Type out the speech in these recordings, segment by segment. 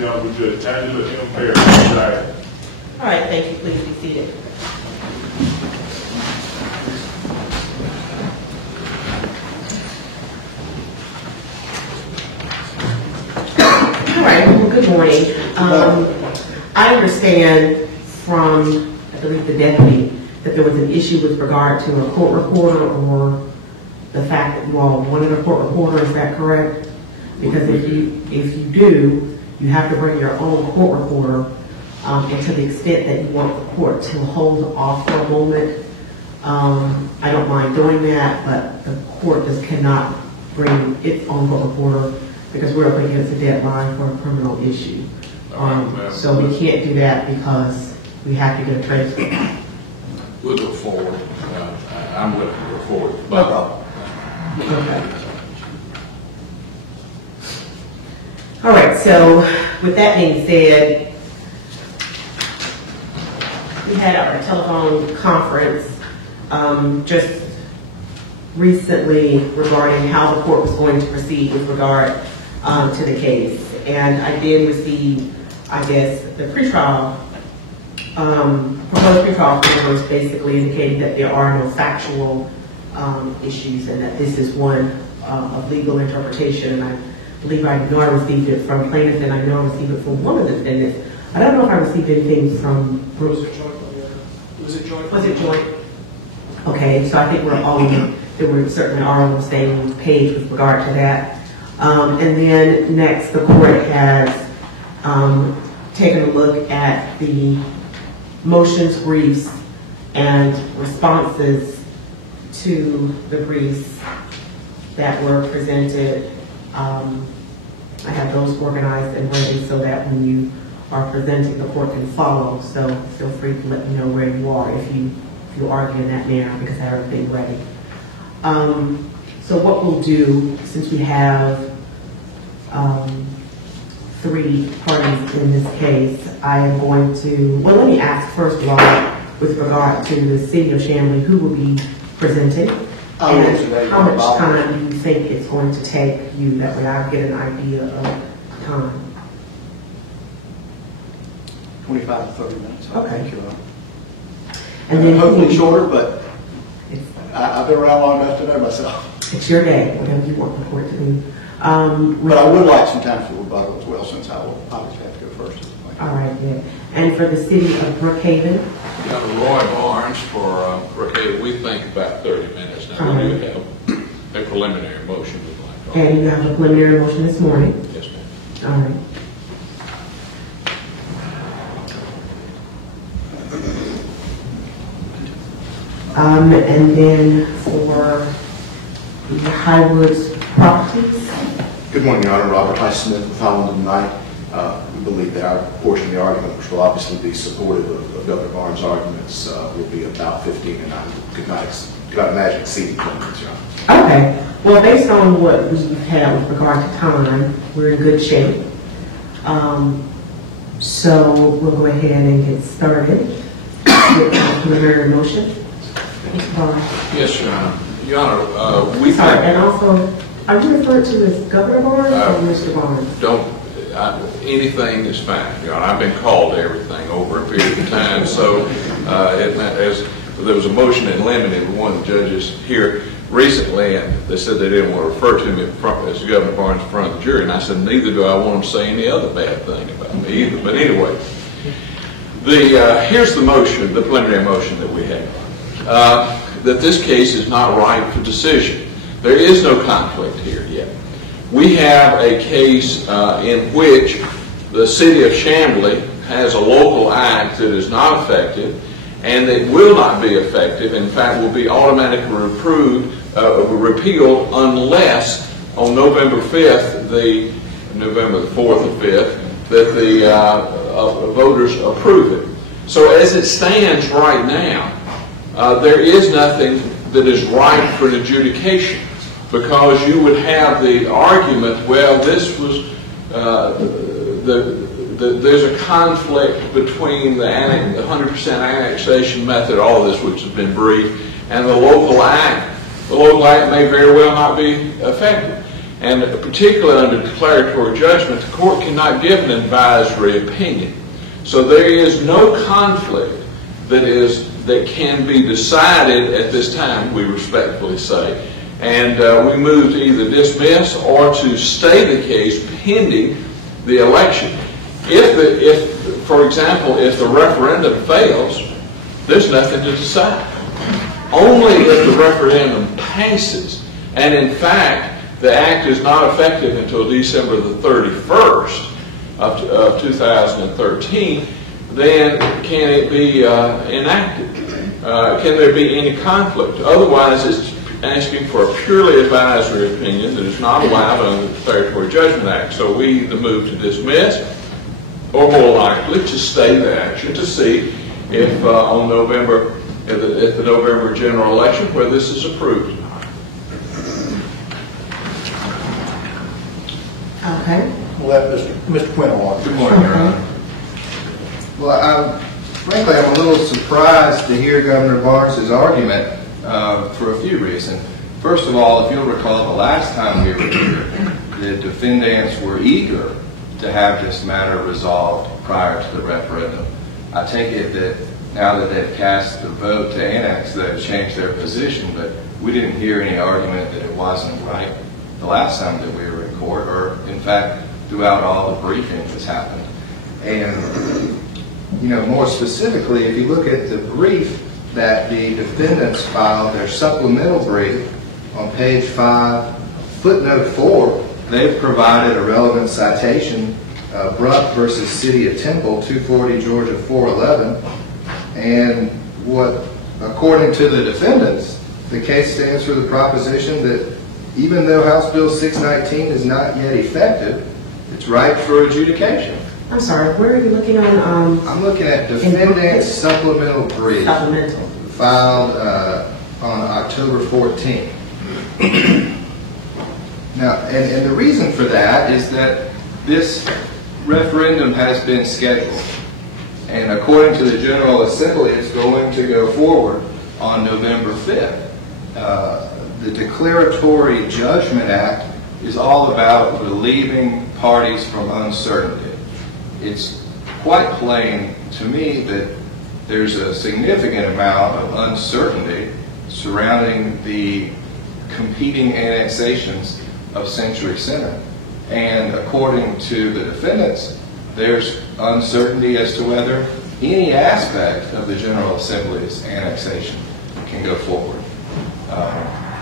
him with Judge Angela M. Perry, presiding. All right, thank you. Please be seated. All right, well, good morning. I understand from, I believe, the deputy that there was an issue with regard to a court reporter or the fact that you all wanted a court reporter. Is that correct? Because if you do, you have to bring your own court reporter. And to the extent that you want the court to hold off for a moment, I don't mind doing that, but the court just cannot bring its own court reporter because we're up against a deadline for a criminal issue. So we can't do that because we have to get a transcript. We'll go forward. I'm willing to go forward. Okay. All right, so with that being said, we had our telephone conference just recently regarding how the court was going to proceed with regard to the case. And I did receive, I guess, the pretrial, proposed pretrial papers basically indicating that there are no factual issues and that this is one of legal interpretation. And I believe I know I received it from plaintiffs and I know I received it from one of the defendants. I don't know if I received anything from Bruce. Was it joint? Was it joint? Okay, so I think we're certainly all on the same page with regard to that. And then next, the court has taken a look at the motions, briefs, and responses to the briefs that were presented. I have those organized and ready so that when you are presenting, the court can follow. So feel free to let me know where you are if you argue in that manner because I have everything ready. So what we'll do, since we have three parties in this case, I am going to, well, let me ask first of all, with regard to the city of Chamblee, who will be presenting? And how much time do you think it's going to take you? That way I'll get an idea of time. 25 to 30 minutes. Okay. Sure. And then hopefully shorter, but I've been around long enough to know myself. It's your day, whatever you want the court to do. But I would like some time for rebuttal as well, since I will obviously have to go first. All right, yeah. And for the city of Brookhaven? We got Roy Barnes for Brookhaven. We think about 30 minutes. Now, we do have a preliminary motion we'd like to. And you have a preliminary motion this morning? Yes, ma'am. All right. And then for the Highwoods Properties? Good morning, Your Honor. Robert Highsmith with Holland and Knight. We believe that our portion of the argument, which will obviously be supportive of Governor Barnes' arguments, will be about 15, and I could not imagine exceeding 20 minutes, Your Honor. Okay. Well, based on what we've had with regard to time, we're in good shape. So we'll go ahead and get started with the preliminary motion. Mr. Barnes. Yes, Your Honor. Your Honor, we Sorry, think... and also, are you referred to as Governor Barnes or Mr. Barnes? Anything is fine, Your Honor. I've been called everything over a period of time, so as there was a motion in limine with one of the judges here recently, and they said they didn't want to refer to me as Governor Barnes in front of the jury, and I said, neither do I want them to say any other bad thing about me either. But anyway, here's the motion, the preliminary motion that we have, that this case is not ripe for decision. There is no conflict here yet. We have a case in which the city of Chamblee has a local act that is not effective and that will not be effective, in fact will be automatically repealed unless on November 5th, November the 4th or 5th, that the voters approve it. So as it stands right now, there is nothing that is ripe for an adjudication, because you would have the argument, well, this was there's a conflict between the 100% annexation method, all of this which has been briefed, and the local act. The local act may very well not be effective. And particularly under declaratory judgment, the court cannot give an advisory opinion. So there is no conflict that can be decided at this time, we respectfully say. And we move to either dismiss or to stay the case pending the election. For example, if the referendum fails, there's nothing to decide. Only if the referendum passes, and in fact, the act is not effective until December the 31st of 2013, then can it be enacted? Can there be any conflict? Otherwise, it's asking for a purely advisory opinion that is not allowed under the Declaratory Judgment Act. So we either move to dismiss, or more likely to stay the action to see if at the November general election, where this is approved. Okay. We'll let Mr. Quinn on. Good morning, Your Honor. Well, frankly, I'm a little surprised to hear Governor Barnes' argument for a few reasons. First of all, if you'll recall, the last time we were here, the defendants were eager to have this matter resolved prior to the referendum. I take it that now that they've cast the vote to annex, they've changed their position, but we didn't hear any argument that it wasn't right the last time that we were in court, or in fact, throughout all the briefing that's happened. And, more specifically, if you look at the brief that the defendants filed, their supplemental brief on page 5, footnote 4, they've provided a relevant citation, Bruck versus City of Temple, 240 Georgia 411. And according to the defendants, the case stands for the proposition that even though House Bill 619 is not yet effective, it's ripe for adjudication. I'm sorry, where are you looking on? I'm looking at defendant's supplemental brief. Supplemental. Filed on October 14th. Now, and the reason for that is that this referendum has been scheduled. And according to the General Assembly, it's going to go forward on November 5th. The Declaratory Judgment Act is all about relieving parties from uncertainty. It's quite plain to me that there's a significant amount of uncertainty surrounding the competing annexations of Century Center. And according to the defendants, there's uncertainty as to whether any aspect of the General Assembly's annexation can go forward.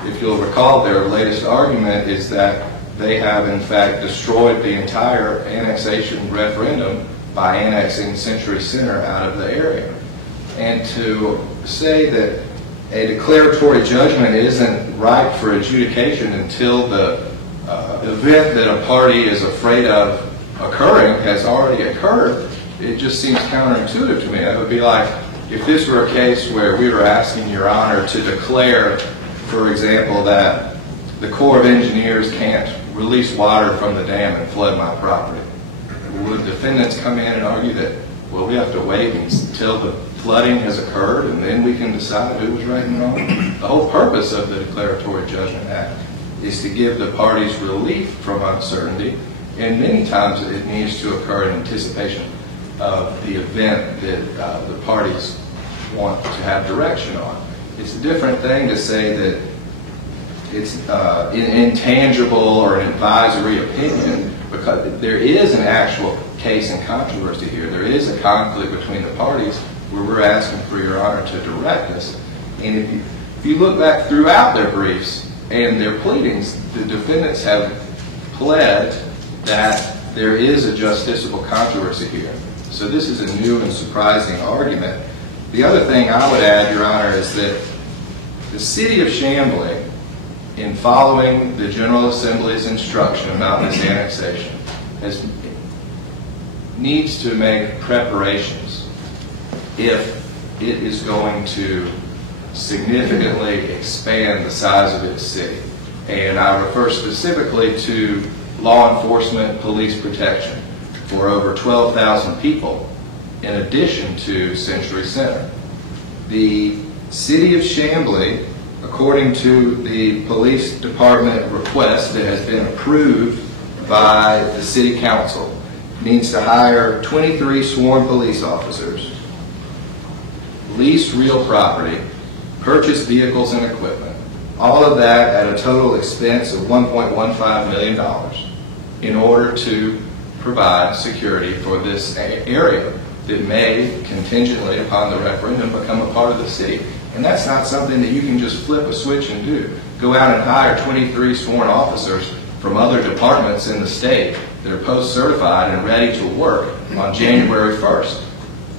If you'll recall, their latest argument is that they have in fact destroyed the entire annexation referendum by annexing Century Center out of the area. And to say that a declaratory judgment isn't ripe for adjudication until the event that a party is afraid of occurring has already occurred, it just seems counterintuitive to me. It would be like if this were a case where we were asking Your Honor to declare, for example, that the Corps of Engineers can't release water from the dam and flood my property. Would defendants come in and argue that, well, we have to wait until the flooding has occurred and then we can decide who was right and wrong? The whole purpose of the Declaratory Judgment Act is to give the parties relief from uncertainty, and many times it needs to occur in anticipation of the event that the parties want to have direction on. It's a different thing to say that it's intangible or an advisory opinion, because there is an actual case in controversy here. There is a conflict between the parties where we're asking for Your Honor to direct us. And if you look back throughout their briefs and their pleadings, the defendants have pled that there is a justiciable controversy here. So this is a new and surprising argument. The other thing I would add, Your Honor, is that the City of Chamblee, in following the General Assembly's instruction about this annexation, needs to make preparations if it is going to significantly expand the size of its city. And I refer specifically to law enforcement, police protection for over 12,000 people, in addition to Century Center. The City of Chamblee according to the police department request that has been approved by the city council, means to hire 23 sworn police officers, lease real property, purchase vehicles and equipment, all of that at a total expense of $1.15 million in order to provide security for this area that may, contingently upon the referendum, become a part of the city. And that's not something that you can just flip a switch and do. Go out and hire 23 sworn officers from other departments in the state that are post-certified and ready to work on January 1st.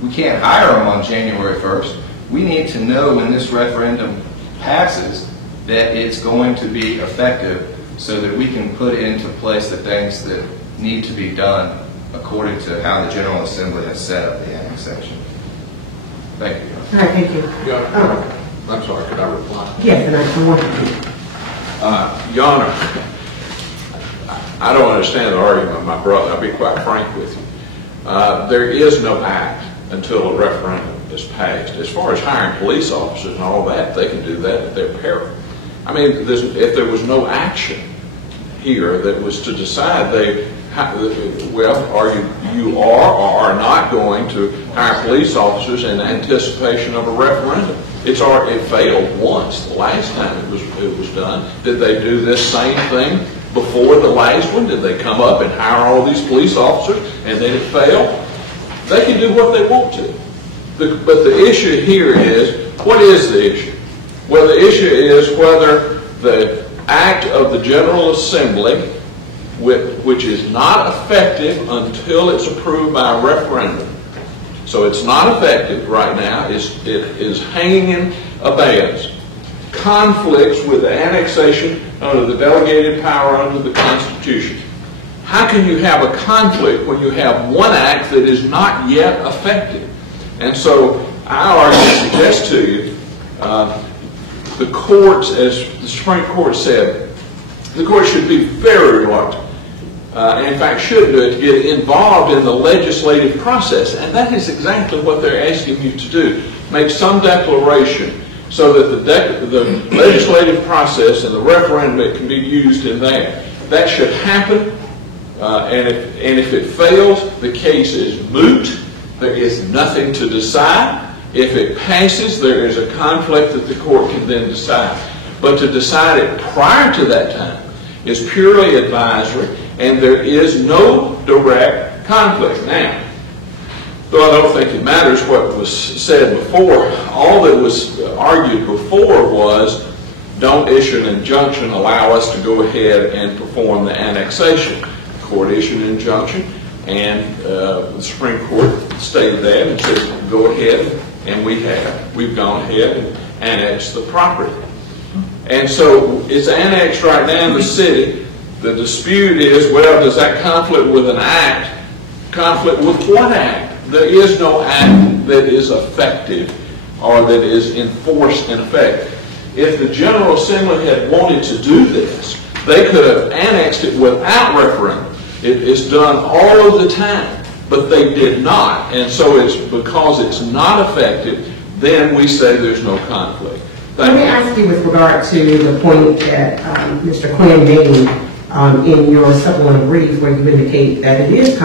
We can't hire them on January 1st. We need to know when this referendum passes that it's going to be effective so that we can put into place the things that need to be done according to how the General Assembly has set up the annexation. Thank you. All right, thank you. I'm sorry, could I reply? Yes, and I want to. Your Honor, I don't understand the argument of my brother. I'll be quite frank with you. There is no act until a referendum is passed. As far as hiring police officers and all that, they can do that at their peril. I mean, if there was no action here that was to decide you are or are not going to hire police officers in anticipation of a referendum. It failed once. The last time it was done. Did they do this same thing before the last one? Did they come up and hire all these police officers and then it failed? They can do what they want to. But the issue here is, what is the issue? Well, the issue is whether the act of the General Assembly, which is not effective until it's approved by a referendum. So it's not effective right now. It is hanging in abeyance. Conflicts with the annexation under the delegated power under the Constitution. How can you have a conflict when you have one act that is not yet effective? And so I argue, suggest to you, the courts, as the Supreme Court said, the court should be very reluctant, and in fact should do it, to get involved in the legislative process. And that is exactly what they're asking you to do. Make some declaration so that the legislative process and the referendum can be used in that. That should happen, and if it fails, the case is moot. There is nothing to decide. If it passes, there is a conflict that the court can then decide. But to decide it prior to that time is purely advisory, and there is no direct conflict. Now, though I don't think it matters what was said before, all that was argued before was, don't issue an injunction, allow us to go ahead and perform the annexation. The court issued an injunction, and the Supreme Court stated that and said, go ahead, and we've gone ahead and annexed the property. And so it's annexed right now in the city. The dispute is, well, does that conflict with an act? Conflict with what act? There is no act that is effective or that is enforced in effect. If the General Assembly had wanted to do this, they could have annexed it without referendum. It is done all of the time, but they did not. And so it's because it's not effective, then we say there's no conflict. Let me ask you with regard to the point that Mr. Quinn made in your supplemental brief, where you indicate that it is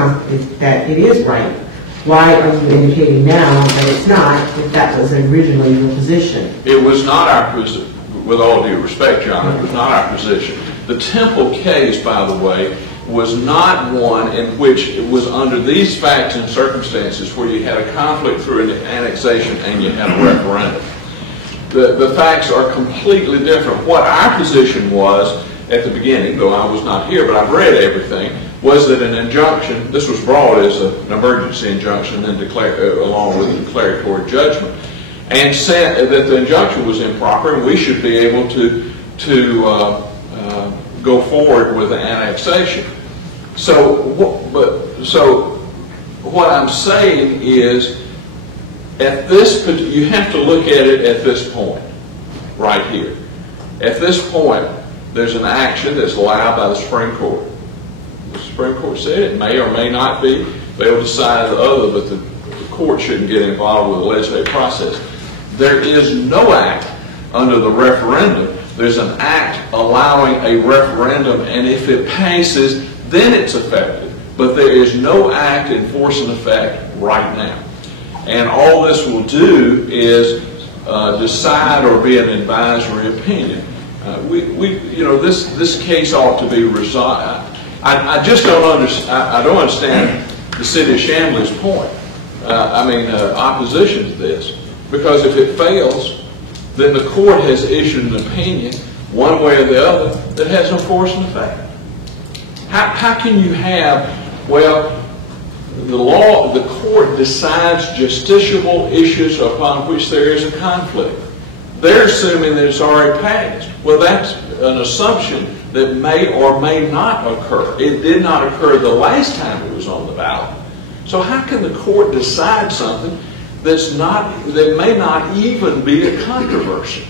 right. Why are you indicating now that it's not, if that was originally your position? It was not our position. With all due respect, Your Honor, it was not our position. The Temple case, by the way, was not one in which it was under these facts and circumstances where you had a conflict through an annexation and you had a referendum. The facts are completely different. What our position was at the beginning, though I was not here, but I've read everything, was that an injunction, this was brought as an emergency injunction, then declared along with a declaratory judgment, and said that the injunction was improper and we should be able to go forward with the annexation. So what I'm saying is, you have to look at it at this point, right here. At this point, there's an action that's allowed by the Supreme Court. The Supreme Court said it may or may not be. They'll decide the other, but the court shouldn't get involved with the legislative process. There is no act under the referendum. There's an act allowing a referendum, and if it passes, then it's effective. But there is no act in force and effect right now. And all this will do is decide or be an advisory opinion. This case ought to be resolved. I just don't understand. I don't understand the city of Chambly's point. Opposition to this, because if it fails, then the court has issued an opinion, one way or the other, that has no force and effect. How can you have, the court decides justiciable issues upon which there is a conflict. They're assuming that it's already passed. Well, that's an assumption that may or may not occur. It did not occur the last time it was on the ballot. So how can the court decide something that may not even be a controversy?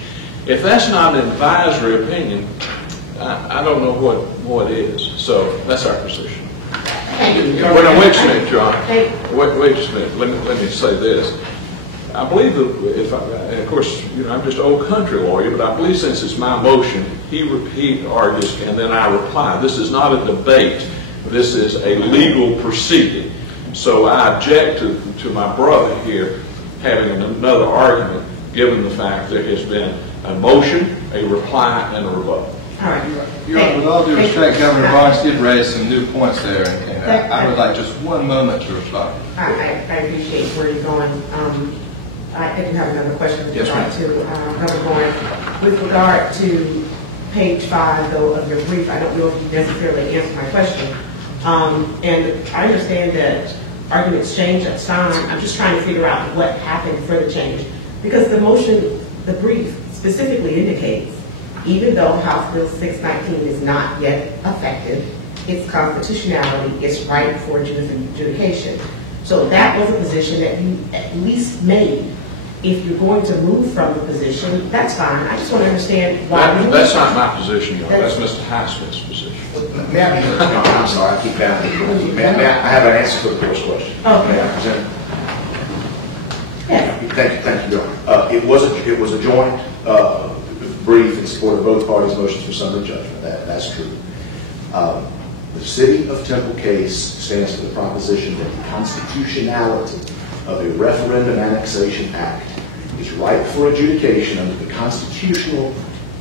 If that's not an advisory opinion, I don't know what is. So that's our position. Thank you. Wait a minute, John. Wait just a minute. Let me say this. I believe that of course, I'm just an old country lawyer, but I believe since it's my motion, he argues and then I reply. This is not a debate. This is a legal proceeding. So I object to my brother here having another argument, given the fact there has been a motion, a reply, and a rebuttal. All right. Your Honor, with all due respect, Governor Barnes did raise some new points there, and I would like just one moment to respond. I appreciate where you're going. I do have another question with regard to Governor Barnes. With regard to page 5, though, of your brief, I don't know if you necessarily answered my question. And I understand that arguments change at time. I'm just trying to figure out what happened for the change. Because the motion, the brief, specifically indicates, even though House Bill 619 is not yet effective, its constitutionality is right for adjudication. So that was a position that you at least made. If you're going to move from the position, that's fine. I just want to understand why. That's not my position, Your Honor. That's Mr. Highsmith's position. May I be, no, I'm sorry, I keep bouncing. May I have an answer to the first question? Okay. May I present? Yes. Thank you, Your Honor. It was a joint brief in support of both parties' motions for summary judgment. That's true. The City of Temple case stands for the proposition that the constitutionality of a referendum annexation act is ripe for adjudication under the constitutional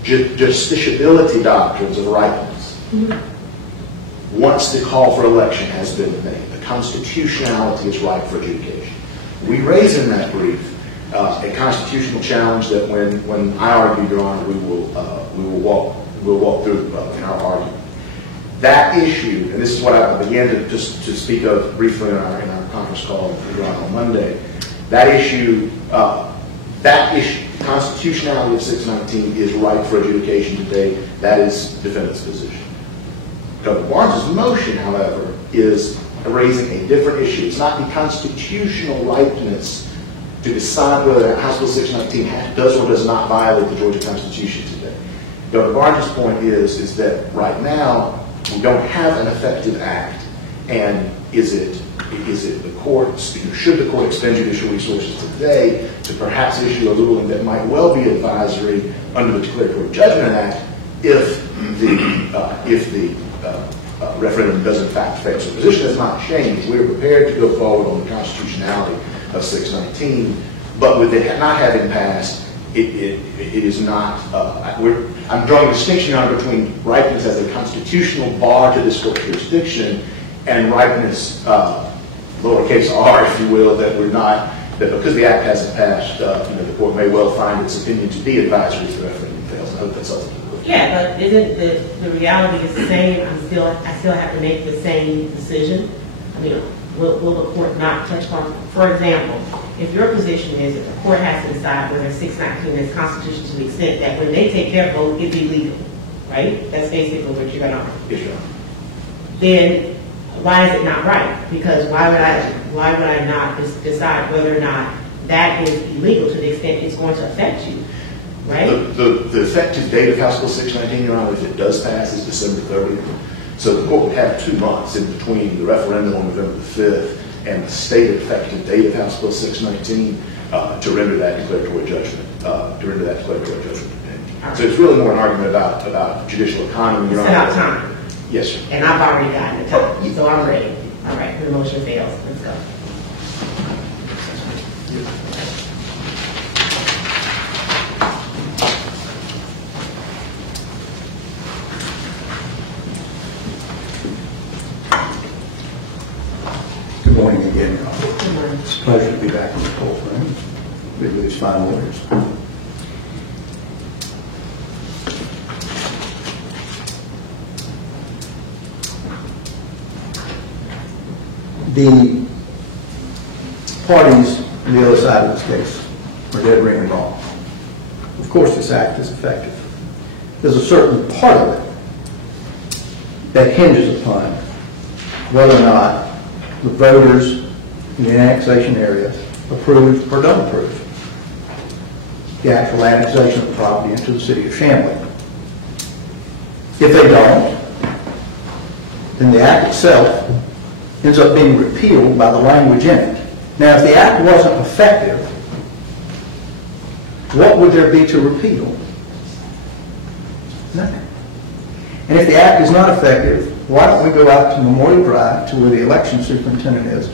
justiciability doctrines of ripeness. Mm-hmm. Once the call for election has been made, the constitutionality is ripe for adjudication. We raise in that brief a constitutional challenge that when I argue, Your Honor, we'll walk through in our argument. That issue, and this is what I began to speak of briefly in our conference call on Monday. That issue, constitutionality of 619 is ripe for adjudication today. That is defendant's position. Governor Barnes' motion, however, is raising a different issue. It's not the constitutional ripeness to decide whether House Bill 619 does or does not violate the Georgia Constitution today. Governor Barnes' point is that right now we don't have an effective act, and is it the courts? Should the court expend judicial resources today to perhaps issue a ruling that might well be advisory under the Declaratory Judgment Act if the referendum does in fact fail? So the position has not changed. We are prepared to go forward on the constitutionality of 619, but with it not having passed, it is not. I'm drawing a distinction between ripeness as a constitutional bar to this court jurisdiction and ripeness, lowercase r, if you will, that because the act hasn't passed, the court may well find its opinion to be advisory if the referendum fails. I hope that's up to the court. Yeah, but isn't the reality is the same? I still have to make the same decision. I mean, will the court not touch on? For example, if your position is that the court has to decide whether 619 is constitutional to the extent that when they take their vote, it be legal, right? That's basically what you're going to argue. Yes, Your Honor. Then why is it not right? Because why would I not decide whether or not that is illegal to the extent it's going to affect you, right? The effective date of House Bill 619, Your Honor, if it does pass, is December 30th. So the court would have 2 months in between the referendum on November the 5th and the stated effective date of House Bill 619 to render that declaratory judgment. during that declaratory judgment. So it's really more an argument about judicial economy. Your Set out Honor. time, Yes, sir. and I've already gotten the time, so I'm ready. All right, the motion fails. Let's go. Good morning again, Your Honor. It's a pleasure to be back in the courtroom with these fine lawyers. The parties on the other side of this case are dead ring wrong. Of course, this act is effective. There's a certain part of it that hinges upon whether or not the voters in the annexation area approve or don't approve the actual annexation of the property into the city of Chamblee. If they don't, then the act itself ends up being repealed by the language in it. Now, if the act wasn't effective, what would there be to repeal? Nothing. And if the act is not effective, why don't we go out to Memorial Drive, to where the election superintendent is,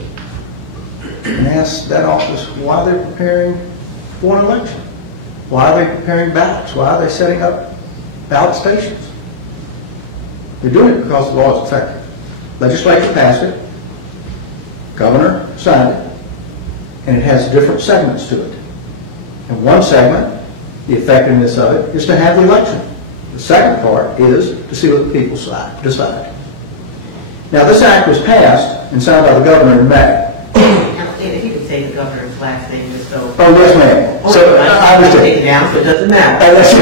and ask that office why they're preparing for an election? Why are they preparing ballots? Why are they setting up ballot stations? They're doing it because the law is effective. Legislature passed it, governor signed it, and it has different segments to it. And one segment, the effectiveness of it, is to have the election. The second part is to see what the people decide. Now, this act was passed and signed by the governor in May. If you could say the governor's last name, just so. Oh, yes, ma'am. So, I understand. Take it down, so it doesn't matter. Oh, that's it.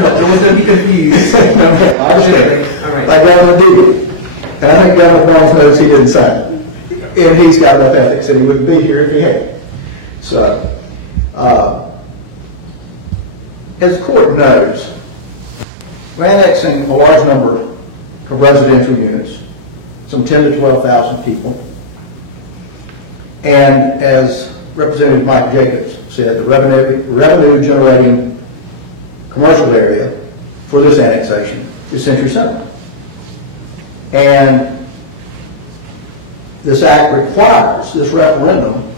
No one's going to be confused. I understand. All right. Like Governor Dewey. And I think Governor Barnes knows he didn't sign it. And he's got enough ethics that he wouldn't be here if he had. So, as the court knows, we're annexing a large number of residential units, some 10 to 12,000 people. And as Representative Mike Jacobs said, the revenue generating commercial area for this annexation is Century Center. And this act requires this referendum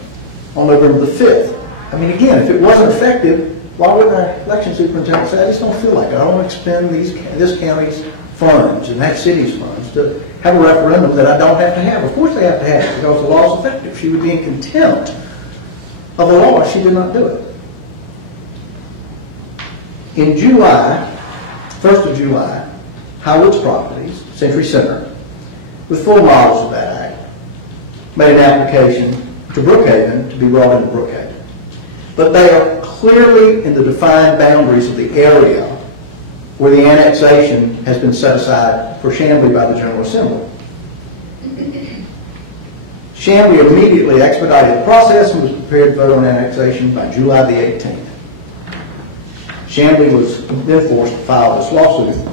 on November the 5th. I mean, again, if it wasn't effective, why wouldn't our election superintendent say, I just don't feel like it. I don't want to expend this county's funds and that city's funds to have a referendum that I don't have to have. Of course they have to have it because the law is effective. She would be in contempt of the law if she did not do it. In July, 1st of July, Howard's Properties, Century Center, with full knowledge of that act, made an application to Brookhaven to be brought into Brookhaven. But they are clearly in the defined boundaries of the area where the annexation has been set aside for Chamblee by the General Assembly. Chamblee immediately expedited the process and was prepared to vote on annexation by July the 18th. Chamblee was then forced to file this lawsuit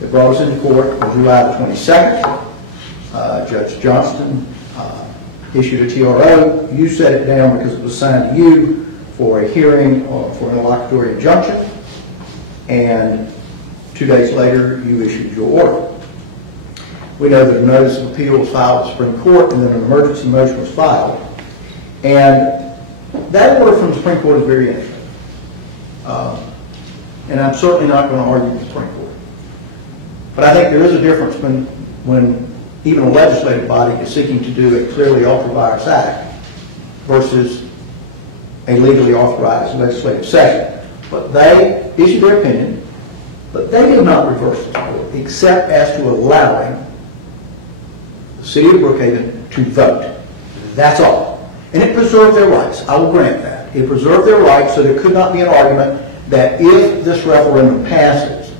that brought us into court on July the 22nd. Judge Johnston issued a TRO. You set it down because it was signed to you for a hearing for an interlocutory injunction. And 2 days later, you issued your order. We know that a notice of appeal was filed at the Supreme Court and then an emergency motion was filed. And that order from the Supreme Court is very interesting. And I'm certainly not going to argue with the Supreme Court. But I think there is a difference when even a legislative body is seeking to do a clearly ultra-virus act versus a legally authorized legislative session. But they issued their opinion, but they did not reverse the court except as to allowing the city of Brookhaven to vote. That's all. And it preserved their rights. I will grant that. It preserved their rights so there could not be an argument that if this referendum passes,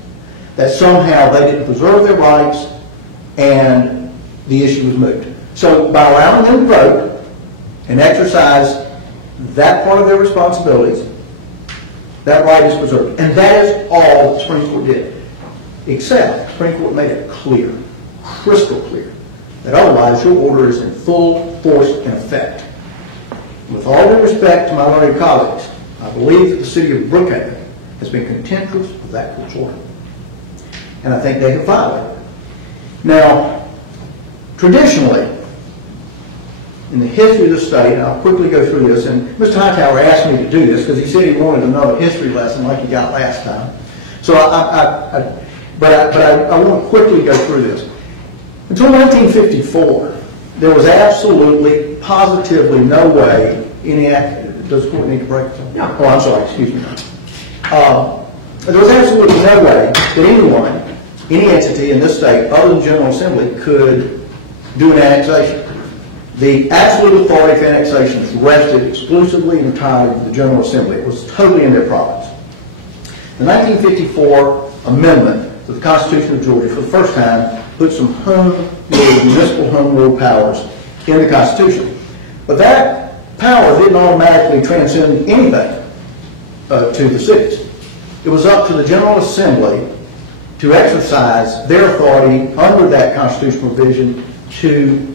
that somehow they didn't preserve their rights and the issue was moot. So by allowing them to vote and exercise that part of their responsibilities, that right is preserved. And that is all the Supreme Court did. Except the Supreme Court made it clear, crystal clear, that otherwise your order is in full force and effect. With all due respect to my learned colleagues, I believe that the city of Brookhaven has been contemptuous of that court's order. And I think they have violated it. Now, traditionally, in the history of the state, and I'll quickly go through this, and Mr. Hightower asked me to do this because he said he wanted another history lesson like he got last time. So I want to quickly go through this. Until 1954, there was absolutely, positively no way any act. Does the court need to break something? No. Oh, I'm sorry. Excuse me. There was absolutely no way that anyone, any entity in this state other than General Assembly could do an annexation. The absolute authority for annexations rested exclusively and entirely with the General Assembly. It was totally in their province. The 1954 amendment to the Constitution of Georgia for the first time put some home rule, municipal home rule powers in the Constitution. But that power didn't automatically transcend anything to the cities. It was up to the General Assembly to exercise their authority under that constitutional provision to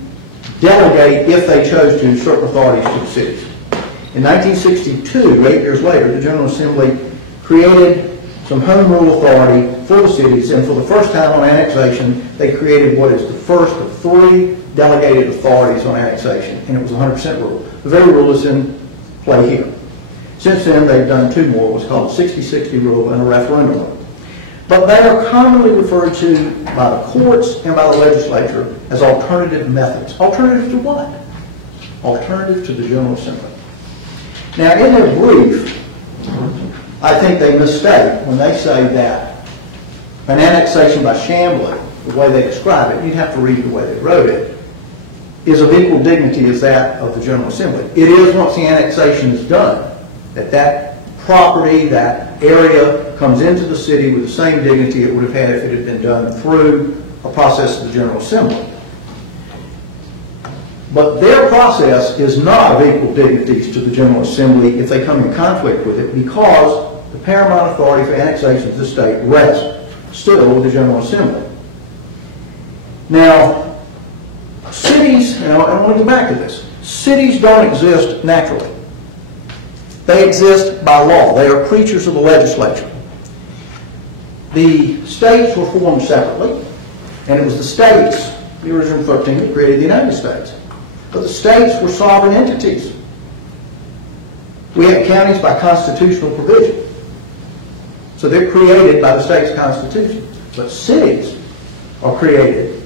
delegate, if they chose to, certain authorities to the cities. In 1962, 8 years later, the General Assembly created some home rule authority for the cities, and for the first time on annexation, they created what is the first of 3 delegated authorities on annexation, and it was 100% rule. The very rule is in play here. Since then, they've done 2 more, what's called the 60-60 rule and a referendum rule. But they are commonly referred to by the courts and by the legislature as alternative methods. Alternative to what? Alternative to the General Assembly. Now, in their brief, I think they mistake when they say that an annexation by Chambly, the way they describe it, you'd have to read the way they wrote it, is of equal dignity as that of the General Assembly. It is, once the annexation is done, that property, that area comes into the city with the same dignity it would have had if it had been done through a process of the General Assembly. But their process is not of equal dignities to the General Assembly if they come in conflict with it, because the paramount authority for annexation of the state rests still with the General Assembly. Now, cities, and I want to get back to this, cities don't exist naturally. They exist by law. They are creatures of the legislature. The states were formed separately, and it was the states, the original 13, that created the United States. But the states were sovereign entities. We have counties by constitutional provision. So they're created by the state's constitution. But cities are created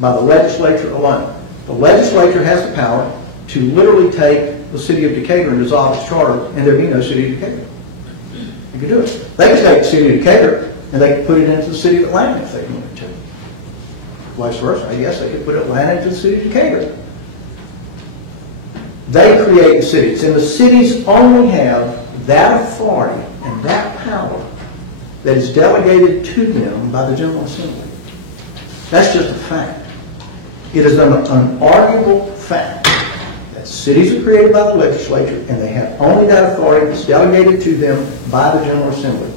by the legislature alone. The legislature has the power to literally take the city of Decatur and dissolve its charter, and there'd be no city of Decatur. You could do it. They could take the city of Decatur and they could put it into the city of Atlanta if they wanted to. Vice versa. Yes, they could put Atlanta into the city of Decatur. They create the cities, and the cities only have that authority and that power that is delegated to them by the General Assembly. That's just a fact. It is an unarguable fact. Cities are created by the legislature, and they have only that authority that's delegated to them by the General Assembly.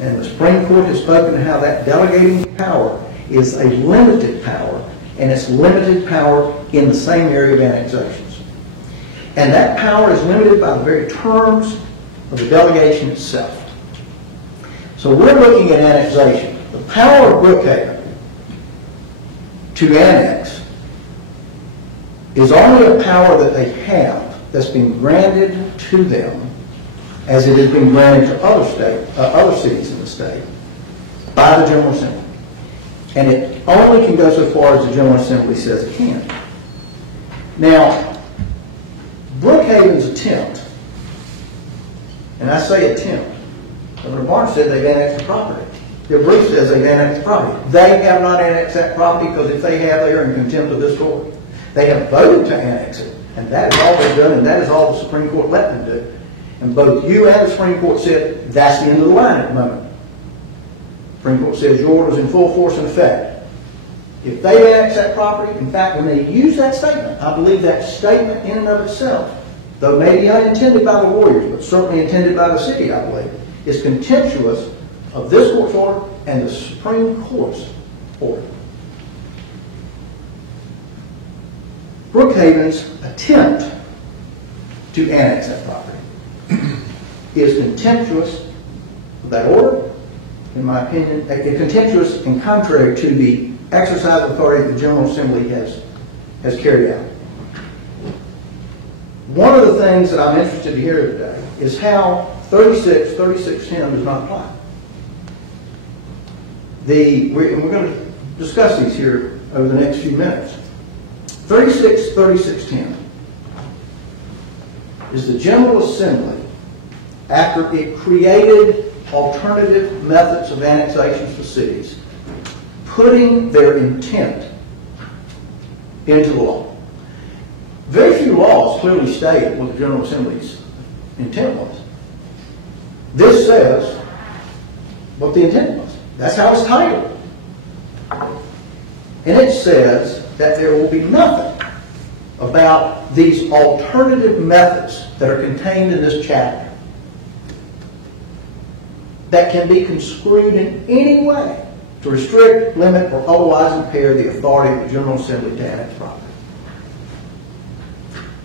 And the Supreme Court has spoken to how that delegating power is a limited power, and it's limited power in the same area of annexations. And that power is limited by the very terms of the delegation itself. So we're looking at annexation. The power of Brookhaven to annex is only a power that they have that's been granted to them as it has been granted to other cities in the state by the General Assembly. And it only can go so far as the General Assembly says it can. Now, Brookhaven's attempt, and I say attempt, Governor Barnes said they've annexed the property. Their brief says they've annexed the property. They have not annexed that property, because if they have, they are in contempt of this court. They have voted to annex it, and that is all they've done, and that is all the Supreme Court let them do. And both you and the Supreme Court said that's the end of the line at the moment. The Supreme Court says your order is in full force and effect. If they annex that property, in fact, when they use that statement, I believe that statement in and of itself, though maybe unintended by the Warriors, but certainly intended by the city, I believe, is contemptuous of this court's order and the Supreme Court's order. Brookhaven's attempt to annex that property is contemptuous of that order, in my opinion, contemptuous and contrary to the exercise of authority the General Assembly has carried out. One of the things that I'm interested to hear today is how 3610 does not apply. We're going to discuss these here over the next few minutes. 3610 is the General Assembly, after it created alternative methods of annexation for cities, putting their intent into the law. Very few laws clearly state what the General Assembly's intent was. This says what the intent was. That's how it's titled. And it says that there will be nothing about these alternative methods that are contained in this chapter that can be construed in any way to restrict, limit, or otherwise impair the authority of the General Assembly to annex property.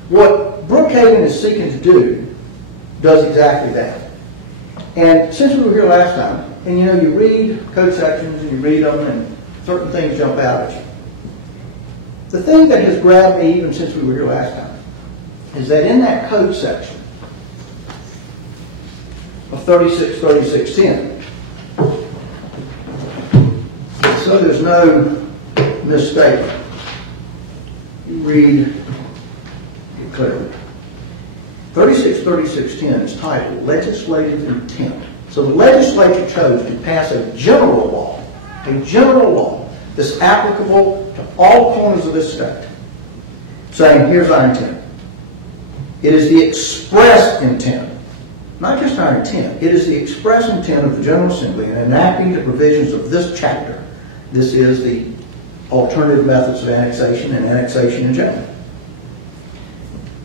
What Brookhaven is seeking to do does exactly that. And since we were here last time, and you read code sections and you read them and certain things jump out at you. The thing that has grabbed me even since we were here last time is that in that code section of 3610, so there's no misstatement. You read it clearly. 3610 is titled Legislative Intent. So the legislature chose to pass a general law that's applicable to all corners of this state, saying, here's our intent. It is the express intent, not just our intent, it is the express intent of the General Assembly in enacting the provisions of this chapter. This is the alternative methods of annexation and annexation in general.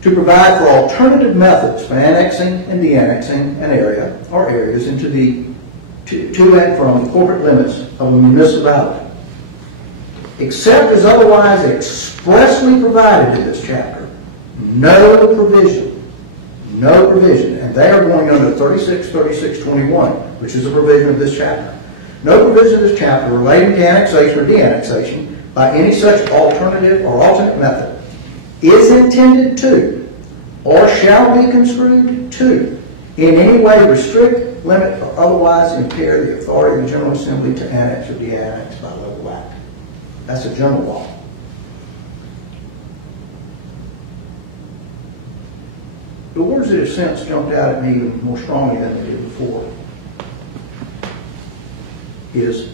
To provide for alternative methods for annexing and de-annexing an area or areas into to and from the corporate limits of a municipality, except as otherwise expressly provided in this chapter. No provision, and they are going under 3621, which is a provision of this chapter. No provision of this chapter relating to annexation or de-annexation by any such alternative or alternate method is intended to, or shall be construed to, in any way restrict, limit, or otherwise impair the authority of the General Assembly to annex or de-annex by local act. That's a general law. The words that have since jumped out at me even more strongly than they did before is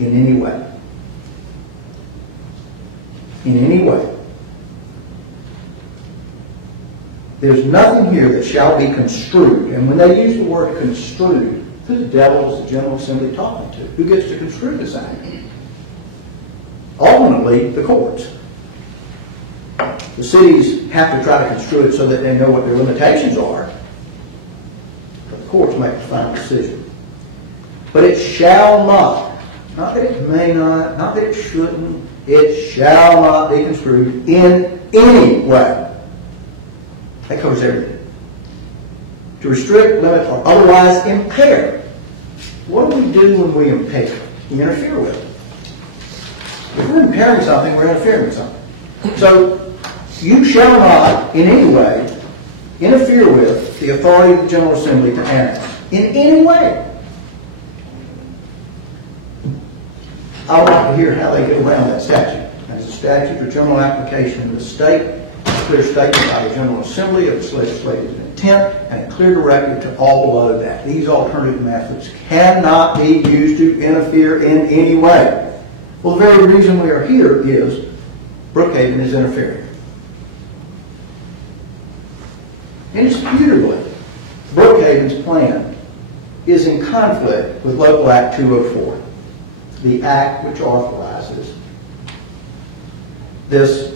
in any way. In any way. There's nothing here that shall be construed. And when they use the word construed, who the devil is the General Assembly talking to? Who gets to construe this act? Ultimately, the courts. The cities have to try to construe it so that they know what their limitations are. But the courts make the final decision. But it shall not that it may not that it shouldn't, it shall not be construed in any way. That covers everything. To restrict, limit, or otherwise impair. What do we do when we impair? We interfere with it. If we're impairing something, we're interfering with something. So, you shall not, in any way, interfere with the authority of the General Assembly to annex. In any way. I would like to hear how they get around that statute. As a statute or general application in the state, a clear statement by the General Assembly of its legislative intent, and a clear directive to all below that. These alternative methods cannot be used to interfere in any way. Well, the very reason we are here is Brookhaven is interfering. Indisputably, Brookhaven's plan is in conflict with Local Act 204, the act which authorizes this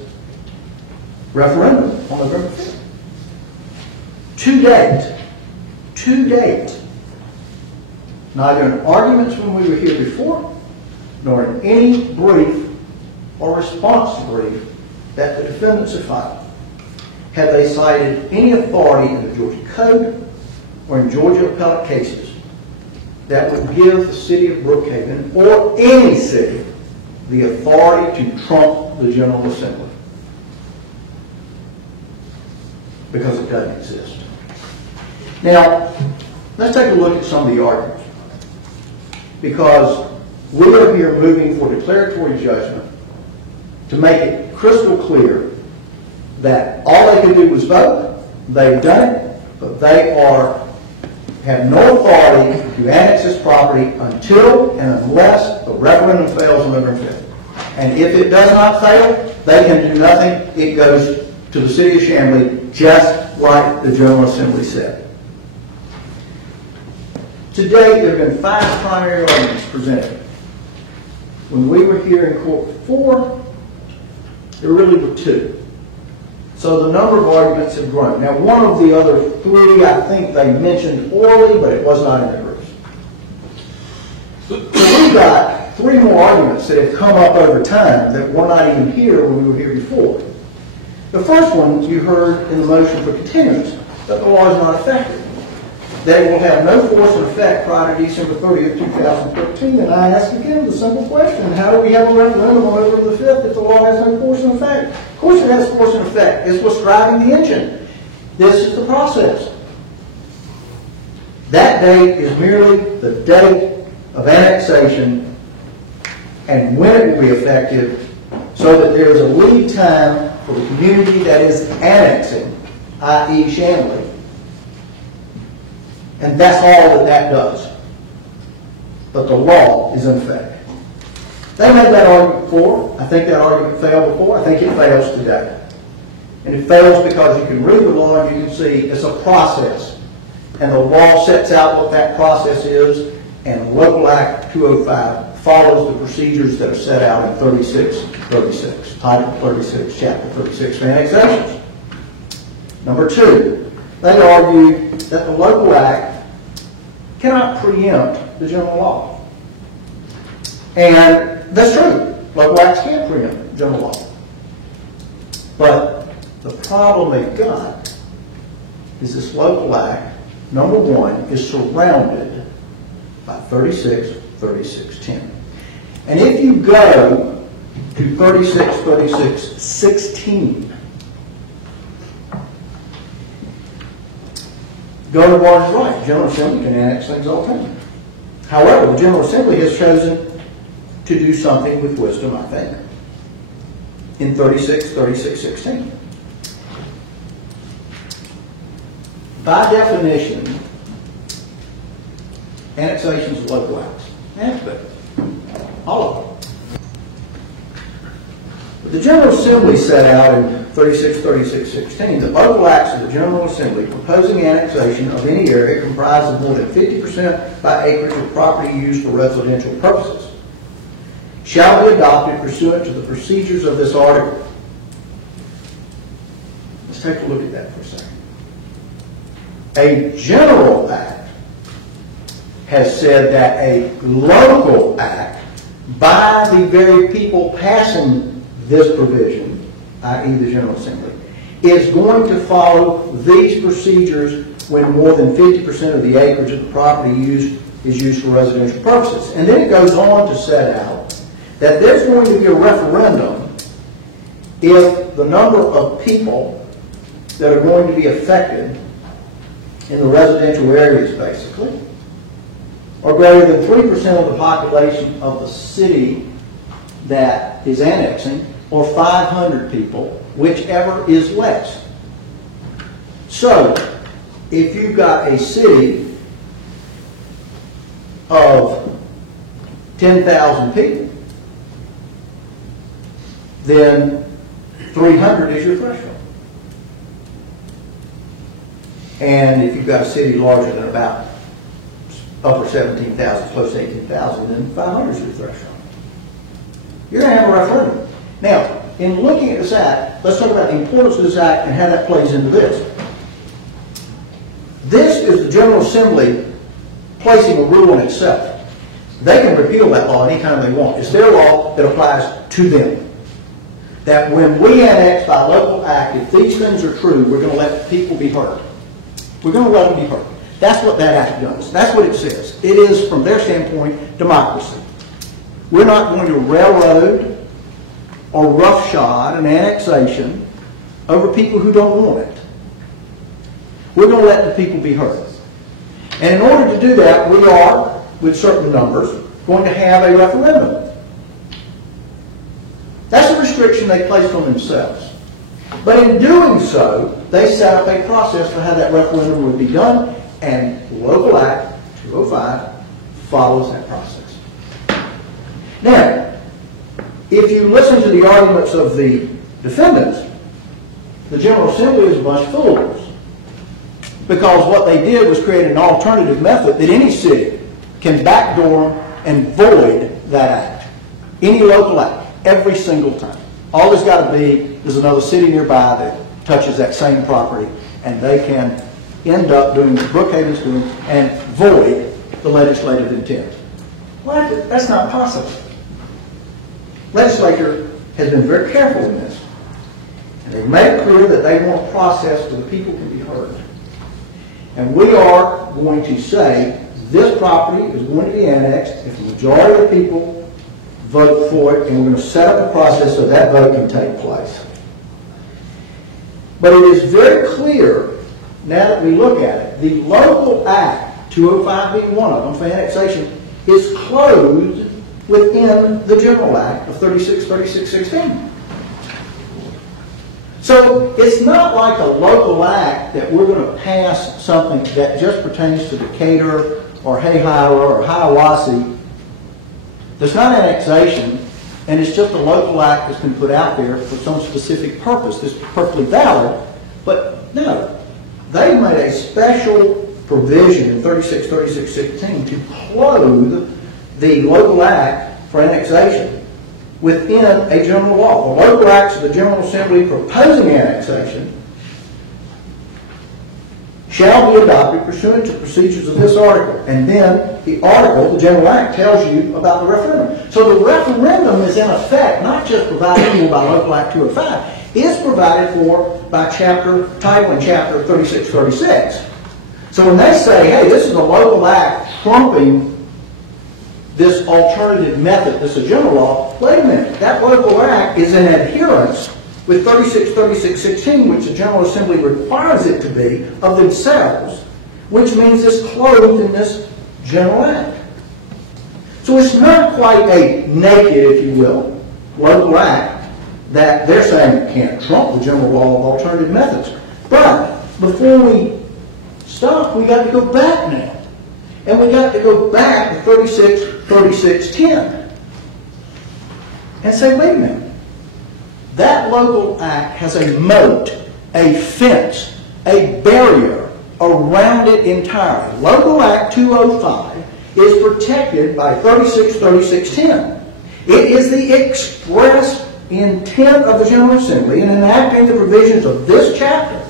referendum on November 5th. To date, neither in arguments when we were here before, nor in any brief or response brief that the defendants have filed, have they cited any authority in the Georgia Code or in Georgia appellate cases that would give the city of Brookhaven or any city the authority to trump the General Assembly. Because it doesn't exist. Now, let's take a look at some of the arguments. Because we're here moving for declaratory judgment to make it crystal clear that all they could do was vote. They've done it, but they have no authority to annex this property until and unless the referendum fails on November 5th. And if it does not fail, they can do nothing. It goes to the city of Chamblee, just like the General Assembly said. Today, there have been 5 primary arguments presented. When we were here in court before, there really were 2. So the number of arguments have grown. Now, one of the other 3, I think they mentioned orally, but it was not in the briefs. We've got 3 more arguments that have come up over time that were not even here when we were here before. The first one you heard in the motion for continuance, that the law is not effective. They will have no force and effect prior to December 30th, 2013. And I ask again the simple question, how do we have a referendum on November the 5th if the law has no force and effect? Of course it has force and effect. It's what's driving the engine. This is the process. That date is merely the date of annexation and when it will be effective so that there is a lead time for the community that is annexing, i.e. Chamblee. And that's all that does. But the law is in effect. They made that argument before. I think that argument failed before. I think it fails today. And it fails because you can read the law and you can see it's a process. And the law sets out what that process is, and Local Act 205 follows the procedures that are set out in 3636, Title 36, Chapter 36 for annexations. Number 2, they argue that the Local Act cannot preempt the general law. And that's true. Local Acts can't preempt general law. But the problem they've got is this Local Act, number 1, is surrounded by 363610. And if you go to 363616, Governor Barnes is right. The General Assembly can annex things all the time. However, the General Assembly has chosen to do something with wisdom, I think, in 363616. By definition, annexations of local acts. All of them. But the General Assembly set out in 363616 that local acts of the General Assembly proposing annexation of any area comprised of more than 50% by acreage of property used for residential purposes shall be adopted pursuant to the procedures of this article. Let's take a look at that for a second. A general act has said that a local act by the very people passing this provision, i.e. the General Assembly, is going to follow these procedures when more than 50% of the acreage of the property is used for residential purposes. And then it goes on to set out that there's going to be a referendum if the number of people that are going to be affected in the residential areas, basically, are greater than 3% of the population of the city that is annexing, or 500 people, whichever is less. So, if you've got a city of 10,000 people, then 300 is your threshold. And if you've got a city larger than about upper 17,000, close to 18,000, then 500 is your threshold. You're going to have a referendum. Now, in looking at this act, let's talk about the importance of this act and how that plays into this. This is the General Assembly placing a rule on itself. They can repeal that law anytime they want. It's their law that applies to them. That when we annex by local act, if these things are true, we're going to let people be heard. We're going to let them be heard. That's what that act does. That's what it says. It is, from their standpoint, democracy. We're not going to railroad or roughshod an annexation over people who don't want it. We're going to let the people be heard. And in order to do that, we are, with certain numbers, going to have a referendum. That's a restriction they placed on themselves. But in doing so, they set up a process for how that referendum would be done, and Local Act 205 follows that process. Now, if you listen to the arguments of the defendants, the General Assembly is a bunch of fools. Because what they did was create an alternative method that any city can backdoor and void that act. Any local act, every single time. All there's got to be is another city nearby that touches that same property, and they can end up doing what Brookhaven's doing and void the legislative intent. Well, that's not possible. Legislature has been very careful in this. And they've made it clear that they want a process where the people can be heard. And we are going to say this property is going to be annexed if the majority of the people vote for it, and we're going to set up a process so that vote can take place. But it is very clear, now that we look at it, the Local Act, 205 being one of them, for annexation, is clothed within the General Act of 3616. So it's not like a local act that we're going to pass something that just pertains to Decatur or Hayhire or Hiawassee. There's not annexation, and it's just a local act that's been put out there for some specific purpose that's perfectly valid. But no, they made a special provision in 3616 to clothe the local act for annexation within a general law. The local acts of the General Assembly proposing annexation shall be adopted pursuant to procedures of this article. And then the article, the General Act, tells you about the referendum. So the referendum is in effect not just provided for by Local Act 205, it's provided for by title and chapter 3636. So when they say, hey, this is a local act trumping this alternative method, this is a general law, wait a minute, that local act is in adherence with 3616, which the General Assembly requires it to be of themselves, which means it's clothed in this general act. So it's not quite a naked, if you will, local act that they're saying can't trump the general law of alternative methods. But before we stop, we got to go back now. And we got to go back to 3610 and say, wait a minute, that local act has a moat, a fence, a barrier around it entirely. Local Act 205 is protected by 3610. It is the express intent of the General Assembly in enacting the provisions of this chapter.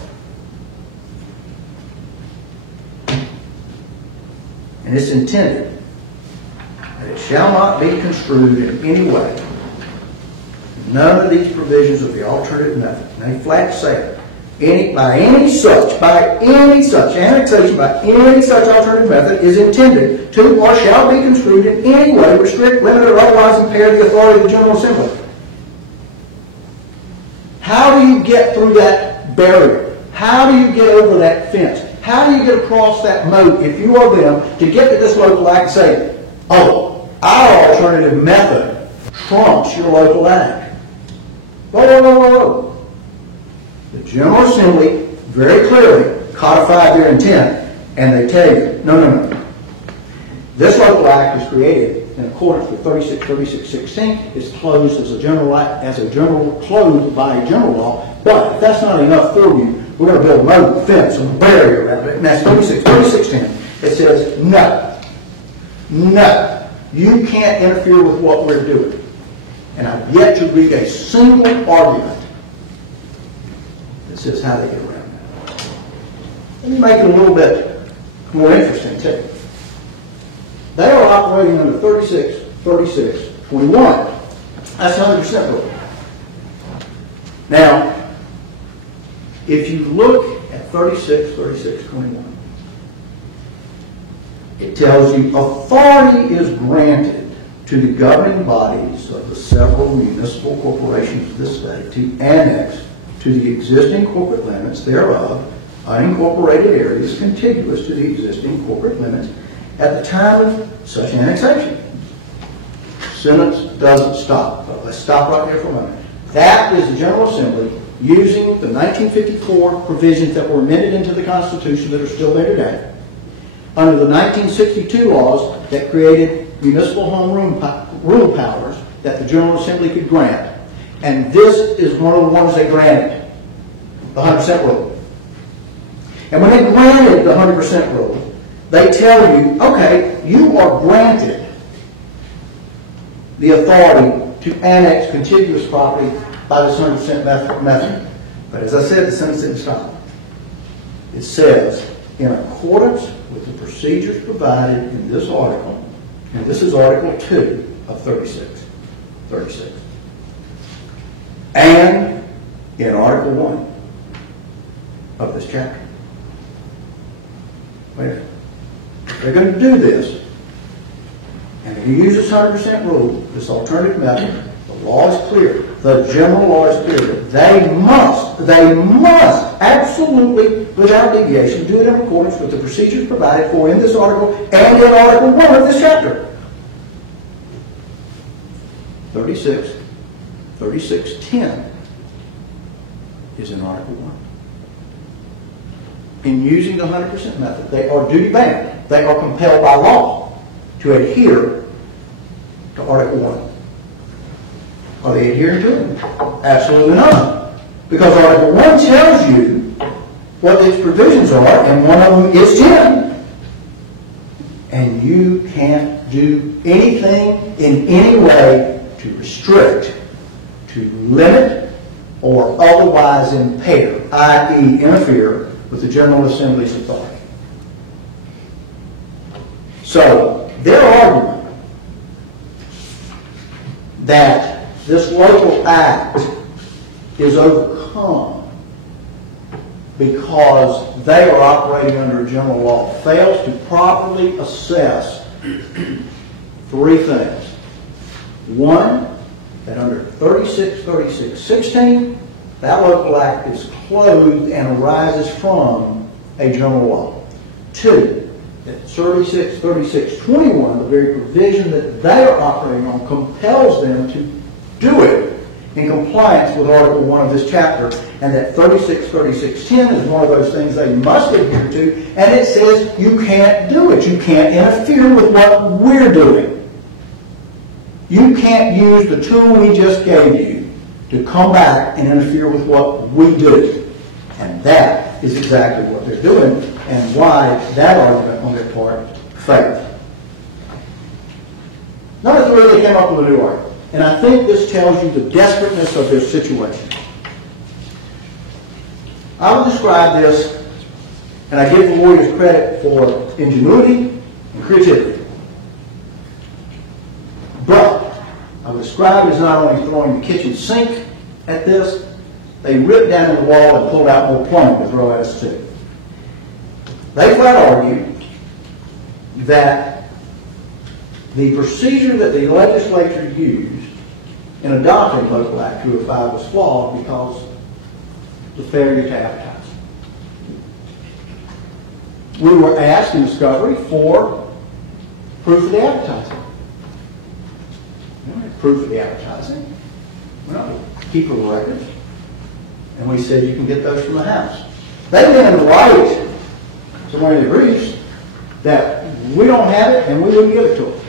And it's intended that it shall not be construed in any way. None of these provisions of the alternative method, and they flat say it, by any such annexation, by any such alternative method is intended to or shall be construed in any way, restrict, limit, or otherwise impair the authority of the General Assembly. How do you get through that barrier? How do you get over that fence? How do you get across that moat, if you are them, to get to this local act and say, oh, our alternative method trumps your local act? Whoa, whoa, whoa, whoa, whoa. The General Assembly very clearly codified their intent, and they tell you, no. This local act is created in accordance with 3616. It's closed as a general act, closed by a general law. But if that's not enough for you, we're going to build a moat, fence, and a barrier around it. And that's 3610. It says, no, you can't interfere with what we're doing. And I've yet to read a single argument that says how they get around that. Let me make it a little bit more interesting, too. They are operating under 3621. That's 100% rule. Now, if you look at 3621, It tells you authority is granted to the governing bodies of the several municipal corporations of this state to annex to the existing corporate limits thereof unincorporated areas contiguous to the existing corporate limits at the time of such annexation. Sentence doesn't stop. But let's stop right there for a moment. That is the General Assembly using the 1954 provisions that were amended into the Constitution that are still there today, under the 1962 laws that created municipal home rule powers that the General Assembly could grant. And this is one of the ones they granted, the 100% rule. And when they granted the 100% rule, they tell you, okay, you are granted the authority to annex contiguous property by this 100% method. But as I said, the sentence didn't stop. It says, in accordance with the procedures provided in this article, and this is Article 2 of 36, and in Article 1 of this chapter. Wait a minute. They're going to do this, and if you use this 100% rule, this alternative method, the law is clear. The general law is clear. They must, absolutely, without deviation, do it in accordance with the procedures provided for in this article and in Article 1 of this chapter. 3610 is in Article 1. In using the 100% method, they are duty bound. They are compelled by law to adhere to Article 1. Are they adhering to it? Absolutely not. Because Article 1 tells you what its provisions are, and one of them is 10. And you can't do anything in any way to restrict, to limit, or otherwise impair, i.e. interfere with the General Assembly's authority. So, their argument that this local act is overcome because they are operating under a general law fails to properly assess three things. One, that under 3616, that local act is clothed and arises from a general law. Two, that 3621, the very provision that they are operating on, compels them to do it in compliance with Article 1 of this chapter, and that 3610 is one of those things they must adhere to, and it says you can't do it. You can't interfere with what we're doing. You can't use the tool we just gave you to come back and interfere with what we do. And that is exactly what they're doing, and why that argument on their part failed. Notice the way they came up with a new argument. And I think this tells you the desperateness of their situation. I will describe this, and I give the lawyers credit for ingenuity and creativity. But I would describe it as not only throwing the kitchen sink at this, they ripped down the wall and pulled out more plumbing to throw at us too. They flat argued that the procedure that the legislature used in adopting Local Act 205 was flawed because of the failure to advertise. We were asked in discovery for proof of the advertising. We don't have proof of the advertising. We're not keeper of records. And we said you can get those from the House. They didn't write somewhere in the briefs that we don't have it and we wouldn't give it to them.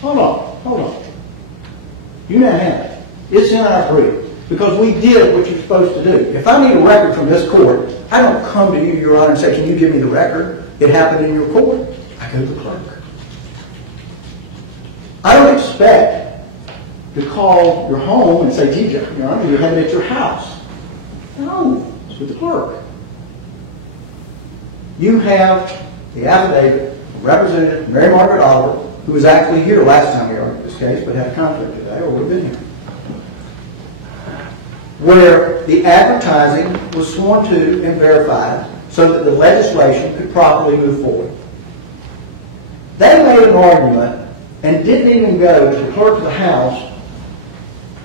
Hold on. You now have it. It's in our brief. Because we did what you're supposed to do. If I need a record from this court, I don't come to you, Your Honor, and say, can you give me the record? It happened in your court. I go to the clerk. I don't expect to call your home and say, gee, Your Honor, you had it at your house. No, it's with the clerk. You have the affidavit of Representative Mary Margaret Oliver, who was actually here last time we argued this case, but had a conflict today, or would have been here, where the advertising was sworn to and verified so that the legislation could properly move forward. made an argument and didn't even go to the clerk of the House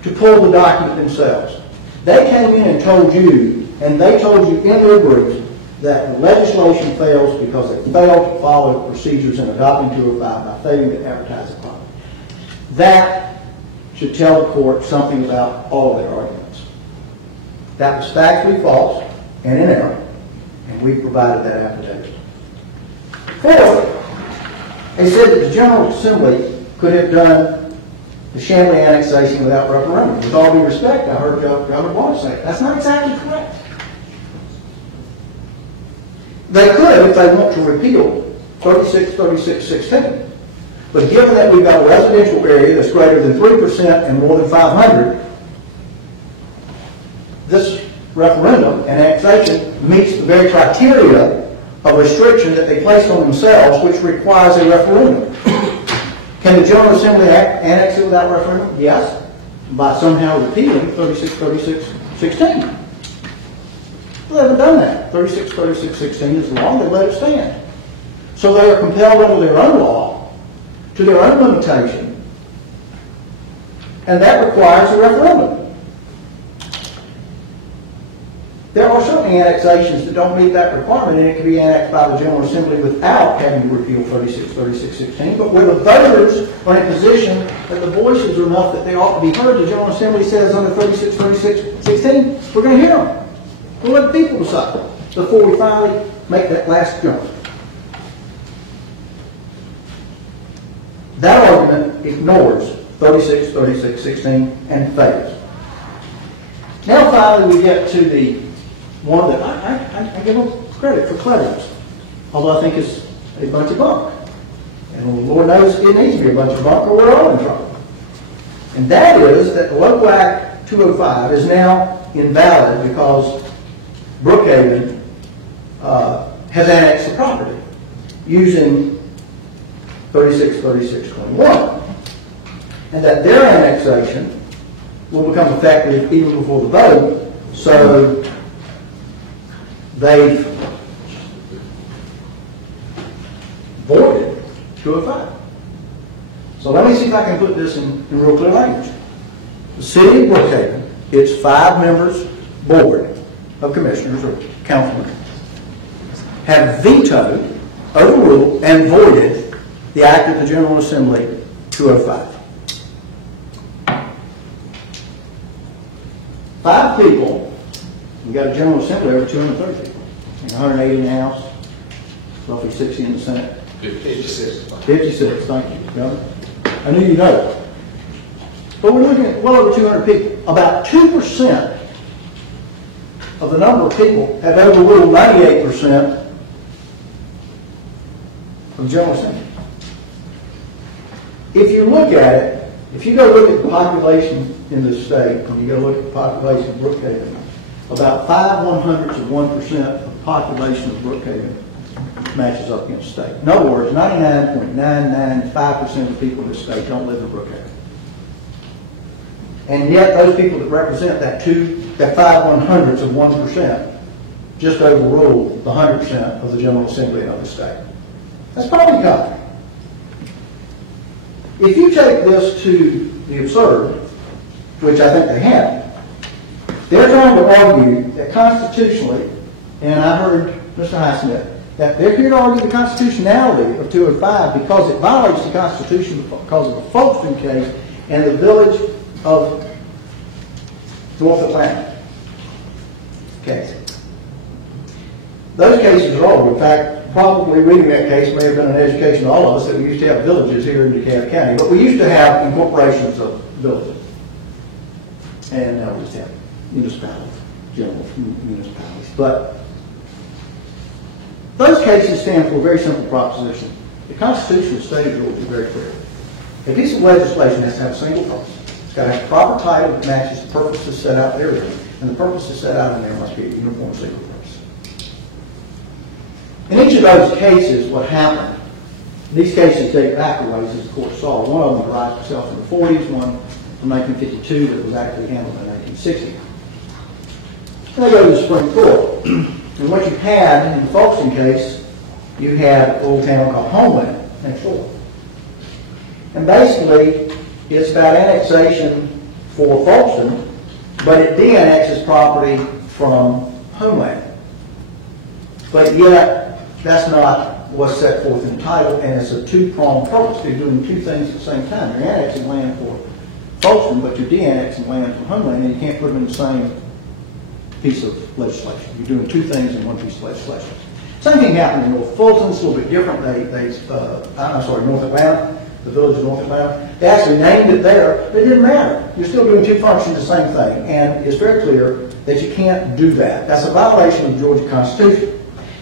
to pull the document themselves. They came in and told you, and they told you in their brief, that the legislation fails because it failed to follow procedures in adopting 205 by failing to advertise it properly. That should tell the court something about all their arguments. That was factually false and in error, and we provided that affidavit. Fourth, they said that the General Assembly could have done the Chamblee annexation without referendum. With all due respect, I heard Governor Barnes say it. That's not exactly correct. They could if they want to repeal 36-16. But given that we've got a residential area that's greater than 3% and more than 500, this referendum and annexation meets the very criteria of restriction that they placed on themselves, which requires a referendum. Can the General Assembly annex it without referendum? Yes, by somehow repealing 36-16. They haven't done that. 36-16 is the law, they let it stand. So they are compelled under their own law to their own limitation, and that requires a referendum. There are certain annexations that don't meet that requirement, and it can be annexed by the General Assembly without having to repeal 36-16, but where the voters are in a position that the voices are enough that they ought to be heard, the General Assembly says under 36-16, we're going to hear them. We'll let the people decide before we finally make that last jump. That argument ignores 36-16 and fails. Now finally we get to the one that I give them credit for cleverness, although I think it's a bunch of bunk. And the Lord knows it needs to be a bunch of bunk or we're all in trouble. And that is that the Local Act 205 is now invalid because Brookhaven has annexed the property using 36-21, and that their annexation will become effective even before the vote, so they've voided 205. So let me see if I can put this in real clear language. The city of Brookhaven, its 5 members board of commissioners or councilmen, have vetoed, overruled, and voided the act of the General Assembly 205. 5 people, we got a General Assembly over 230 people, and 180 in the House, roughly 60 in the Senate. 56. 56, thank you, Governor. I knew you'd know it. But we're looking at well over 200 people. About 2% of the number of people have overruled 98% of the General Assembly. If you look at it, if you go look at the population in this state, and you go look at the population of Brookhaven, about 5/100% of the population of Brookhaven matches up against the state. In other words, 99.995% of the people in this state don't live in Brookhaven. And yet those people that represent that 5/100% just overruled the 100% of the General Assembly of the state. That's probably common. If you take this to the absurd, which I think they have, they're trying to argue that constitutionally, and I heard Mr. Highsmith, that they're here to argue the constitutionality of 205 because it violates the Constitution because of the Folkestone case and the village of North Atlanta case. Those cases are old. In fact, probably reading that case may have been an education to all of us that we used to have villages here in DeKalb County, but we used to have incorporations of villages. And now we just have municipalities, general municipalities. But those cases stand for a very simple proposition. The Constitution stated rules are very clear. A piece of legislation has to have a single purpose. It's got to have a proper title that matches the purposes set out there, and the purposes set out in there must be a uniform single purpose. In each of those cases, what happened, these cases date back a ways, as the court saw. One of them derived itself from the 40s, one from 1952 that was actually handled in 1960. And they go to the Supreme Court. And what you had in the Folkestone case, you had a little town called Homeland next door. And basically, it's about annexation for Folkston, but it de-annexes property from Homeland. But yet, that's not what's set forth in the title, and it's a two-pronged purpose. They're doing two things at the same time. You're annexing land for Folkston, but you're de-annexing land from Homeland, and you can't put them in the same piece of legislation. You're doing two things in one piece of legislation. Same thing happened in North Fulton. It's a little bit different. North Atlanta, the village of North Atlanta. They actually named it there, but it didn't matter. You're still doing two functions, the same thing, and it's very clear that you can't do that. That's a violation of the Georgia Constitution.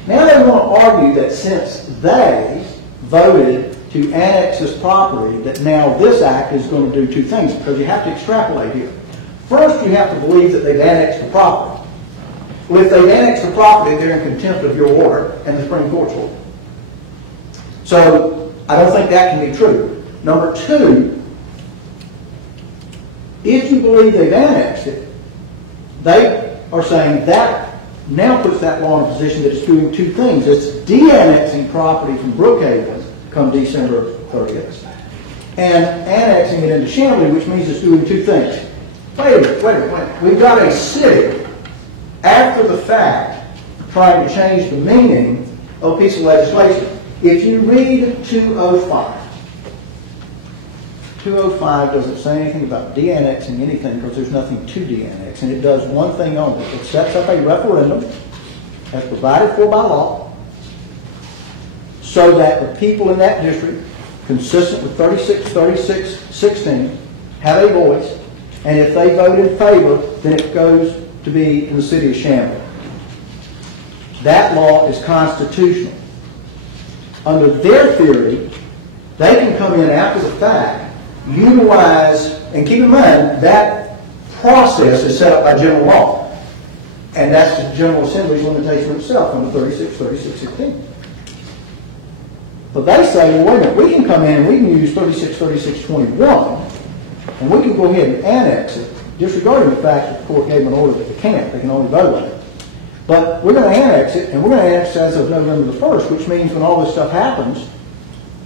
Now they want to argue that since they voted to annex this property, that now this act is going to do two things, because you have to extrapolate here. First, you have to believe that they've annexed the property. Well, if they've annexed the property, they're in contempt of your order and the Supreme Court's order. So, I don't think that can be true. Number two, if you believe they've annexed it, they are saying that now puts that law in a position that it's doing two things. It's de-annexing property from Brookhaven come December 30th and annexing it into Chamblee, which means it's doing two things. Wait a minute. We've got a city, after the fact, trying to change the meaning of a piece of legislation. If you read 205 doesn't say anything about de-annexing anything because there's nothing to de-annex, and it does one thing only. It sets up a referendum as provided for by law so that the people in that district, consistent with 36-36-16, have a voice, and if they vote in favor, then it goes to be in the city of Chamblee. That law is constitutional. Under their theory, they can come in after the fact, utilize, and keep in mind, that process is set up by general law. And that's the General Assembly's limitation itself under 36-36-16. But they say, well, wait a minute, we can come in and we can use 36-36-21, and we can go ahead and annex it, disregarding the fact that the court gave them an order that they can't. They can only vote on it. But we're going to annex it, and we're going to annex it as of November the 1st, which means when all this stuff happens,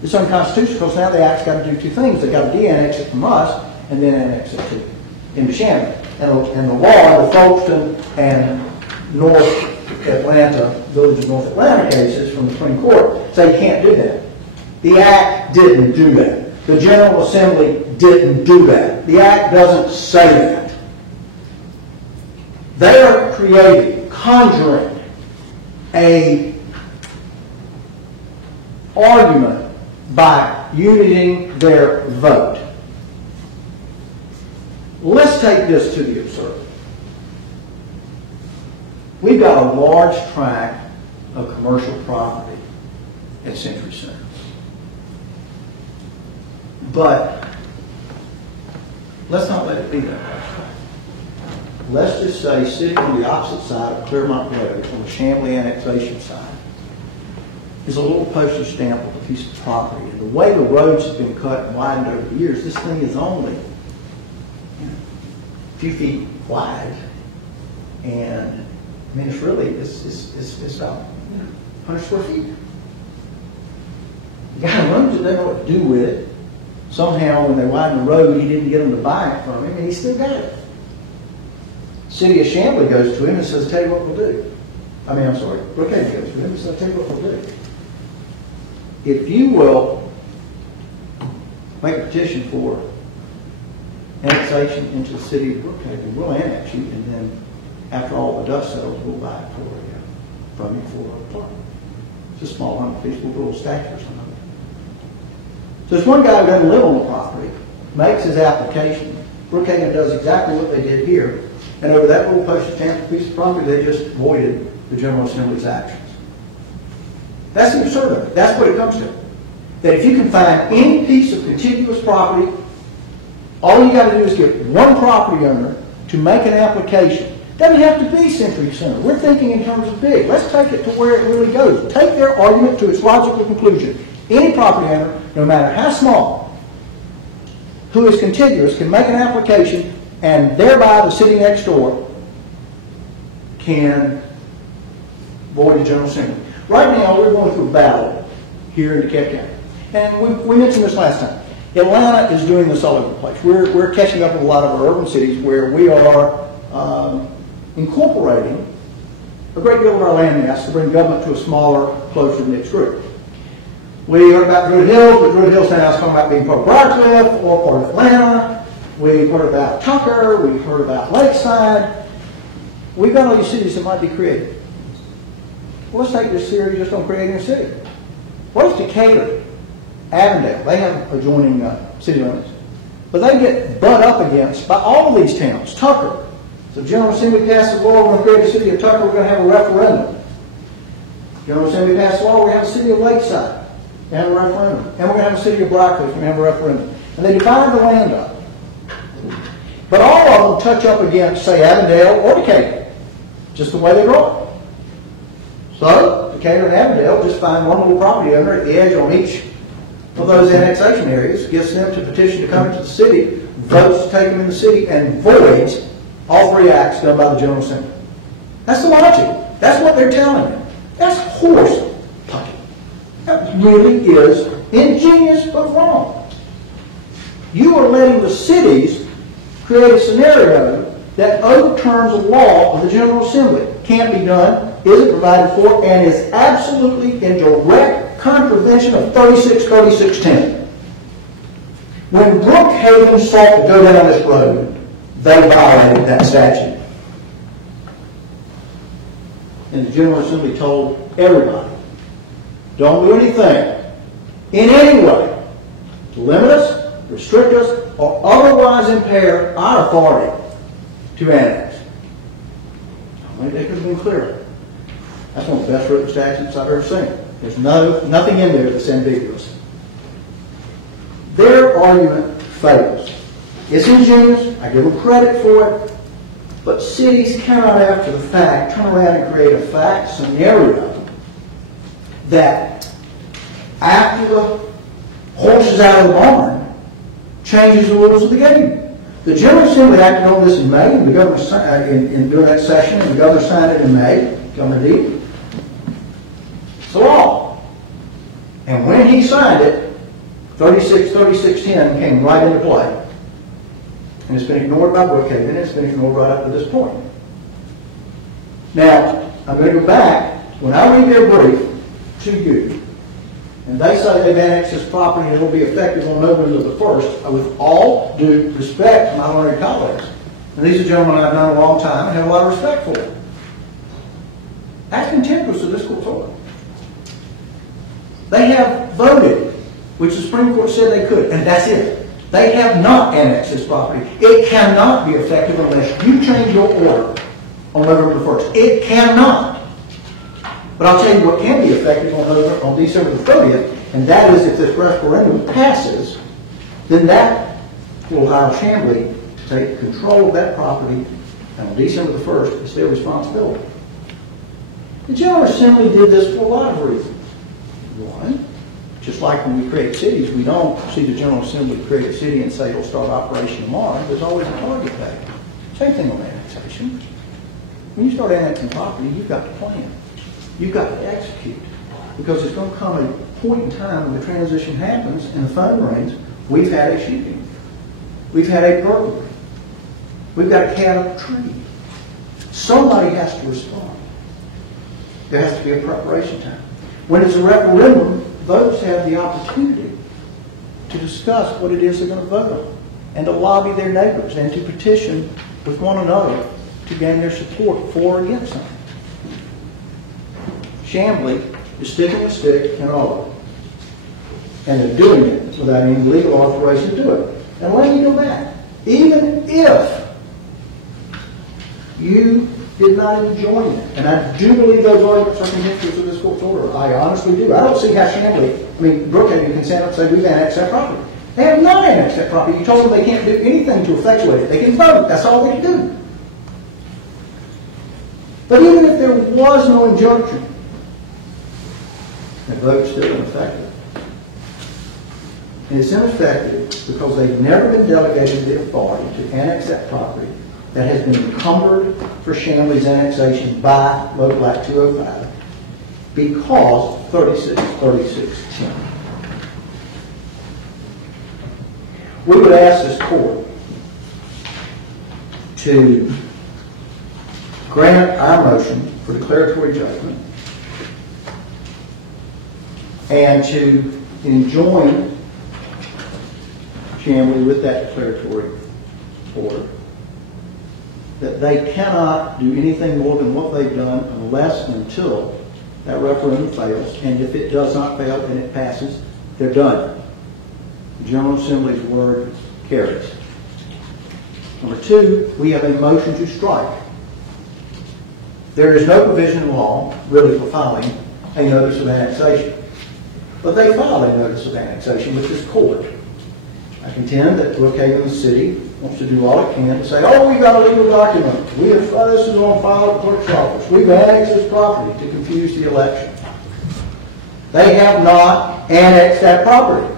it's unconstitutional because now the act's got to do two things. They've got to de-annex it from us and then annex it into Chamblee. And the law, the Folkston and North Atlanta, Village of North Atlanta cases from the Supreme Court say you can't do that. The Act didn't do that. The General Assembly didn't do that. The Act doesn't say that. They are creating, conjuring a argument by using their vote. Let's take this to the absurd. We've got a large tract of commercial property at Century Center. But let's not let it be that large tract. Let's just say sitting on the opposite side of Claremont Road, on the Chamblee annexation side, is a little postage stamp of a piece of property. And the way the roads have been cut and widened over the years, this thing is only a few feet wide. And I mean, it's really, it's about 100 square feet. The guy who owns it doesn't know what to do with it. Somehow, when they widened the road, he didn't get them to buy it from him, and he still got it. City of Chamblee goes to him and says, tell you what we'll do. Brookhaven goes to him and says, tell you what we'll do. If you will make a petition for annexation into the city of Brookhaven, we'll annex you, and then after all the dust settles, we'll buy it from you for a plot. It's a small amount of piece, we'll put a little statue or something. So this one guy who doesn't live on the property makes his application. Brookhaven does exactly what they did here, and over that little postage stamp piece of property, they just voided the General Assembly's actions. That's the absurd of it. That's what it comes to. That if you can find any piece of contiguous property, all you got to do is get one property owner to make an application. It doesn't have to be Century Center. We're thinking in terms of big. Let's take it to where it really goes. Take their argument to its logical conclusion. Any property owner, no matter how small, who is contiguous can make an application, and thereby the city next door can void the General Assembly. Right now, we're going through a battle here in DeKalb County. And we mentioned this last time. Atlanta is doing this all over the place. We're catching up with a lot of our urban cities where we are incorporating a great deal of our land mass to bring government to a smaller, closer knit group. We heard about Druid Hills, but Druid Hills now is talking about being part of Briarcliff or part of Atlanta. We've heard about Tucker. We've heard about Lakeside. We've got all these cities that might be created. Well, let's take this theory just on creating a city. What is Decatur? Avondale, they have adjoining city limits. But they get butt up against by all of these towns. Tucker. So General Assembly passes law, we're going to create a city of Tucker, we're going to have a referendum. General Assembly passes law, we're going to have a city of Lakeside, and have a referendum. And we're going to have a city of Briarcliff, we're going to have a referendum. And they divide the land up. But all of them touch up against, say, Avondale or Decatur, just the way they draw it. So Decatur and Avondale just find one little property owner at the edge on each of those annexation areas, gets them to petition to come into the city, votes to take them in the city, and voids all 3 acts done by the General Assembly. That's the logic. That's what they're telling you. That's horse pucky. That really is ingenious but wrong. You are letting the cities create a scenario that overturns a law of the General Assembly. Can't be done, isn't provided for, and is absolutely in direct contravention of 363610. When Brookhaven sought to go down this road, they violated that statute. And the General Assembly told everybody, don't do anything in any way to limit us, restrict us, or otherwise impair our authority to annex. I mean, they could have been clearer. That's one of the best written statutes I've ever seen. There's nothing in there that's ambiguous. Their argument fails. It's ingenious. I give them credit for it. But cities cannot, after the fact, turn around and create a fact scenario that, after the horse is out of the barn, changes the rules of the game. The General Assembly acted on this in May, and the governor in doing that session, and the governor signed it in May. Governor Dean. It's a law. And when he signed it, 3610 came right into play. And it's been ignored by Brookhaven, and it's been ignored right up to this point. Now, I'm going to go back. When I read their brief to you, and they say they've annexed this property and it will be effective on November the 1st, with all due respect to my learned colleagues, and these are gentlemen I've known a long time and have a lot of respect for, that's contemptuous of this court's order. They have voted, which the Supreme Court said they could, and that's it. They have not annexed this property. It cannot be effective unless you change your order on November the 1st. It cannot. But I'll tell you what can be effective on December the 30th, and that is if this referendum passes, then that will allow Chamblee to take control of that property, and on December the 1st, it's their responsibility. The General Assembly did this for a lot of reasons. One, just like when we create cities, we don't see the General Assembly create a city and say it'll start operation tomorrow. There's always a target date. Same thing on annexation. When you start annexing property, you've got to plan. You've got to execute. Because there's going to come a point in time when the transition happens and the phone rings, we've had a shooting. We've had a burglary. We've got a cat up a tree. Somebody has to respond. There has to be a preparation time. When it's a referendum, voters have the opportunity to discuss what it is they're going to vote on and to lobby their neighbors and to petition with one another to gain their support for or against something. Chamblee is sticking a stick in all of it. And they're doing it without any legal authorization to do it. And let me go back. Even if you did not even join it, and I do believe those arguments are contemptuous of this court's order. I honestly do. I don't see how Brookhaven can stand up and say we've annexed that property. They have not annexed that property. You told them they can't do anything to effectuate it. They can vote. That's all they can do. But even if there was no injunction, the vote's still ineffective. And it's ineffective because they've never been delegated the authority to annex that property that has been encumbered for Chamblee's annexation by Local Act 205 because 3610. we would ask this court to grant our motion for declaratory judgment and to enjoin Chamblee with that declaratory order that they cannot do anything more than what they've done unless and until that referendum fails, and if it does not fail and it passes, they're done. The General Assembly's word carries. Number two, we have a motion to strike. There is no provision in law, really, for filing a notice of annexation. But they filed a notice of annexation with this court. I contend that Brookhaven City wants to do all it can to say, oh, we got a legal document. This is on file at the clerk's office. We've annexed this property to confuse the election. They have not annexed that property.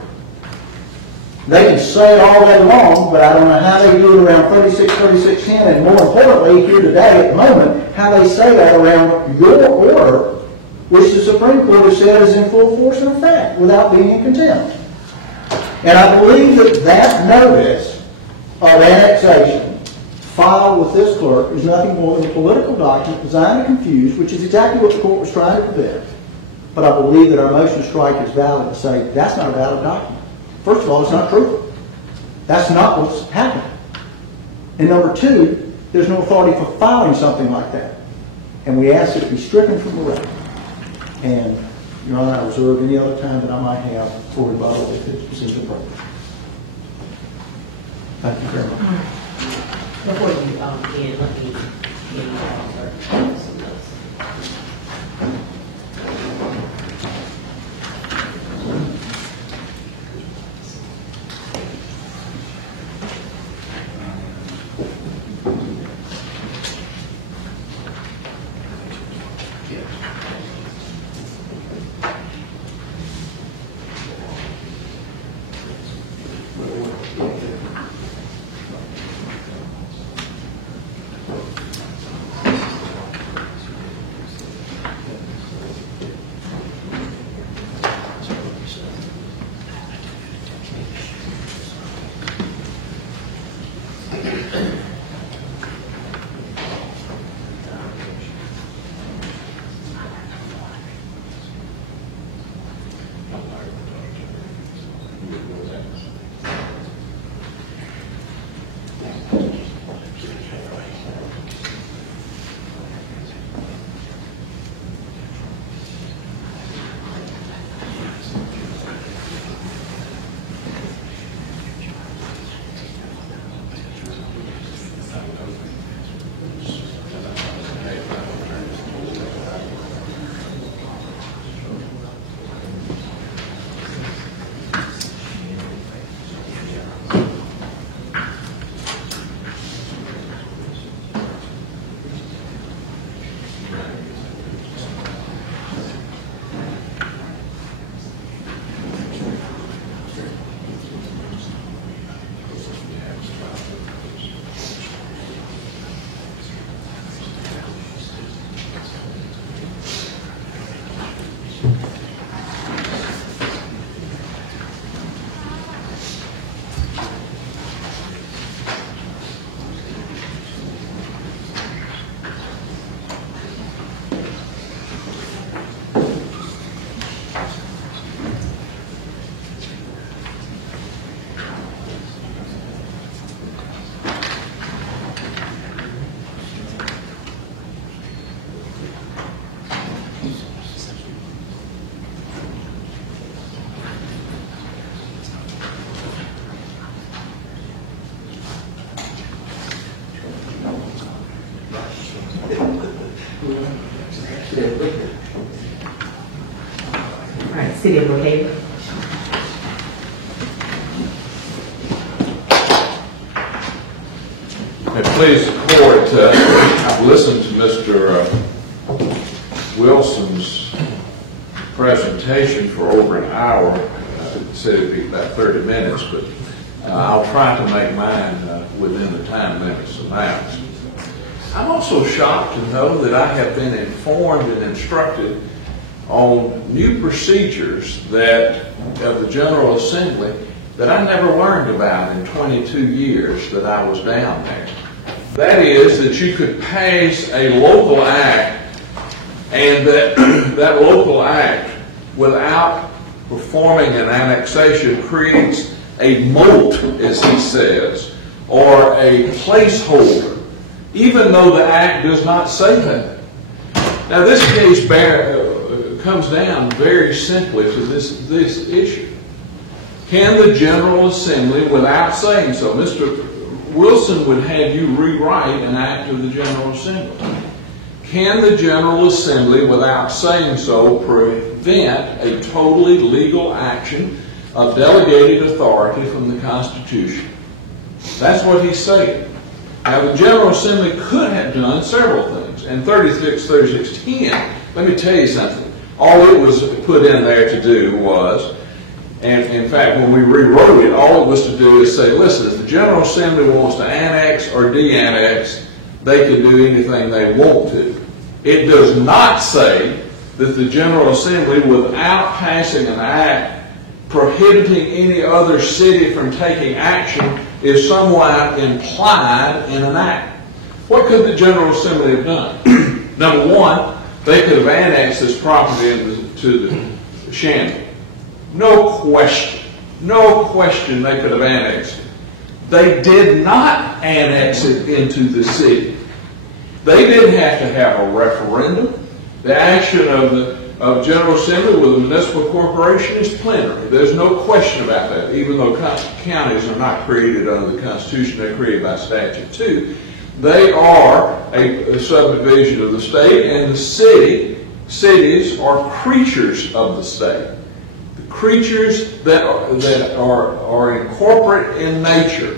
They can say it all day long, but I don't know how they do it around 3610, and more importantly, here today at the moment, how they say that around your order, which the Supreme Court has said is in full force and effect without being in contempt. And I believe that that notice of annexation filed with this clerk is nothing more than a political document designed to confuse, which is exactly what the court was trying to prevent. But I believe that our motion to strike is valid to say that's not a valid document. First of all, it's not true. That's not what's happening. And number two, there's no authority for filing something like that. And we ask that it be stricken from the record. And, Your Honor, I reserve any other time that I might have for rebuttal if it seems appropriate. Thank you very much. Before you begin, let me give you some notes. All right, City of Brookhaven. And please, the court, I've listened to Mr. Wilson's presentation for over an hour. It said it'd be about 30 minutes, but I'll try to make mine within the time limits announced. I'm also shocked to know that I have been informed and instructed on new procedures that of the General Assembly that I never learned about in 22 years that I was down there. That is that you could pass a local act, and that local act, without performing an annexation, creates a moat, as he says, or a placeholder, even though the act does not say that. Now, this case comes down very simply to this issue. Can the General Assembly, without saying so, Mr. Wilson would have you rewrite an act of the General Assembly. Can the General Assembly, without saying so, prevent a totally legal action of delegated authority from the Constitution? That's what he's saying. Now, the General Assembly could have done several things. And 3610, let me tell you something. All it was put in there to do was, and in fact, when we rewrote it, all it was to do is say, listen, if the General Assembly wants to annex or de-annex, they can do anything they want to. It does not say that the General Assembly, without passing an act prohibiting any other city from taking action, is somewhat implied in an act. What could the General Assembly have done? Number one, they could have annexed this property to the Shannon. No question they could have annexed it. They did not annex it into the city. They didn't have to have a referendum. The action of General Assembly with a municipal corporation is plenary. There's no question about that, even though counties are not created under the Constitution, they're created by statute too. They are a subdivision of the state, and the cities are creatures of the state. The creatures that are incorporate in nature,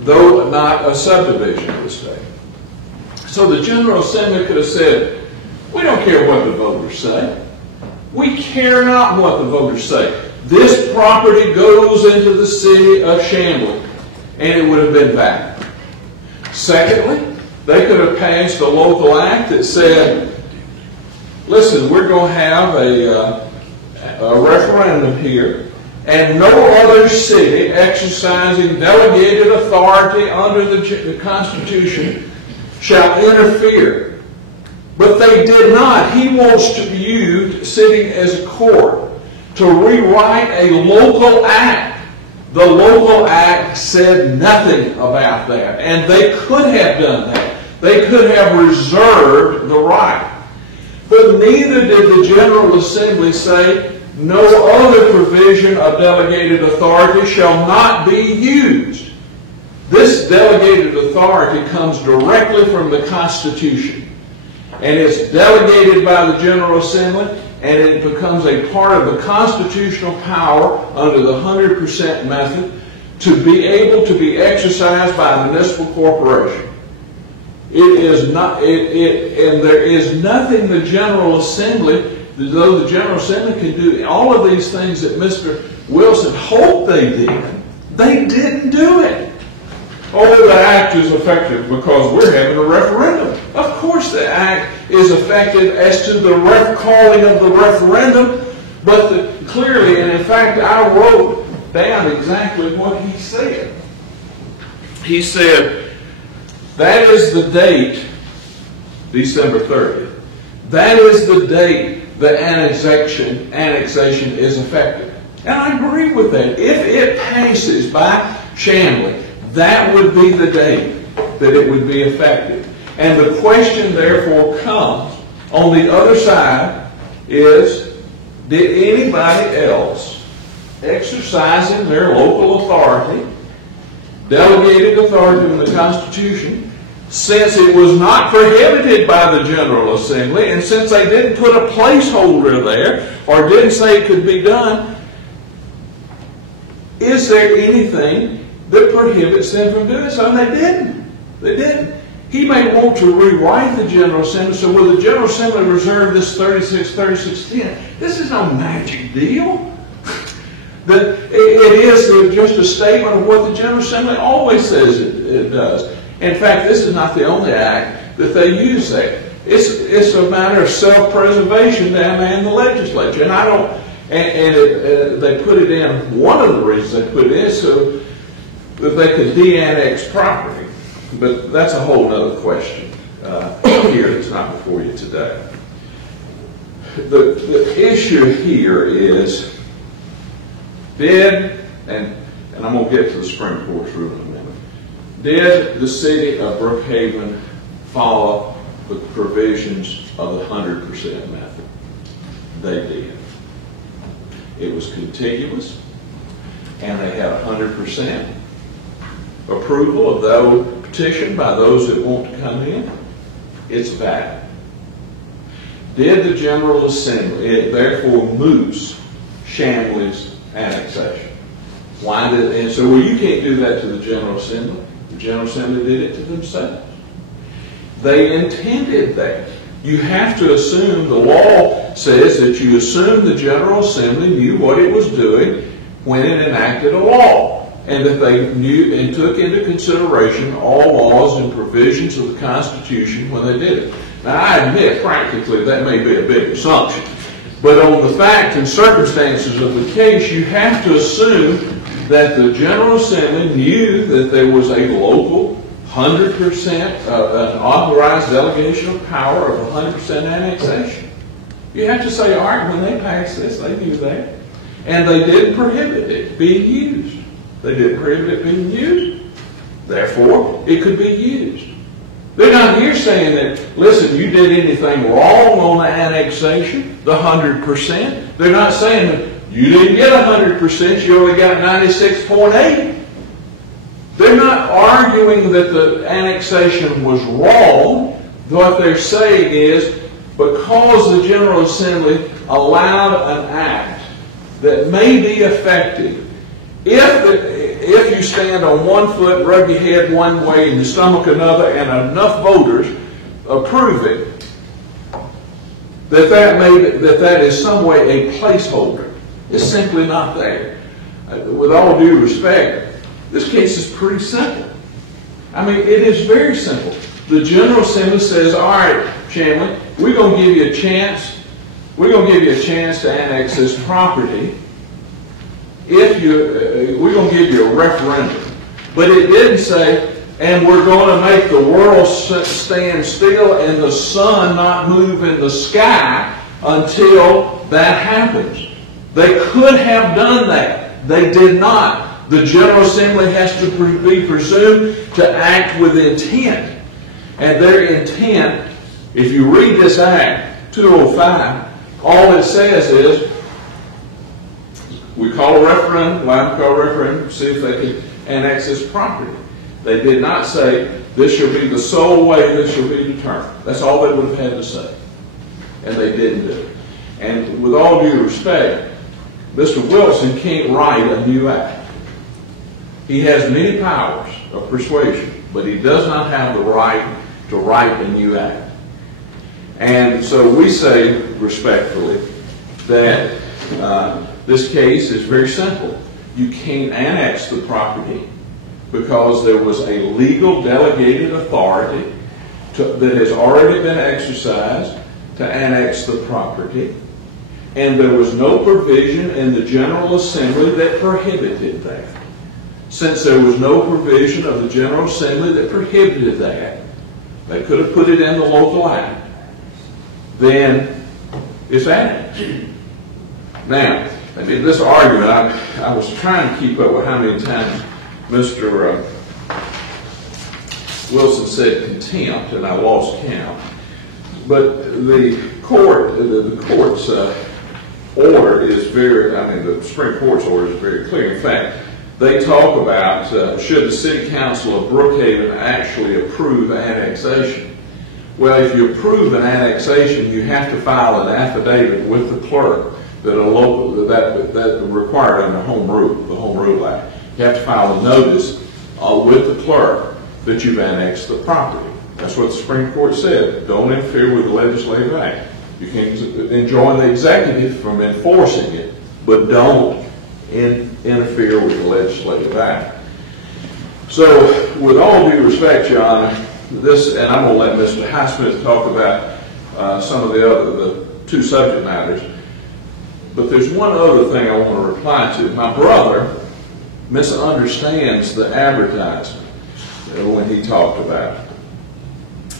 though not a subdivision of the state. So the General Assembly could have said, we don't care what the voters say. We care not what the voters say. This property goes into the city of Chamblee, and it would have been valid. Secondly, they could have passed a local act that said, listen, we're going to have a referendum here, and no other city exercising delegated authority under the Constitution shall interfere. But they did not. He wants you, sitting as a court, to rewrite a local act. The local act said nothing about that, and they could have done that. They could have reserved the right. But neither did the General Assembly say, no other provision of delegated authority shall not be used. This delegated authority comes directly from the Constitution, and it's delegated by the General Assembly, and it becomes a part of the constitutional power under the 100% method to be able to be exercised by a municipal corporation. It is not, and there is nothing the General Assembly, though the General Assembly can do all of these things that Mr. Wilson hoped they did, they didn't do it. Oh, the act is effective because we're having a referendum. Of course the act is effective as to the calling of the referendum, but clearly, and in fact I wrote down exactly what he said. He said, that is the date, December 30th. That is the date the annexation is effective. And I agree with that. If it passes by Chamblee, that would be the date that it would be effective. And the question therefore comes on the other side is, did anybody else exercising their local authority, delegated authority in the Constitution, since it was not prohibited by the General Assembly, and since they didn't put a placeholder there or didn't say it could be done, is there anything that prohibits them from doing so? And they didn't. They didn't. He may want to rewrite the General Assembly, so will the General Assembly reserve this 3610? This is no magic deal. It is just a statement of what the General Assembly always says it does. In fact, this is not the only act that they use there. It's a matter of self-preservation down there in the legislature. And I don't, They put it in, one of the reasons they put it in is so that they could de-annex property. But that's a whole other question here that's not before you today. The issue here is, and I'm going to get to the Supreme Court's ruling in a minute, did the city of Brookhaven follow the provisions of the 100% method? They did. It was contiguous, and they had 100% approval of the petition by those that want to come in. It's valid. Did the General Assembly, it therefore moots Shanley's annexation? Why did it? And so, well, you can't do that to the General Assembly. The General Assembly did it to themselves. They intended that. You have to assume, the law says that you assume the General Assembly knew what it was doing when it enacted a law, and that they knew and took into consideration all laws and provisions of the Constitution when they did it. Now, I admit, practically, that may be a big assumption, but on the fact and circumstances of the case, you have to assume that the General Assembly knew that there was a local 100% an authorized delegation of power of 100% annexation. You have to say, all right, when they passed this, they knew that. And they didn't prohibit it being used. They didn't prohibit it being used. Therefore, it could be used. They're not here saying that, listen, you did anything wrong on the annexation, the 100%. They're not saying that you didn't get 100%, you only got 96.8. They're not arguing that the annexation was wrong. What they're saying is, because the General Assembly allowed an act that may be effective, if you stand on one foot, rub your head one way and your stomach another, and enough voters approve it, that is some way a placeholder. It's simply not there. With all due respect, this case is pretty simple. I mean, it is very simple. The General Assembly says, all right, Shanley, we're going to give you a chance. We're going to give you a chance to annex this property. We're going to give you a referendum. But it didn't say, and we're going to make the world stand still and the sun not move in the sky until that happens. They could have done that. They did not. The General Assembly has to be presumed to act with intent. And their intent, if you read this Act, 205, all it says is, we call a referendum, see if they can annex this property. They did not say, this shall be the sole way this shall be determined. That's all they would have had to say. And they didn't do it. And with all due respect, Mr. Wilson can't write a new act. He has many powers of persuasion, but he does not have the right to write a new act. And so we say respectfully that this case is very simple. You can't annex the property because there was a legal delegated authority that has already been exercised to annex the property, and there was no provision in the General Assembly that prohibited that. Since there was no provision of the General Assembly that prohibited that, they could have put it in the local act, then it's annexed. Now, in this argument, I was trying to keep up with how many times Mr. Wilson said contempt, and I lost count. But the court's order is the Supreme Court's order is very clear. In fact, they talk about should the City Council of Brookhaven actually approve annexation. Well, if you approve an annexation, you have to file an affidavit with the clerk that required under the Home Rule Act. You have to file a notice with the clerk that you've annexed the property. That's what the Supreme Court said. Don't interfere with the legislative act. You can enjoin the executive from enforcing it, but don't interfere with the legislative act. So, with all due respect, Your Honor, and I'm going to let Mr. Highsmith talk about some of the two subject matters. But there's one other thing I want to reply to. My brother misunderstands the advertisement when he talked about it.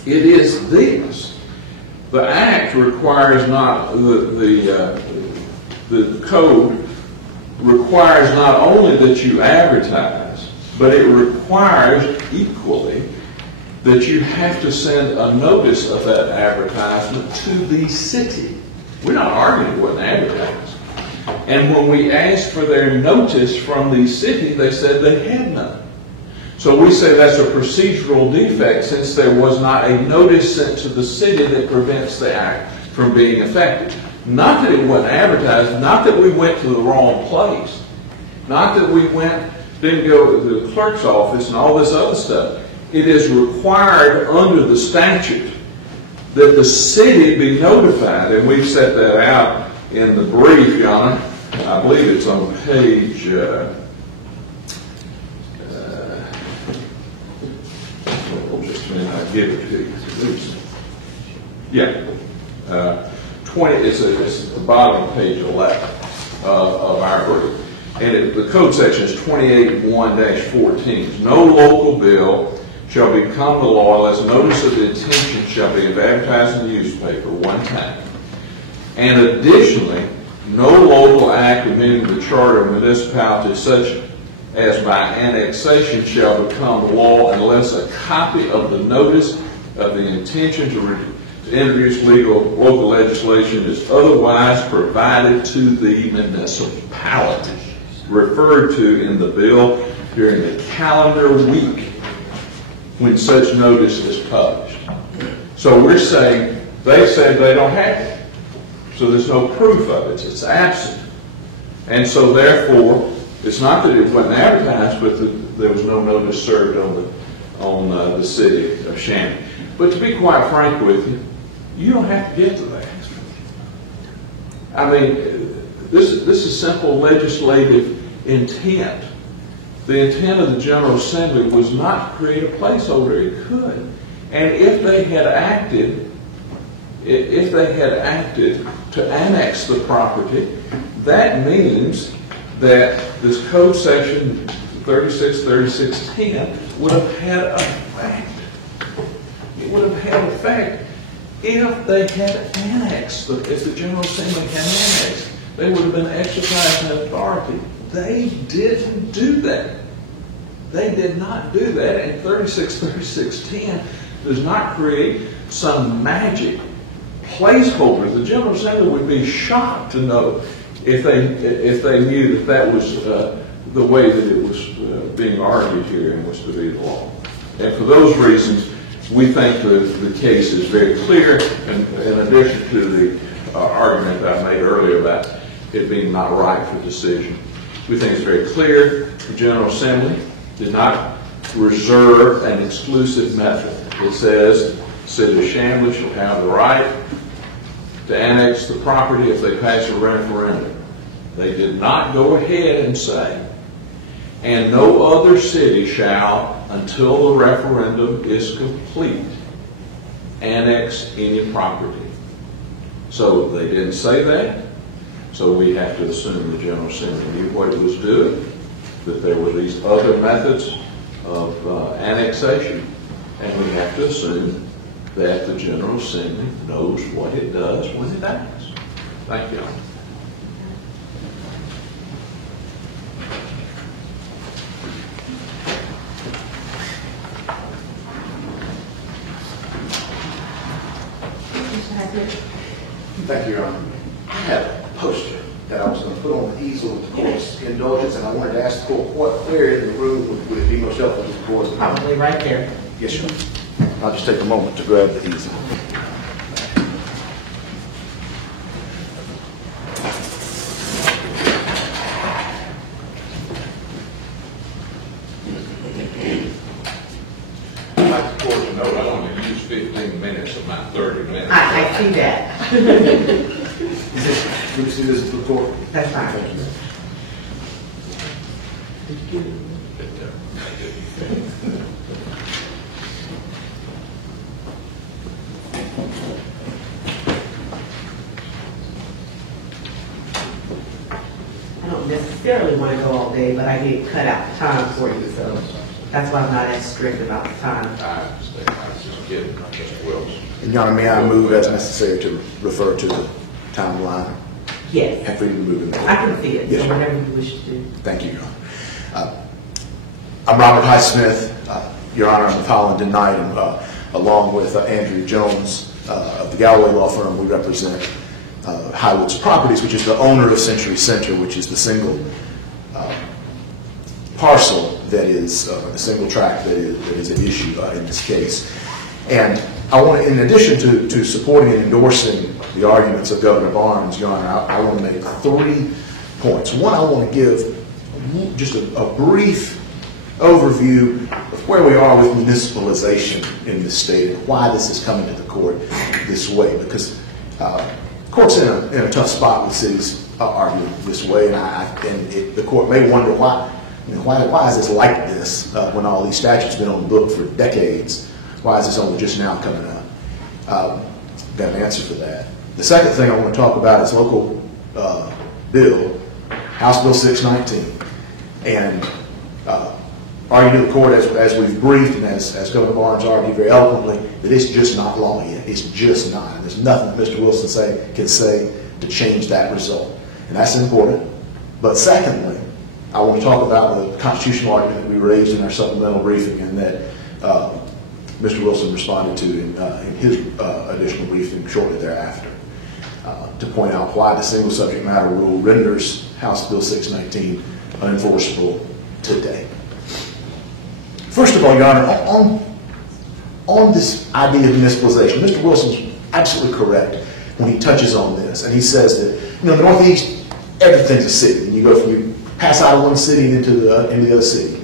It is this. The act requires not, the code requires not only that you advertise, but it requires equally that you have to send a notice of that advertisement to the city. We're not arguing it wasn't advertised. And when we asked for their notice from the city, they said they had none. So we say that's a procedural defect since there was not a notice sent to the city that prevents the act from being effective. Not that it wasn't advertised, not that we went to the wrong place, not that we didn't go to the clerk's office and all this other stuff. It is required under the statute that the city be notified, and we've set that out in the brief, Your Honor. I believe it's on page, just a minute, I'll give it to you. Yeah. 20, it's at the bottom of page 11 of our brief. And the code section is 28.1-14. No local bill shall become the law unless notice of the intention shall be advertised in the newspaper one time. And additionally, no local act amending the charter of municipality such as by annexation shall become law unless a copy of the notice of the intention to introduce local legislation is otherwise provided to the municipality referred to in the bill during the calendar week when such notice is published. So we're saying, they said they don't have it. So there's no proof of it. It's absent. And so therefore, it's not that it wasn't advertised, but that there was no notice served on the city of Shannon. But to be quite frank with you, you don't have to get to that. I mean, this is simple legislative intent. The intent of the General Assembly was not to create a placeholder. It could. And if they had acted to annex the property, that means that this code section 3610 would have had effect. It would have had effect if they had annexed, if the General Assembly had annexed. They would have been exercising authority. They didn't do that. They did not do that. And 3610 does not create some magic placeholder. The General Assembly would be shocked to know if they knew that was the way that it was being argued here and was to be the law. And for those reasons, we think the case is very clear. And in addition to the argument that I made earlier about it being not right for decision, we think it's very clear the General Assembly did not reserve an exclusive method. It says the city of Chamblee shall have the right to annex the property if they pass a referendum. They did not go ahead and say, and no other city shall, until the referendum is complete, annex any property. So they didn't say that. So we have to assume the General Assembly knew what it was doing, that there were these other methods of annexation, and we have to assume that the General Assembly knows what it does when it acts. Thank you. Thank you, Your Honor. I had a poster that I was going to put on the easel with the court's indulgence, and I wanted to ask the court, where in the room would it be most helpful to the court? Probably right there. Yes, sir. I'll just take a moment to grab the easel. I'd like the court to know I only used 15 minutes of my 30 minutes. I see that. Would you see this as the court? That's fine. don't necessarily want to go all day, but I did cut out the time for you, so that's why I'm not as strict about the time. I understand. I was just kidding, Mr. Wilson. Your Honor, may I move as necessary to refer to the timeline Yes, and freedom of movement? I can see it, Yes, so ma'am. whatever you wish to do. Thank you, Your Honor. I'm Robert Highsmith. Your Honor, I'm with Holland and Knight, and along with Andrew Jones of the Galloway Law Firm, we represent Highwoods Properties, which is the owner of Century Center, which is the single parcel that is, the single tract that is at issue in this case. And I want to, in addition to supporting and endorsing the arguments of Governor Barnes, Your Honor, I want to make 3 points. One, I want to give just a brief overview of where we are with municipalization in this state and why this is coming to the court this way. Because court's in a tough spot with cities arguing this way, and the court may wonder why. Why is this like this when all these statutes have been on the book for decades? Why is this only just now coming up? Got an answer for that. The second thing I want to talk about is local bill, House Bill 619, and argue to the court as we've briefed and as Governor Barnes argued very eloquently that it's just not law yet. It's just not. And there's nothing that Mr. Wilson can say to change that result. And that's important. But secondly, I want to talk about the constitutional argument that we raised in our supplemental briefing and that Mr. Wilson responded to in his additional briefing shortly thereafter, to point out why the single subject matter rule renders House Bill 619 unenforceable today. First of all, Your Honor, on this idea of municipalization, Mr. Wilson's absolutely correct when he touches on this, and he says that in the Northeast, everything's a city. And you pass out of one city into the other city,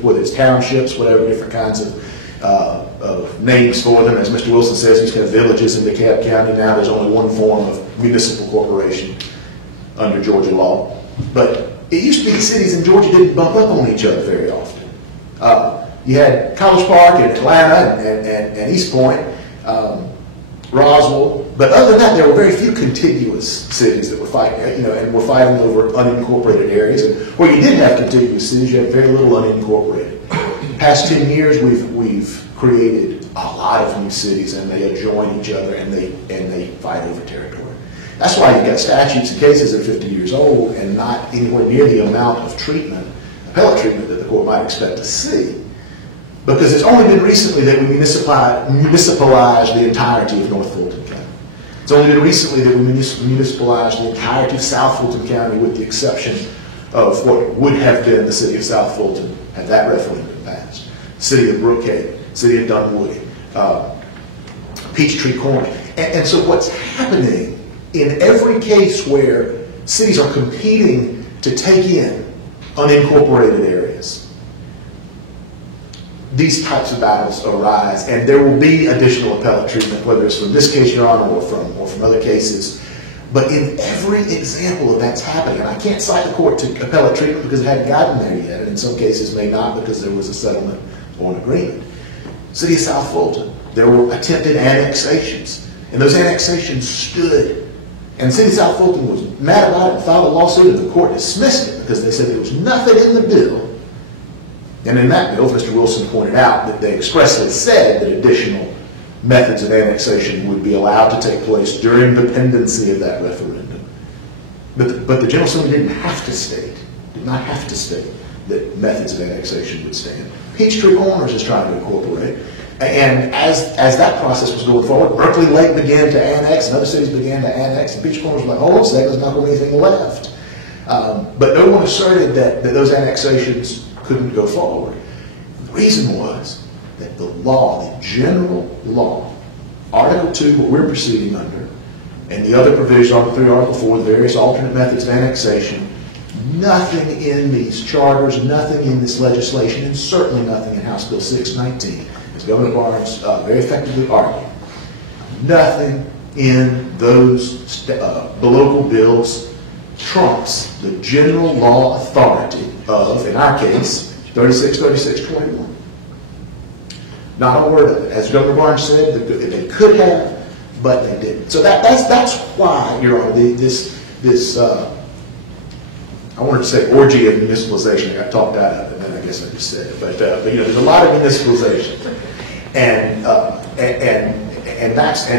whether it's townships, whatever, different kinds of names for them. As Mr. Wilson says, these kind of villages in DeKalb County now, there's only one form of municipal corporation under Georgia law. But it used to be cities in Georgia didn't bump up on each other very often. You had College Park and Atlanta and East Point, Roswell, but other than that, there were very few contiguous cities that were fighting, and were fighting over unincorporated areas. And where you did have contiguous cities, you had very little unincorporated. Past 10 years, we've created a lot of new cities, and they adjoin each other, and they fight over territory. That's why you've got statutes and cases that are 50 years old and not anywhere near the amount of treatment, appellate treatment, that the court might expect to see. Because it's only been recently that we municipalized the entirety of North Fulton County. It's only been recently that we municipalized the entirety of South Fulton County, with the exception of what would have been the city of South Fulton had that referendum been passed. City of Brookhaven, city of Dunwoody, Peachtree Corner. And so what's happening in every case where cities are competing to take in unincorporated areas, these types of battles arise, and there will be additional appellate treatment, whether it's from this case, Your Honor, or from other cases. But in every example of that's happening, and I can't cite the court to appellate treatment because it hadn't gotten there yet, and in some cases may not because there was a settlement or an agreement. City of South Fulton, there were attempted annexations, and those annexations stood. And City of South Fulton was mad about it and filed a lawsuit, and the court dismissed it because they said there was nothing in the bill. And in that bill, Mr. Wilson pointed out that they expressly said that additional methods of annexation would be allowed to take place during the pendency of that referendum. But the General Assembly did not have to state that methods of annexation would stand. Peachtree Corners is trying to incorporate. And as that process was going forward, Berkeley Lake began to annex, and other cities began to annex, and Peachtree Corners was like, hold on a second, there's not going to be anything left. But no one asserted that those annexations couldn't go forward. The reason was that the law, the general law, Article 2, what we're proceeding under, and the other provisions, Article 3, Article 4, the various alternate methods of annexation, nothing in these charters, nothing in this legislation, and certainly nothing in House Bill 619, as Governor Barnes very effectively argued, nothing in those the local bills trumps the general law authority of, in our case, 36-36-21. Not a word of it. As Governor Barnes said, they could have, but they didn't. So that's why, Your Honor, this I wanted to say orgy of municipalization. I got talked out of it, and then I guess I just said it. But you know, there's a lot of municipalization, and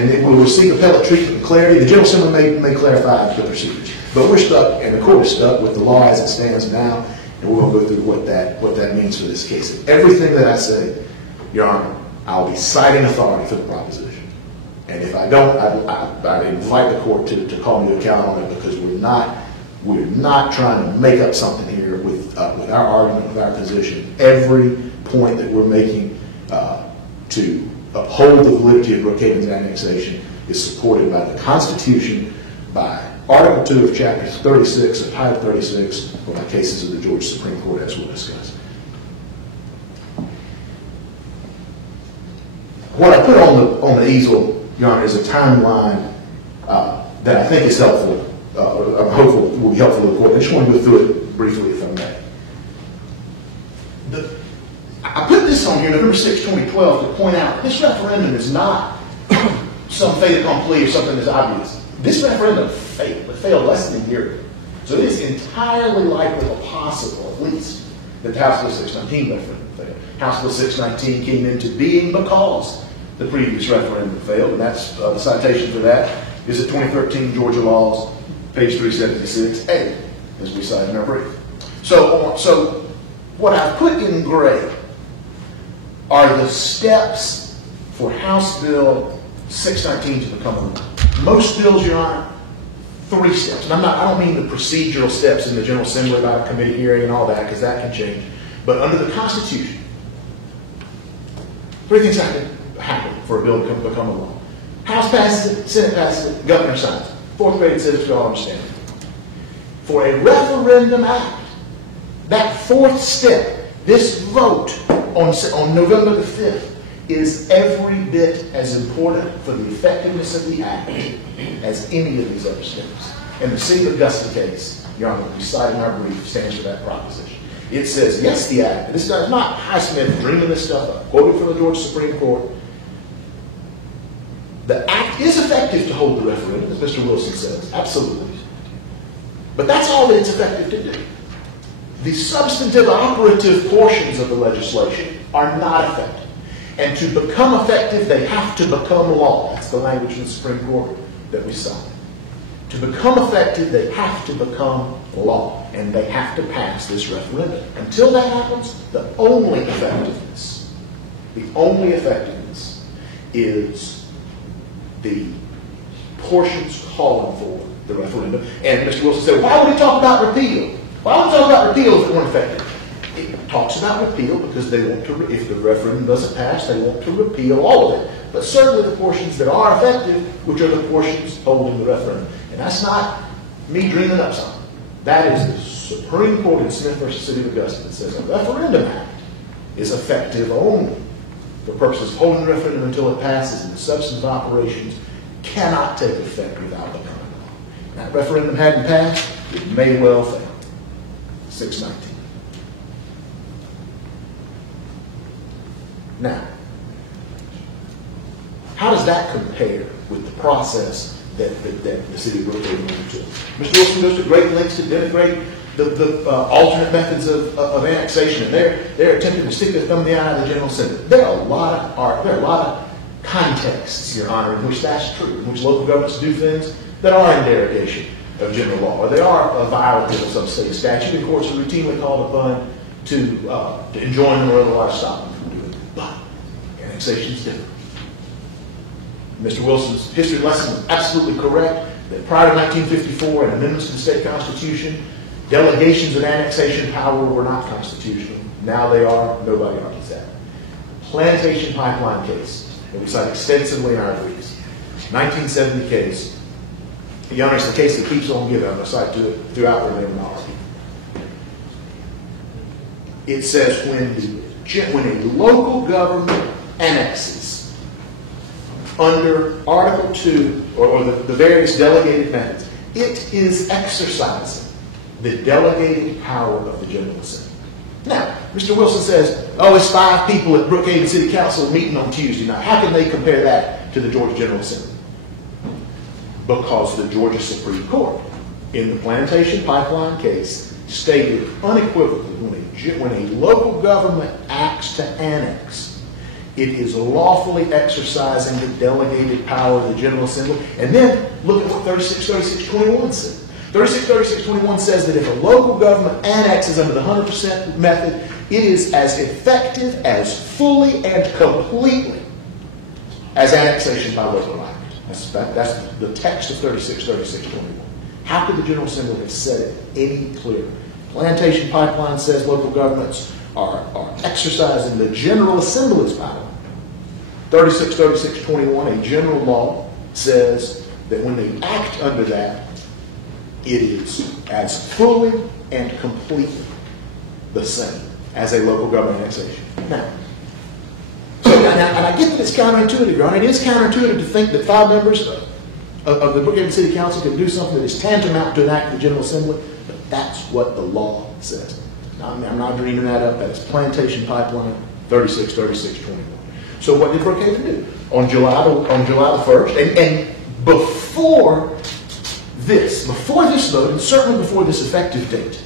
it will receive appellate treatment and clarity. The General Assembly may clarify the procedures, but we're stuck, and the court is stuck with the law as it stands now, and we're going to go through what that means for this case. And everything that I say, Your Honor, I'll be citing authority for the proposition. And if I don't, I invite the court to call me to account on it, because we're not trying to make up something here with our argument, with our position. Every point that we're making to uphold the validity of Brookhaven's annexation is supported by the Constitution, by Article 2 of Chapter 36 of Title 36, or by cases of the Georgia Supreme Court, as we'll discuss. What I put on the easel, Your Honor, is a timeline that I think is helpful. I'm hopeful will be helpful to the court. I just want to go through it briefly, if I may. I put this on here, November 6, 2012, to point out this referendum is not some fait accompli or something that's obvious. This referendum failed. It failed less than a year ago. So it is entirely likely or possible, at least, that the House Bill 619 referendum failed. House Bill 619 came into being because the previous referendum failed, and that's the citation for that is at 2013 Georgia Laws, page 376A, as we cite in our brief. So what I've put in gray are the steps for House Bill 619 to become a law. Most bills, Your Honor, 3 steps. And I don't mean the procedural steps in the General Assembly about a committee hearing and all that, because that can change. But under the Constitution, 3 things have to happen for a bill to become a law. House passes it, Senate passes it, governor signs it. 4th grade civics, we all understand it. For a referendum act, that 4th step, this vote on November the 5th, is every bit as important for the effectiveness of the act as any of these other steps. And the City of Augusta case, Your Honor, we cite in our brief, stands for that proposition. It says, yes, the act, and this is not Highsmith dreaming this stuff up, quoted from the Georgia Supreme Court, the act is effective to hold the referendum, as Mr. Wilson says, absolutely. But that's all that it's effective to do. The substantive operative portions of the legislation are not effective. And to become effective, they have to become law. That's the language in the Supreme Court that we cite. To become effective, they have to become law. And they have to pass this referendum. Until that happens, the only effectiveness is the portions calling for the referendum. And Mr. Wilson said, why would he talk about repeal? Why would he talk about repeal if it weren't effective? It talks about repeal because they want to, if the referendum doesn't pass, they want to repeal all of it. But certainly the portions that are effective, which are the portions holding the referendum. And that's not me dreaming up something. That is the Supreme Court in Smith v. City of Augusta that says a referendum act is effective only for purposes of holding the referendum until it passes, and the substantive operations cannot take effect without becoming law. That referendum hadn't passed, it may well fail. 619. Now, how does that compare with the process that the City of Brookhaven went to? Mr. Wilson goes to great lengths to denigrate the alternate methods of annexation, and they're attempting to stick their thumb in the eye of the General Assembly. There are a lot of contexts, Your Honor, in which that's true, in which local governments do things that are in derogation of general law, or they are violative of some state statute, and courts are routinely called upon to enjoin them or otherwise stop them from doing it. But annexation is different. Mr. Wilson's history lesson is absolutely correct that prior to 1954 and amendments to the state constitution, delegations of annexation power were not constitutional. Now they are. Nobody argues that. Plantation Pipeline case that we cite extensively in our briefs. 1970 case. Your Honor, it's the case that keeps on giving. I'm going to cite to it throughout the terminology. It says when a local government annexes under Article 2 or the various delegated methods, it is exercising the delegated power of the General Assembly. Now, Mr. Wilson says, oh, it's 5 people at Brookhaven City Council meeting on Tuesday night. How can they compare that to the Georgia General Assembly? Because the Georgia Supreme Court, in the Plantation Pipeline case, stated unequivocally, when a local government acts to annex, it is lawfully exercising the delegated power of the General Assembly. And then look at what 363621 says. 363621 says that if a local government annexes under the 100% method, it is as effective, as fully and completely as annexation by local actors. That's the text of 363621. How could the General Assembly have said it any clearer? Plantation Pipeline says local governments are exercising the General Assembly's power. 363621, a general law, says that when they act under that, it is as fully and completely the same as a local government annexation. Now, and I get that it's counterintuitive, Your Honor. It is counterintuitive to think that 5 members of the Brookhaven City Council can do something that is tantamount to an act of the General Assembly, but that's what the law says. Now, I'm not dreaming that up. That's Plantation Pipeline 363621. So what did Brookhaven do? On July the 1st, and before this vote, and certainly before this effective date.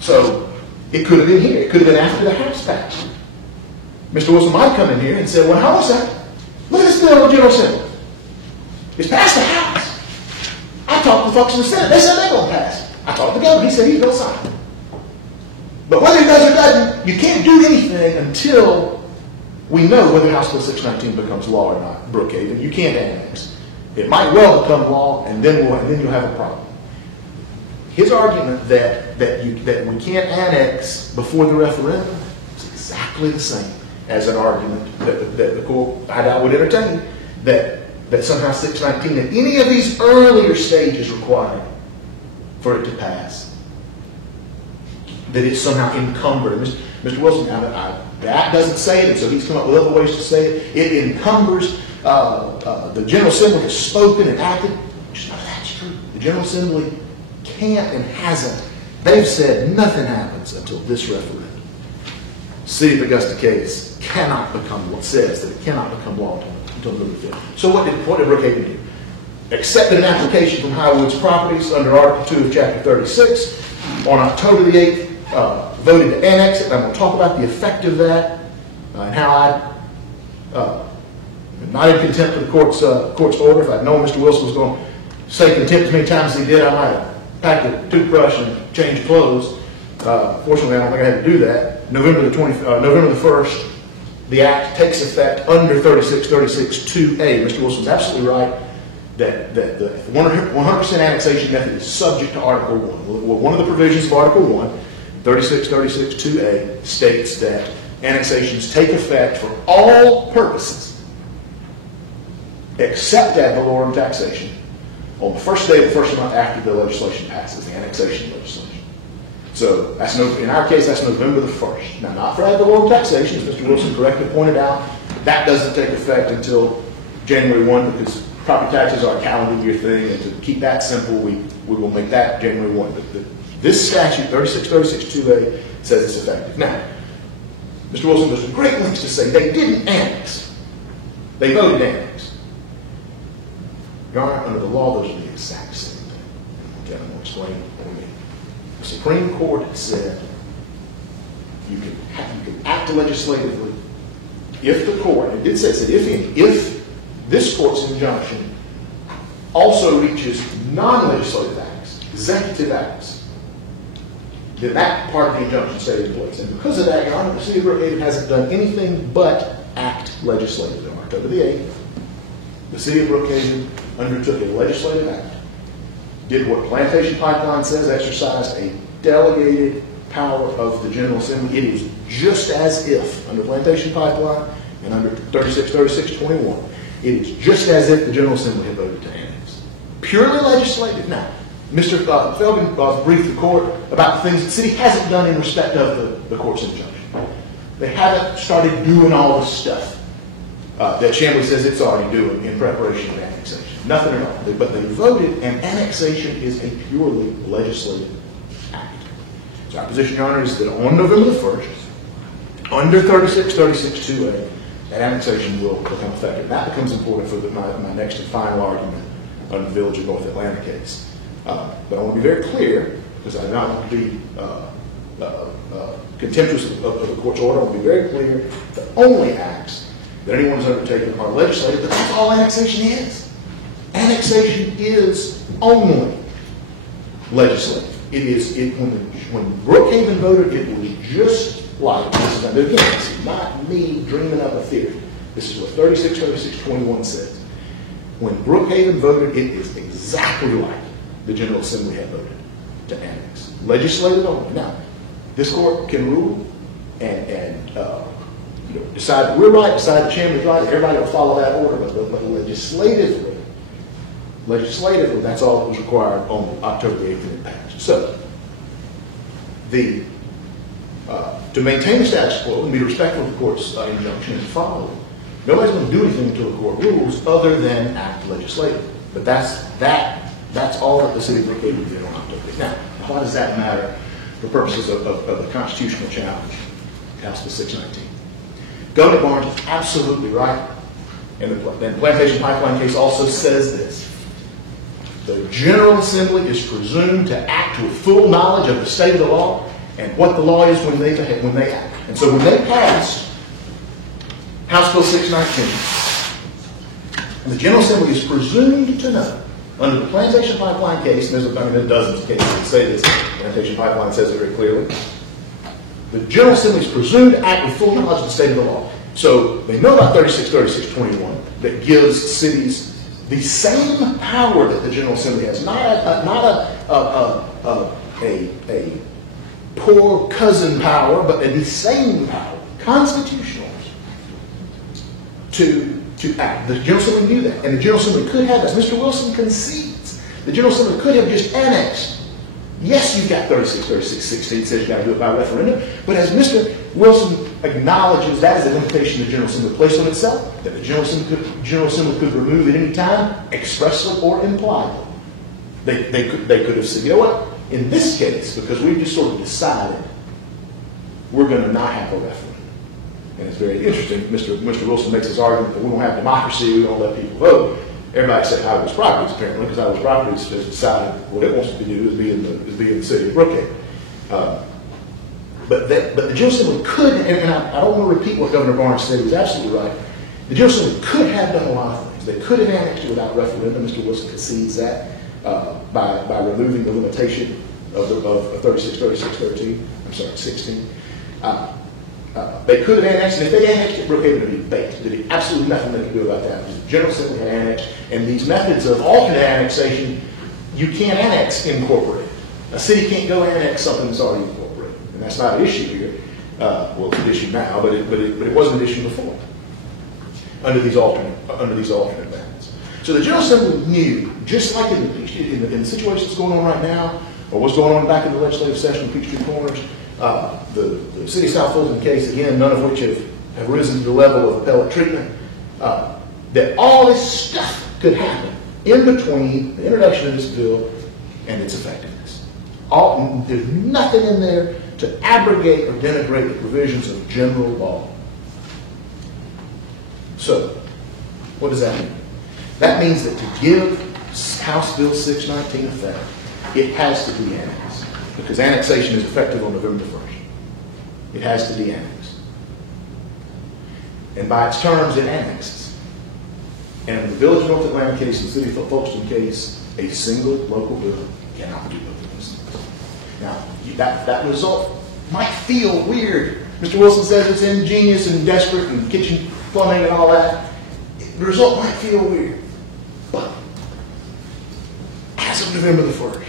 So it could have been here. It could have been after the House passed. Mr. Wilson might come in here and say, well, how was that? Look at this bill in the General Assembly. It's passed the House. I talked to folks in the Senate. They said they're going to pass it. I talked to the governor. He said he's going to sign it. But whether he does or doesn't, you can't do anything until we know whether House Bill 619 becomes law or not. Brookhaven, you can't annex. It might well become law, and then you'll have a problem. His argument that we can't annex before the referendum is exactly the same as an argument that the court I would entertain that somehow 619 at any of these earlier stages required for it to pass, that it's somehow encumbered. Mr. Wilson, that doesn't say it, and so he's come up with other ways to say it. It encumbers. The General Assembly has spoken and acted. Just none of that's true. The General Assembly can't and hasn't. They've said nothing happens until this referendum. City of Augusta case cannot become what says that it cannot become law until November 5th. So what did Brookhaven do? Accepted an application from Highwoods Properties under Article 2 of Chapter 36. On October the 8th, voted to annex it. I'm going to talk about the effect of that and how I'm not in contempt of the court's order. If I'd known Mr. Wilson was going to say contempt as many times as he did, I might have packed a toothbrush and changed clothes. Fortunately, I don't think I had to do that. November the 1st, the act takes effect under 3636-2A. Mr. Wilson's absolutely right that the 100% annexation method is subject to Article 1. Well, one of the provisions of Article 1, 3636-2A, states that annexations take effect for all purposes except ad valorem taxation on the first day of the first month after the legislation passes, the annexation legislation. So that's in our case, that's November the 1st. Now, not for ad valorem taxation, as Mr. Wilson correctly pointed out, that doesn't take effect until January 1 because property taxes are a calendar year thing, and to keep that simple, we will make that January 1. But this statute, 3636-2A, says it's effective. Now, Mr. Wilson goes to great lengths to say they didn't annex. They voted annex. Your Honor, under the law, those are the exact same thing. Okay, I'm going to explain what I mean. The Supreme Court said you can act legislatively if the court, and it did say, if this court's injunction also reaches non-legislative acts, executive acts, then that part of the injunction stayed in place. And because of that, Your Honor, the City of Brookhaven hasn't done anything but act legislatively. On October the 8th, the City of Brookhaven undertook a legislative act, did what Plantation Pipeline says, exercised a delegated power of the General Assembly. It is just as if, under Plantation Pipeline and under 3636-21, it is just as if the General Assembly had voted to annex. Purely legislative. Now, Mr. Felgen briefed the court about the things the city hasn't done in respect of the court's injunction. They haven't started doing all the stuff that Chamblee says it's already doing in preparation for annexation. Nothing at all. But they voted, and annexation is a purely legislative act. So our position, Your Honor, is that on November the 1st, under 3636-2A, that annexation will become effective. That becomes important for my next and final argument on the Village of North Atlanta case. But I want to be very clear because I do not want to be contemptuous of the court's order. I want to be very clear. The only acts that anyone has undertaken are legislative, but that's all annexation is. Annexation is only legislative. When Brookhaven voted, it was just like this. Again, this is not me dreaming up a theory. This is what 36-36-21 says. When Brookhaven voted, it is exactly like the General Assembly had voted to annex. Legislative only. Now, this court can rule and decide that we're right, decide the chairman's right, everybody will follow that order, but legislatively, that's all that was required on October 8th and it passed. So, to maintain the status quo and be respectful of the court's injunction and follow it, nobody's going to do anything until the court rules other than act legislatively. But that's all that the city of Brookhaven did on October 8th. Now, why does that matter for purposes of the constitutional challenge, House Bill 619? Governor Barnes is absolutely right. And the Plantation Pipeline case also says this. The General Assembly is presumed to act with full knowledge of the state of the law and what the law is when they act. And so when they passed House Bill 619, and the General Assembly is presumed to know, under the Plantation Pipeline case, and there's dozens of cases that say this, the Plantation Pipeline says it very clearly, the General Assembly is presumed to act with full knowledge of the state of the law. So they know about 36-36-21 that gives cities the same power that the General Assembly has, not a poor cousin power, but the same power, constitutional, to act. The General Assembly knew that, and the General Assembly could have, as Mr. Wilson concedes, the General Assembly could have just annexed. Yes, you've got 36-36-16 says you've got to do it by referendum, but as Mr. Wilson acknowledges, that is a limitation the General Assembly placed on itself, that the General Assembly could remove at any time, expressly or impliedly. They could have said, you know what, in this case, because we've just sort of decided we're going to not have a referendum. And it's very interesting, Mr. Wilson makes this argument that we don't have democracy, we don't let people vote. Everybody said Highways Properties, apparently, because Highways Properties has decided what it wants to do is be in the city of Brookhaven. But the General Assembly could, and I don't want to repeat what Governor Barnes said, he was absolutely right. The General Assembly could have done a lot of things. They could have annexed it without referendum. Mr. Wilson concedes that by removing the limitation of 16. They could have annexed, and if they annexed it, Brookhaven would be baked. There'd be absolutely nothing they could do about that. The General Assembly had annexed, and these methods of alternate annexation, you can't annex incorporated. A city can't go annex something that's already incorporated, and that's not an issue here. Well, it's an issue now, but it wasn't an issue before under these alternate methods. So the General Assembly knew, just like in the situation that's going on right now, or what's going on back in the legislative session in Peachtree Corners, the City of South Fulton case, again, none of which have risen to the level of appellate treatment, that all this stuff could happen in between the introduction of this bill and its effectiveness. There's nothing in there to abrogate or denigrate the provisions of general law. So, what does that mean? That means that to give House Bill 619 effect, it has to be annexed, because annexation is effective on November 1st. It has to be annexed. And by its terms, it annexes. And in the Village of North Atlanta case and the City of Folkestone case, a single local bill cannot do both of those things. Now, that result might feel weird. Mr. Wilson says it's ingenious and desperate and kitchen plumbing and all that. The result might feel weird. But as of November the 1st,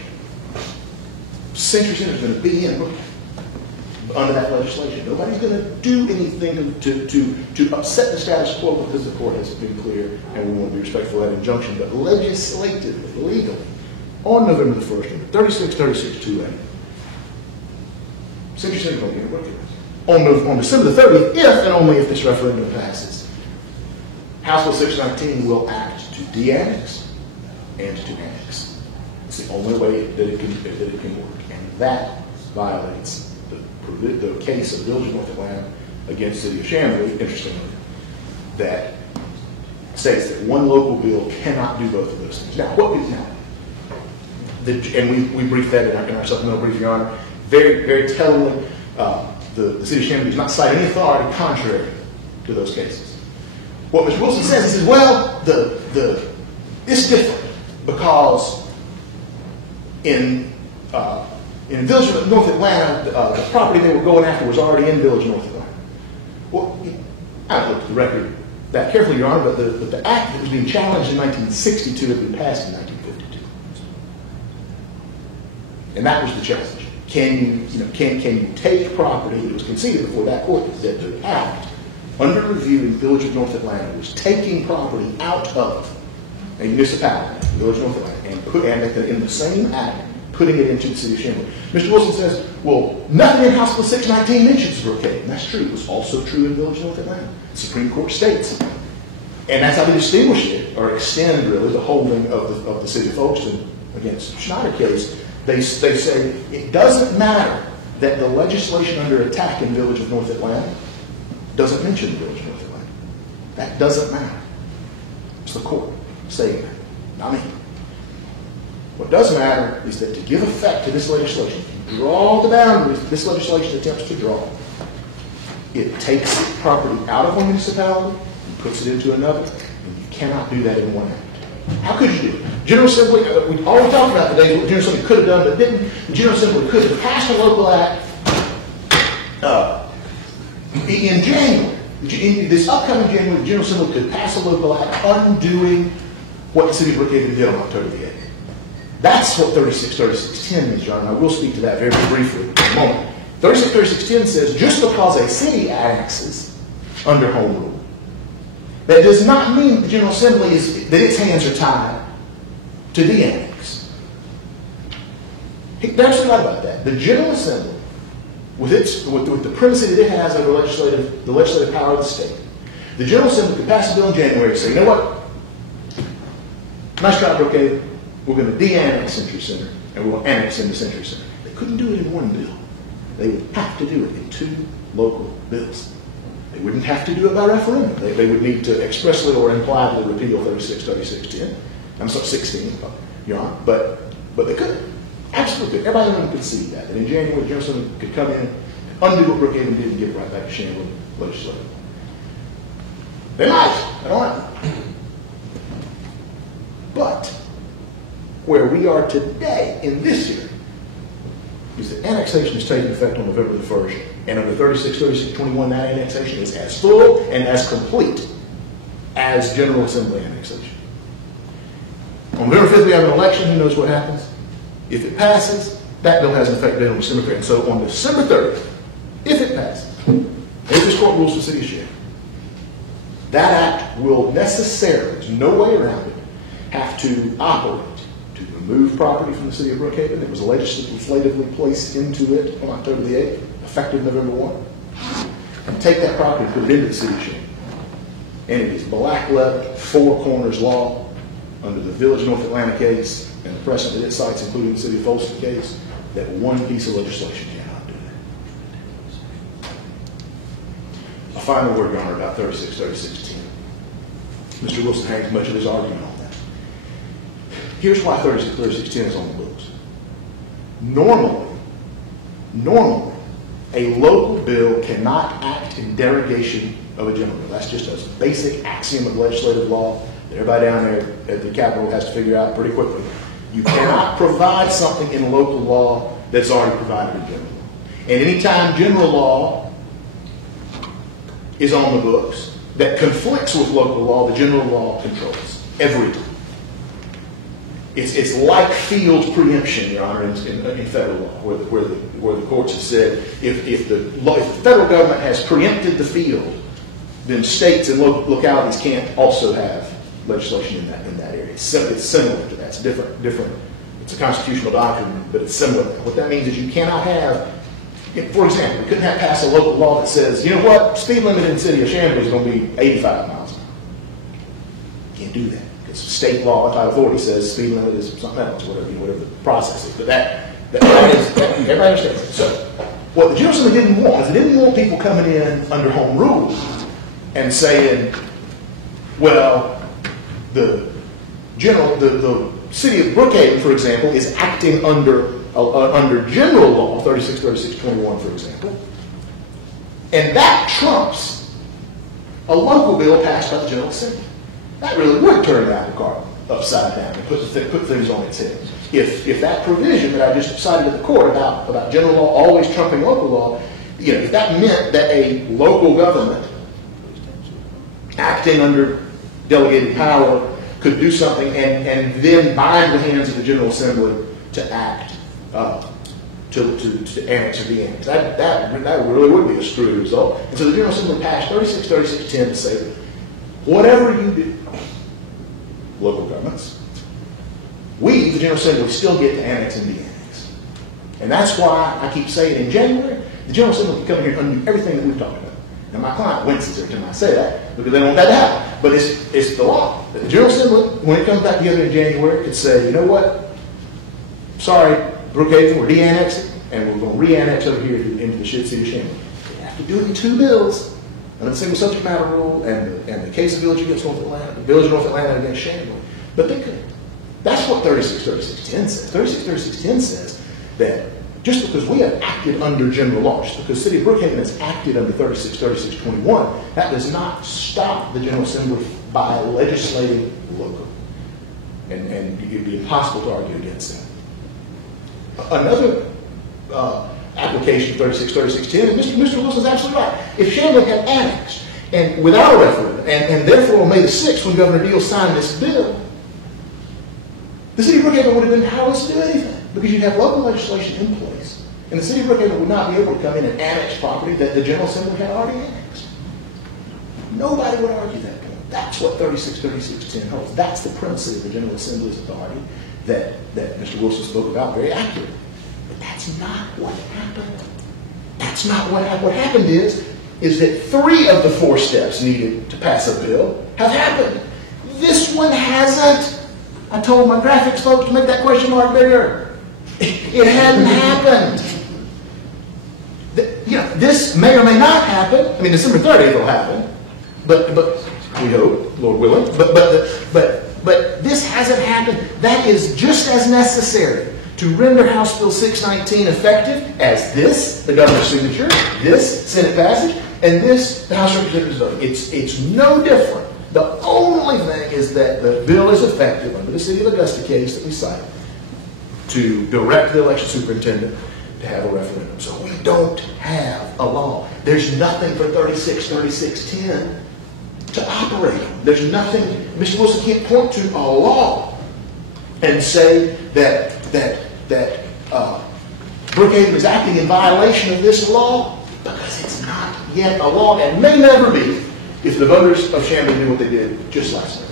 Century Center is going to be in under that legislation. Nobody's going to do anything to upset the status quo, because the court has been clear, and we want to be respectful of that injunction. But legislatively, legally, on November the 1st, under 36-36-2A, Century Center is going to be in Brookhaven. On December the 30th, if and only if this referendum passes, House Bill 619 will act to de-annex and to annex. It's the only way that it can work. And that violates the case of Village of North Atlanta against the City of Chamblee, interestingly, that states that one local bill cannot do both of those things. Now, and we briefed that in our supplemental brief, Your Honor. Very, very tellingly, the city of Chamblee does not cite any authority contrary to those cases. What Mr. Wilson says, he says, well, it's different because in Village of North Atlanta, the property they were going after was already in Village of North Atlanta. Well, I haven't looked at the record that carefully, Your Honor, but the act that was being challenged in 1962 had been passed in 1952. And that was the challenge. Can you take property that was conceded before that court that the act under review in Village of North Atlanta was taking property out of a municipality, Village of North Atlanta, and in the same act, putting it into the city of Chamblee. Mr. Wilson says, well, nothing in House Bill 619 mentions Brookhaven. And that's true. It was also true in Village of North Atlanta. The Supreme Court states. And that's how they distinguish it, or extend, really, the holding of the city of Folkestone against the Schneider case. They say it doesn't matter that the legislation under attack in Village of North Atlanta doesn't mention the Village of North Atlanta. That doesn't matter. It's the court saying that, not me. What does matter is that to give effect to this legislation, to draw the boundaries that this legislation attempts to draw, it takes property out of one municipality and puts it into another, and you cannot do that in one act. How could you do it? General Assembly, all we talked about today is what General Assembly could have done but didn't. The General Assembly could have passed a local act in January. This upcoming January, the General Assembly could pass a local act undoing what the city of Brookhaven did on October the 8th. That's what 363610 means, John, and I will speak to that very briefly in a moment. 363610 says just because a city annexes under home rule, that does not mean that the General Assembly that its hands are tied to de-annex. They're absolutely right about that. The General Assembly, with the primacy that it has over the legislative power of the state, the General Assembly could pass a bill in January and say, you know what? Nice job, Brookhaven. We're going to de-annex Century Center, and we're going to annex into Century Center. They couldn't do it in one bill. They would have to do it in two local bills. They wouldn't have to do it by referendum. They would need to expressly or impliedly repeal 3610. I'm sorry, 16, Your Honor. But they could. Absolutely. Everybody in the room could see that. And in January, the General Assembly could come in, undo what Brookhaven did, and give it right back to Chamblee legislatively. They might. I don't know. But where we are today in this year is that annexation is taking effect on November the 1st, and under 3621, that annexation is as full and as complete as General Assembly annexation. On November 5th, we have an election. Who knows what happens? If it passes, that bill has an effect date on December 3rd. And so on December 30th, if it passes, if this court rules for City of Chamblee, that act will necessarily, there's no way around it, have to operate to remove property from the city of Brookhaven that was legislatively placed into it on October the 8th, effective November 1, and take that property and put it into the city of Chamblee. And it is black-letter, four corners law under the Village of North Atlanta case and the precedent that it cites, including the city of Folsom case, that one piece of legislation cannot do that. A final word, Your Honor, about 3610. Mr. Wilson hangs much of his argument on that. Here's why 3610 is on the books. Normally, a local bill cannot act in derogation of a general bill. That's just a basic axiom of legislative law that everybody down there at the Capitol has to figure out pretty quickly. You cannot provide something in local law that's already provided in general law. And anytime general law is on the books that conflicts with local law, the general law controls every time. It's like field preemption, Your Honor, in federal law, where the courts have said if the federal government has preempted the field, then states and localities can't also have legislation in that area. It's similar to that. It's different. It's a constitutional doctrine, but it's similar. What that means is you cannot have, for example, we couldn't have passed a local law that says, you know what, speed limit in the city of Chamblee is going to be 85 miles an hour. You can't do that. Because state law, Title 40 says speed limit is something else, whatever the process is. But that everybody understands it. So what the General Assembly didn't want is they didn't want people coming in under home rule and saying, well, the city of Brookhaven, for example, is acting under general law, 363621, for example, and that trumps a local bill passed by the General Assembly. That really would turn the apple cart upside down and put things on its head. If that provision that I just cited to the court about general law always trumping local law, if that meant that a local government acting under delegated power could do something and then bind the hands of the General Assembly to act, to annex or de-annex. That really would be a screwy result. And so the General Assembly passed 363610 to say, whatever you do, local governments, we, the General Assembly, still get to annex and de-annex. And that's why I keep saying in January, the General Assembly can come here and undo everything that we've talked about. Now, my client winces every time I say that because they don't want that to happen. But it's the law. The General Assembly, when it comes back together in January, could say, you know what? Sorry, Brookhaven, we're de-annexing, and we're going to re-annex over here into the city of Shamrock. They have to do it in 2 bills. Under the single subject matter rule and the case of Village against North Atlanta, the Village of North Atlanta against Shamrock. But they couldn't. That's what 363610 says. 363610 says that just because we have acted under general law, just because the city of Brookhaven has acted under 363621, that does not stop the General Assembly by legislating locally. And it would be impossible to argue against that. Another application of 363610, and Mr. Wilson's absolutely right. If Shamrock had annexed and without a referendum, and therefore on May the 6th when Governor Deal signed this bill, the city of Brookhaven would have been powerless to do anything because you'd have local legislation in place. And the city of Brookhaven would not be able to come in and annex property that the General Assembly had already annexed. Nobody would argue that point. That's what 363610 holds. That's the principle of the General Assembly's authority that Mr. Wilson spoke about very accurately. But that's not what happened. That's not what happened. What happened is that 3 of the 4 steps needed to pass a bill have happened. This one hasn't. I told my graphics folks to make that question mark bigger. It hadn't happened. This may or may not happen. I mean, December 30th will happen, but we hope, Lord willing. But this hasn't happened. That is just as necessary to render House Bill 619 effective as this, the governor's signature, this Senate passage, and this, the House of Representatives vote. It's no different. The only thing is that the bill is effective under the City of Augusta case that we cited to direct the election superintendent to have a referendum. So we don't have a law. There's nothing for 3610 to operate on. There's nothing. Mr. Wilson can't point to a law and say that Brookhaven is acting in violation of this law because it's not yet a law and may never be if the voters of Shamrock knew what they did just last night.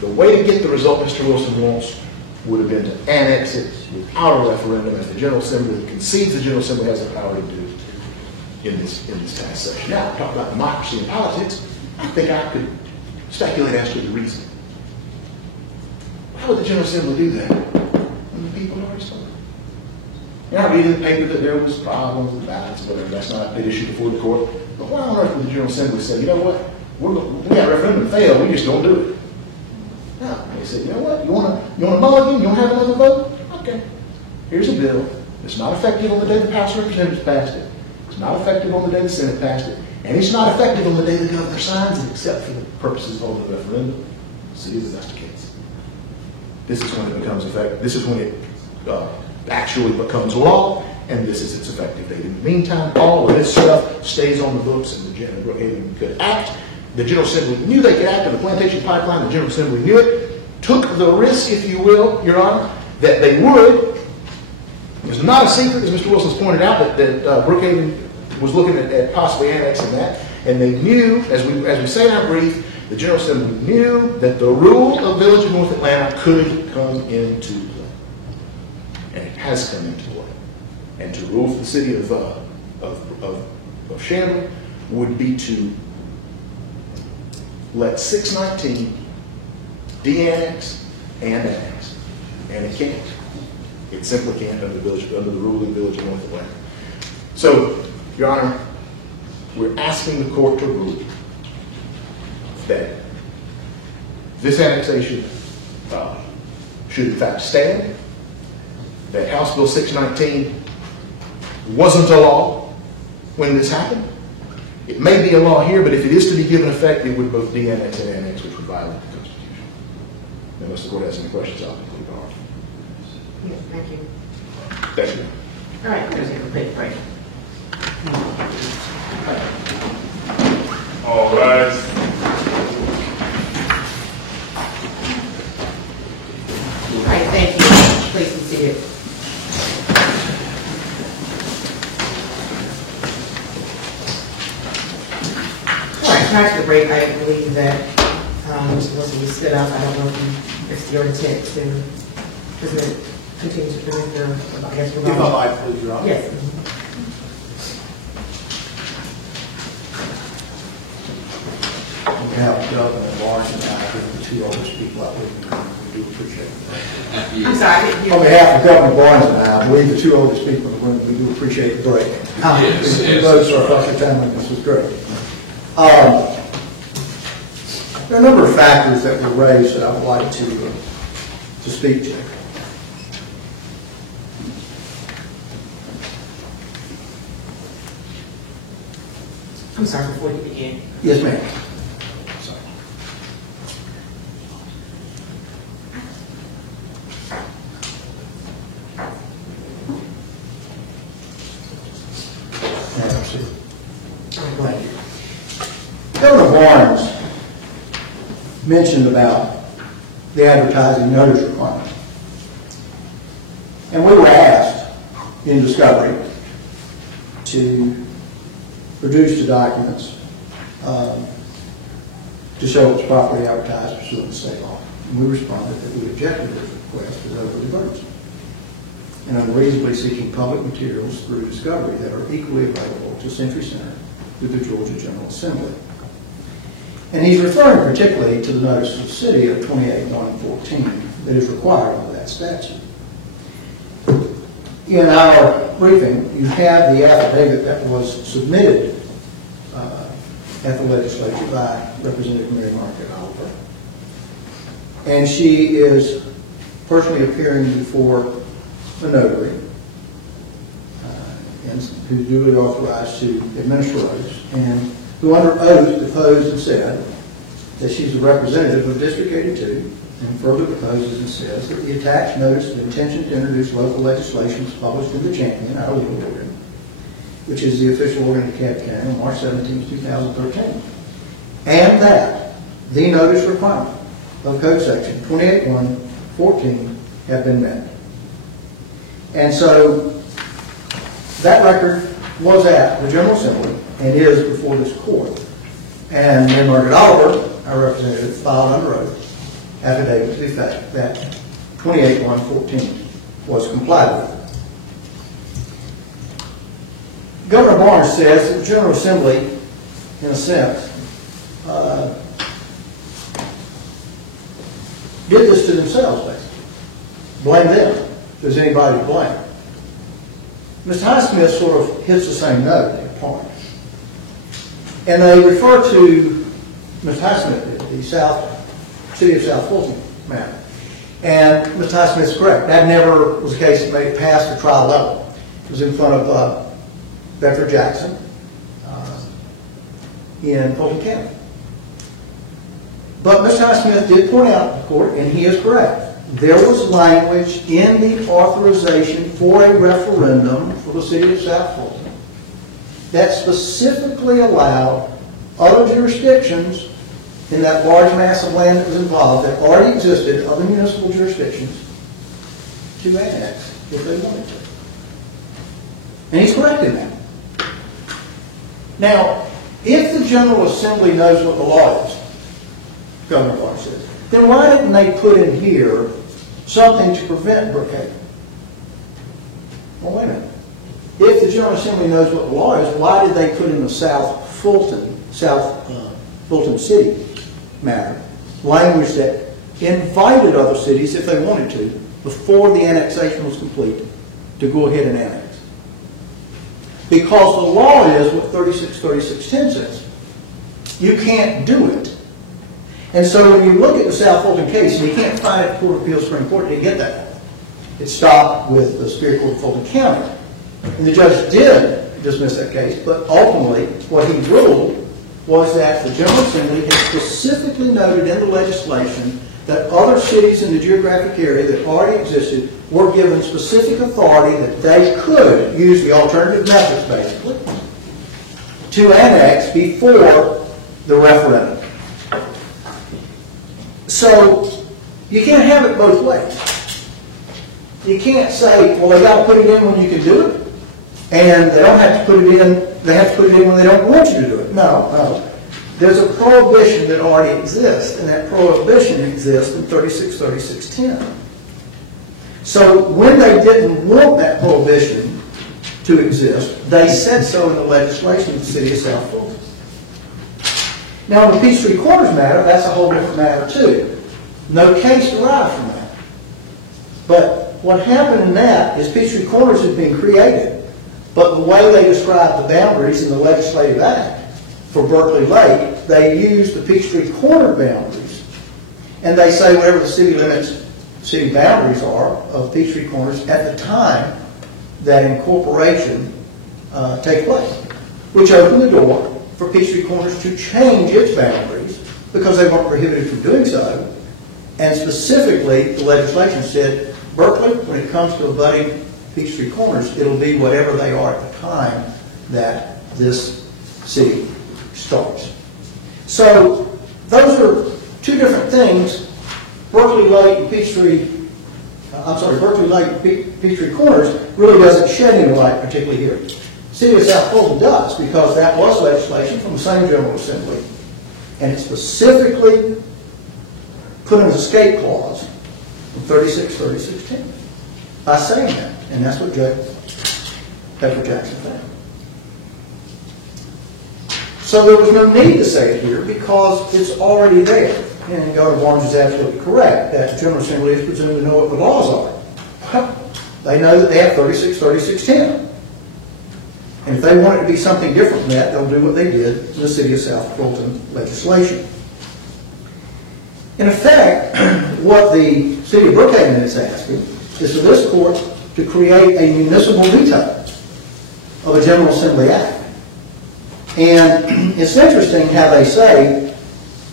The way to get the result Mr. Wilson wants would have been to annex it without a referendum, as the General Assembly concedes the General Assembly has the power to do in this past session. Now, talk about democracy and politics. I think I could speculate as to the reason. Why would the General Assembly do that when the people already spoke? Now, I read in the paper that there was problems with ballots, but that's not an issue before the court. But why on earth would the General Assembly say, you know what, we got a referendum fail, we just don't do it? No, they said, you know what, you want a mulligan, you want to have another vote? Okay, here's a bill. It's not effective on the day the House of Representatives passed it. It's not effective on the day the Senate passed it. And it's not effective on the day the governor signs it, except for the purposes of the referendum. City of Augusta case. This is when it becomes effective. This is when it actually becomes law, and this is its effective date. In the meantime, all of this stuff stays on the books, and the General Brookhaven could act. The General Assembly knew they could act on the plantation pipeline. The General Assembly knew it, took the risk, if you will, Your Honor, that they would. It's not a secret, as Mr. Wilson's pointed out, that Brookhaven was looking at possibly annexing that, and they knew, as we say in our brief, the General Assembly knew that the rule of Village of North Atlanta could come into play. And it has come into play. And to rule for the city of Shamrock would be to let 619 de-annex and annex. And it can't. It simply can't under the rule of Village of North Atlanta. So, Your Honor, we're asking the court to rule that this annexation should in fact stand, that House Bill 619 wasn't a law when this happened. It may be a law here, but if it is to be given effect, it would both de-annex and annex, which would violate the Constitution. Unless the court has any questions, I'll conclude the argument. Yes, thank you. Thank you. All right, we're going to take a quick break. All rise. All right, thank you. Please be seated. All right, prior to the break, I believe that Mr. Wilson, you stood up. I don't know if it's your intent to continue to present your, I guess, If I might, please, Your Honor. Yes. On behalf of Governor Barnes and I, the two oldest people out there, we do appreciate it. I'm sorry, I didn't hear On you. behalf of Governor Barnes and I believe the two oldest people in the room, we do appreciate the break. Yes. Those are foster family, this was great. There are a number of factors that were raised that I would like to speak to. I'm sorry, before you begin. Yes, ma'am. Thank you. Governor Barnes mentioned about the advertising notice requirement. And we were asked in discovery to produce the documents to show it's properly advertised pursuant to state law. And we responded that we objected to this request as overly burdensome and unreasonably seeking public materials through discovery that are equally available to Century Center through the Georgia General Assembly. And he's referring particularly to the notice of the city of 28-114 that is required under that statute. In our briefing, you have the affidavit that was submitted at the legislature by Representative Mary Margaret Oliver. And she is personally appearing before a notary and who's duly authorized to administer oaths, and who under oath deposed and said that she's a representative of District 82, and further deposes and says that the attached notice of intention to introduce local legislation is published in the Champion, our legal organ, which is the official organ of DeKalb County, on March 17, 2013. And that the notice requirement of Code Section 28-114 have been met. And so that record was at the General Assembly and is before this court. And Mary Margaret Oliver, our representative, filed under oath affidavit to the effect that 28-114 was complied with. Governor Barnes says that the General Assembly, in a sense, did this to themselves, basically. Blame them, if there's anybody to blame. Mr. Highsmith sort of hits the same note at that point. And they refer to Mr. Highsmith, the City of South Fulton matter. And Mr. Highsmith's correct. That never was a case that made it past the trial level. It was in front of Bedford Jackson in Fulton County. But Mr. Highsmith did point out to the court, and he is correct, there was language in the authorization for a referendum for the City of South Fulton that specifically allowed other jurisdictions in that large mass of land that was involved, that already existed, other municipal jurisdictions, to annex if they wanted to. And he's correct in that. Now, if the General Assembly knows what the law is, Governor Barnes says, then why didn't they put in here something to prevent Brookhaven? Well, wait a minute. If the General Assembly knows what the law is, why did they put in the South Fulton City matter language that invited other cities, if they wanted to, before the annexation was complete, to go ahead and annex? Because the law is what 363610 says. You can't do it And so when you look at the South Fulton case, and you can't find it at the Court of Appeals Supreme Court, didn't get that. It stopped with the Superior Court of Fulton County. And the judge did dismiss that case, but ultimately what he ruled was that the General Assembly had specifically noted in the legislation that other cities in the geographic area that already existed were given specific authority that they could use the alternative methods, basically, to annex before the referendum. So you can't have it both ways. You can't say, well, they got to put it in when you can do it, and they don't have to put it in, they have to put it in when they don't want you to do it. No. There's a prohibition that already exists, and that prohibition exists in 363610. So when they didn't want that prohibition to exist, they said so in the legislation of the city of South Fulton. Now, in the Peachtree Corners matter, that's a whole different matter too. No case derived from that. But what happened in that is Peachtree Corners had been created, but the way they described the boundaries in the legislative act for Berkeley Lake, they used the Peachtree Corner boundaries, and they say whatever the city limits, city boundaries are of Peachtree Corners at the time that incorporation take place, which opened the door for Peachtree Corners to change its boundaries because they weren't prohibited from doing so. And specifically, the legislation said, Berkeley, when it comes to abutting Peachtree Corners, it'll be whatever they are at the time that this city starts. So those are two different things. Berkeley Lake and Peachtree Corners really doesn't shed any light, particularly here. City of South Fulton does, because that was legislation from the same General Assembly, and it specifically put an escape clause in 363610 by saying that, and that's what Judge Edward Jackson found. So there was no need to say it here because it's already there. And Governor Barnes is absolutely correct that the General Assembly is presumed to know what the laws are. Well, they know that they have 363610. And if they want it to be something different from that, they'll do what they did in the City of South Fulton legislation. In effect, what the City of Brookhaven is asking is for this court to create a municipal veto of a General Assembly Act. And it's interesting how they say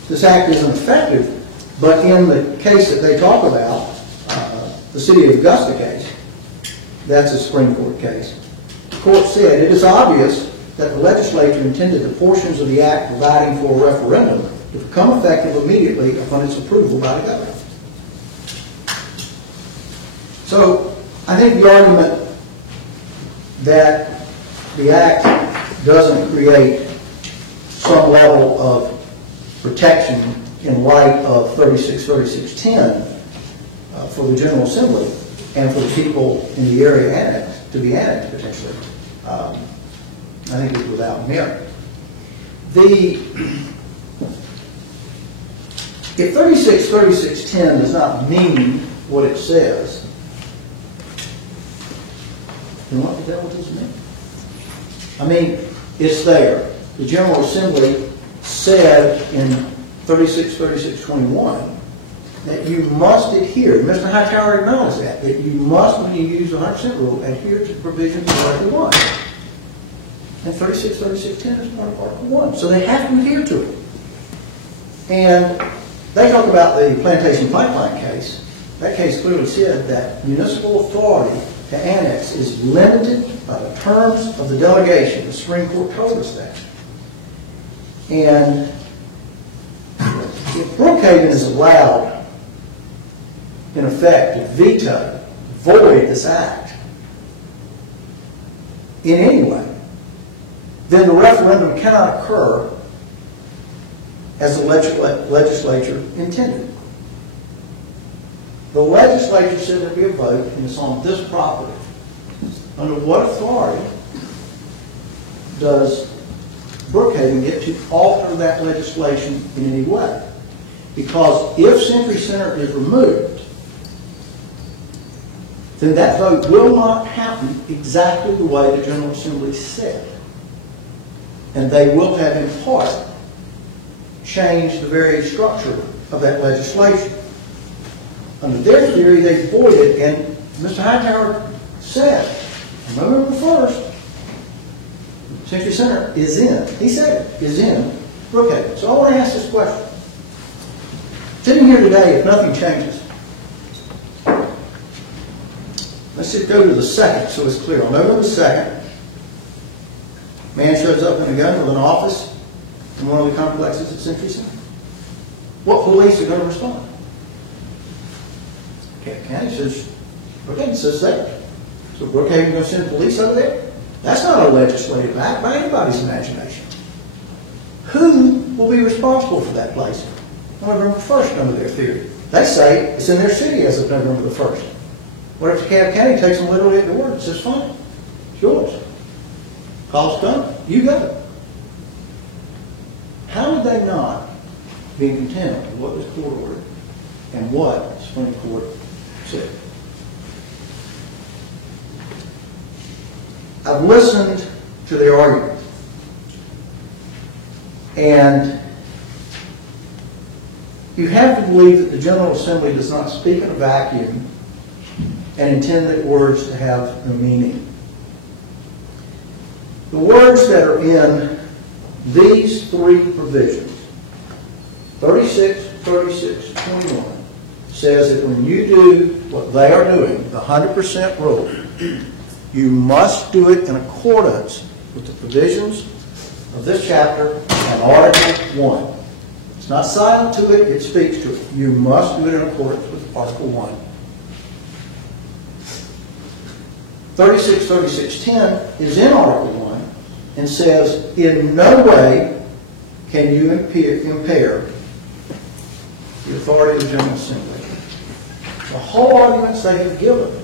this act isn't effective, but in the case that they talk about, the City of Augusta case, that's a Supreme Court case, the court said it is obvious that the legislature intended the portions of the act providing for a referendum to become effective immediately upon its approval by the governor. So I think the argument that the act doesn't create some level of protection in light of 363610 for the General Assembly and for the people in the area annexed, to be annexed potentially, I think is without merit. If 363610 does not mean what it says, then what the hell does it mean? I mean, it's there. The General Assembly said in 363621 that you must adhere, Mr. Hightower acknowledged that you must, when you use the 100% rule, adhere to the provisions of Article 1. And 363610 is part of Article 1. So they have to adhere to it. And they talk about the Plantation Pipeline case. That case clearly said that municipal authority to annex is limited by the terms of the delegation. The Supreme Court told us that. And if Brookhaven is allowed, in effect, to veto, void this act in any way, then the referendum cannot occur as the legislature intended. The legislature said there'd be a vote, and it's on this property. Under what authority does Brookhaven get to alter that legislation in any way? Because if Century Center is removed, then that vote will not happen exactly the way the General Assembly said. And they will have, in part, change the very structure of that legislation. Under their theory, they voided, and Mr. Hightower said, on November 1st, Century Center is in, he said it, is in Brookhaven. So I want to ask this question. Sitting here today, if nothing changes, let's just go to the 2nd so it's clear. On November 2nd, man shows up in a gun with an office in one of the complexes at Century Center. What police are going to respond? County says, Brookhaven says that. So Brookhaven going to send police over there? That's not a legislative act by anybody's imagination. Who will be responsible for that place on November 1st under their theory? They say it's in their city as of November the 1st. What if DeKalb County takes them literally at their word and says, fine, it's yours. Call's done. You got it. How would they not be in contempt of what this court ordered and what the Supreme Court said? I've listened to their argument, and you have to believe that the General Assembly does not speak in a vacuum and intend the words to have no meaning. The words that are in these three provisions, 36, 36, 21, says that when you do what they are doing, the 100% rule, you must do it in accordance with the provisions of this chapter and Article 1. It's not silent to it, it speaks to it. You must do it in accordance with Article 1. 36, 36, 10 is in Article 1 and says, in no way can you impair the authority of the General Assembly. The whole arguments they have given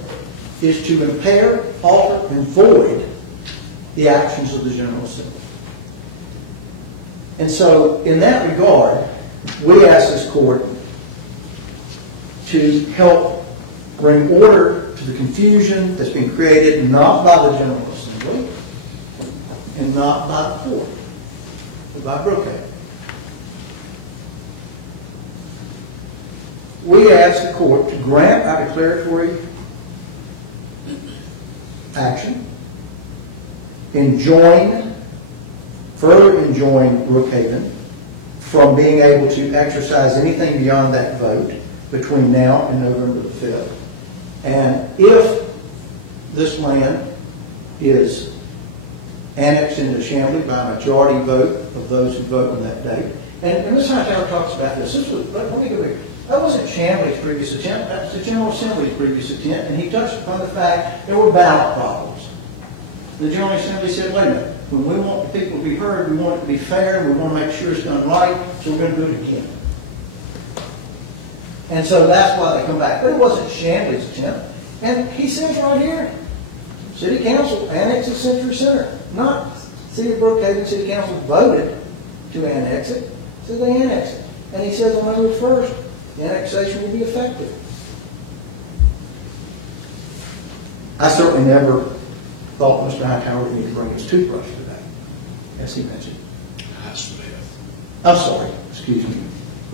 is to impair, alter, and void the actions of the General Assembly. And so, in that regard, we ask this court to help bring order to the confusion that's been created not by the General Assembly and not by the court, but by Brookhaven. We ask the court to grant our declaratory action, further enjoin Brookhaven from being able to exercise anything beyond that vote between now and November the 5th. And if this land is annexed into Chamblee by a majority vote of those who vote on that date, and Ms. Hightower talks about this. Let me go here. That wasn't Chamblee's previous attempt. That was the General Assembly's previous attempt, and he touched upon the fact there were ballot problems. The General Assembly said, wait a minute, when we want the people to be heard, we want it to be fair, we want to make sure it's done right, so we're going to do it again. And so that's why they come back. But it wasn't Chamblee's attempt. And he says right here, City Council annexes Century Center. Not City of Brookhaven City Council voted to annex it, so they annexed it. And he says on November 1st, the annexation will be effective. I certainly never thought Mr. Hightower would need to bring his toothbrush today, as he mentioned. I'm sorry, excuse me.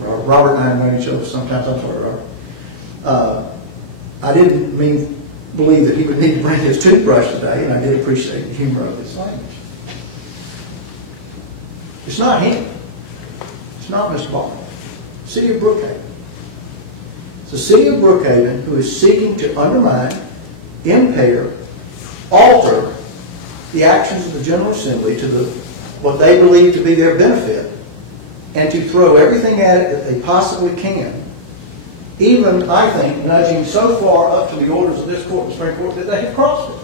Robert and I know each other sometimes. I'm sorry, Robert. I didn't believe that he would need to bring his toothbrush today, and I did appreciate the humor of his language. It's not him. It's not Mr. Baldwin. City of Brookhaven. It's the City of Brookhaven who is seeking to undermine, impair, alter the actions of the General Assembly to what they believe to be their benefit, and to throw everything at it that they possibly can, even, I think, nudging so far up to the orders of this court, the Supreme Court, that they have crossed it.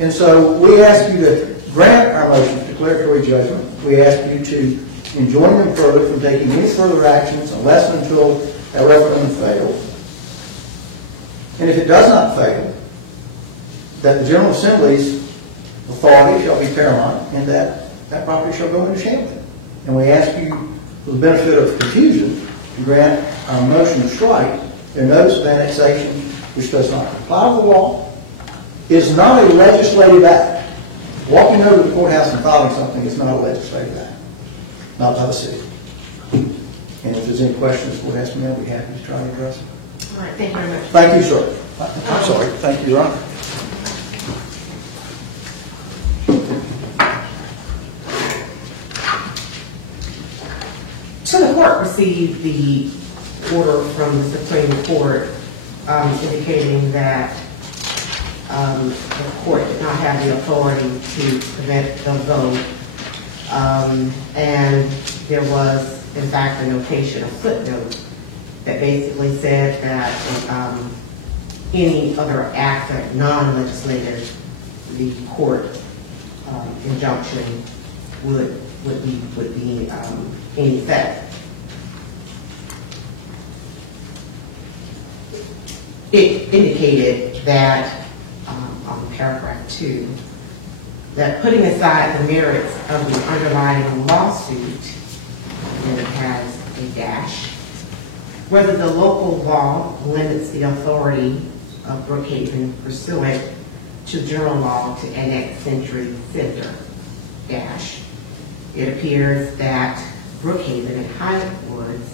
And so we ask you to grant our motion of declaratory judgment. We ask you to enjoin them further from taking any further actions unless and until a referendum fails. And if it does not fail, that the General Assembly's authority shall be paramount and that property shall go into Chamblee. And we ask you, for the benefit of confusion, to grant our motion to strike their notice of annexation, which does not comply with the law, is not a legislative act. Walking over to the courthouse and filing something is not a legislative act. not by the city. And if there's any questions, we'll ask me, I'll be happy to try to address them. All right, thank you very much. Thank you, sir. I'm sorry, thank you, Your Honor. So the court received the order from the Supreme Court indicating that the court did not have the authority to prevent the vote. And there was, in fact, a notation, a footnote, that basically said that any other act that non-legislative, the court injunction would be in effect. It indicated that, on paragraph 2, that putting aside the merits of the underlying lawsuit, and it has a dash, whether the local law limits the authority of Brookhaven pursuant to general law to annex Century Center, dash, it appears that Brookhaven and Highland Woods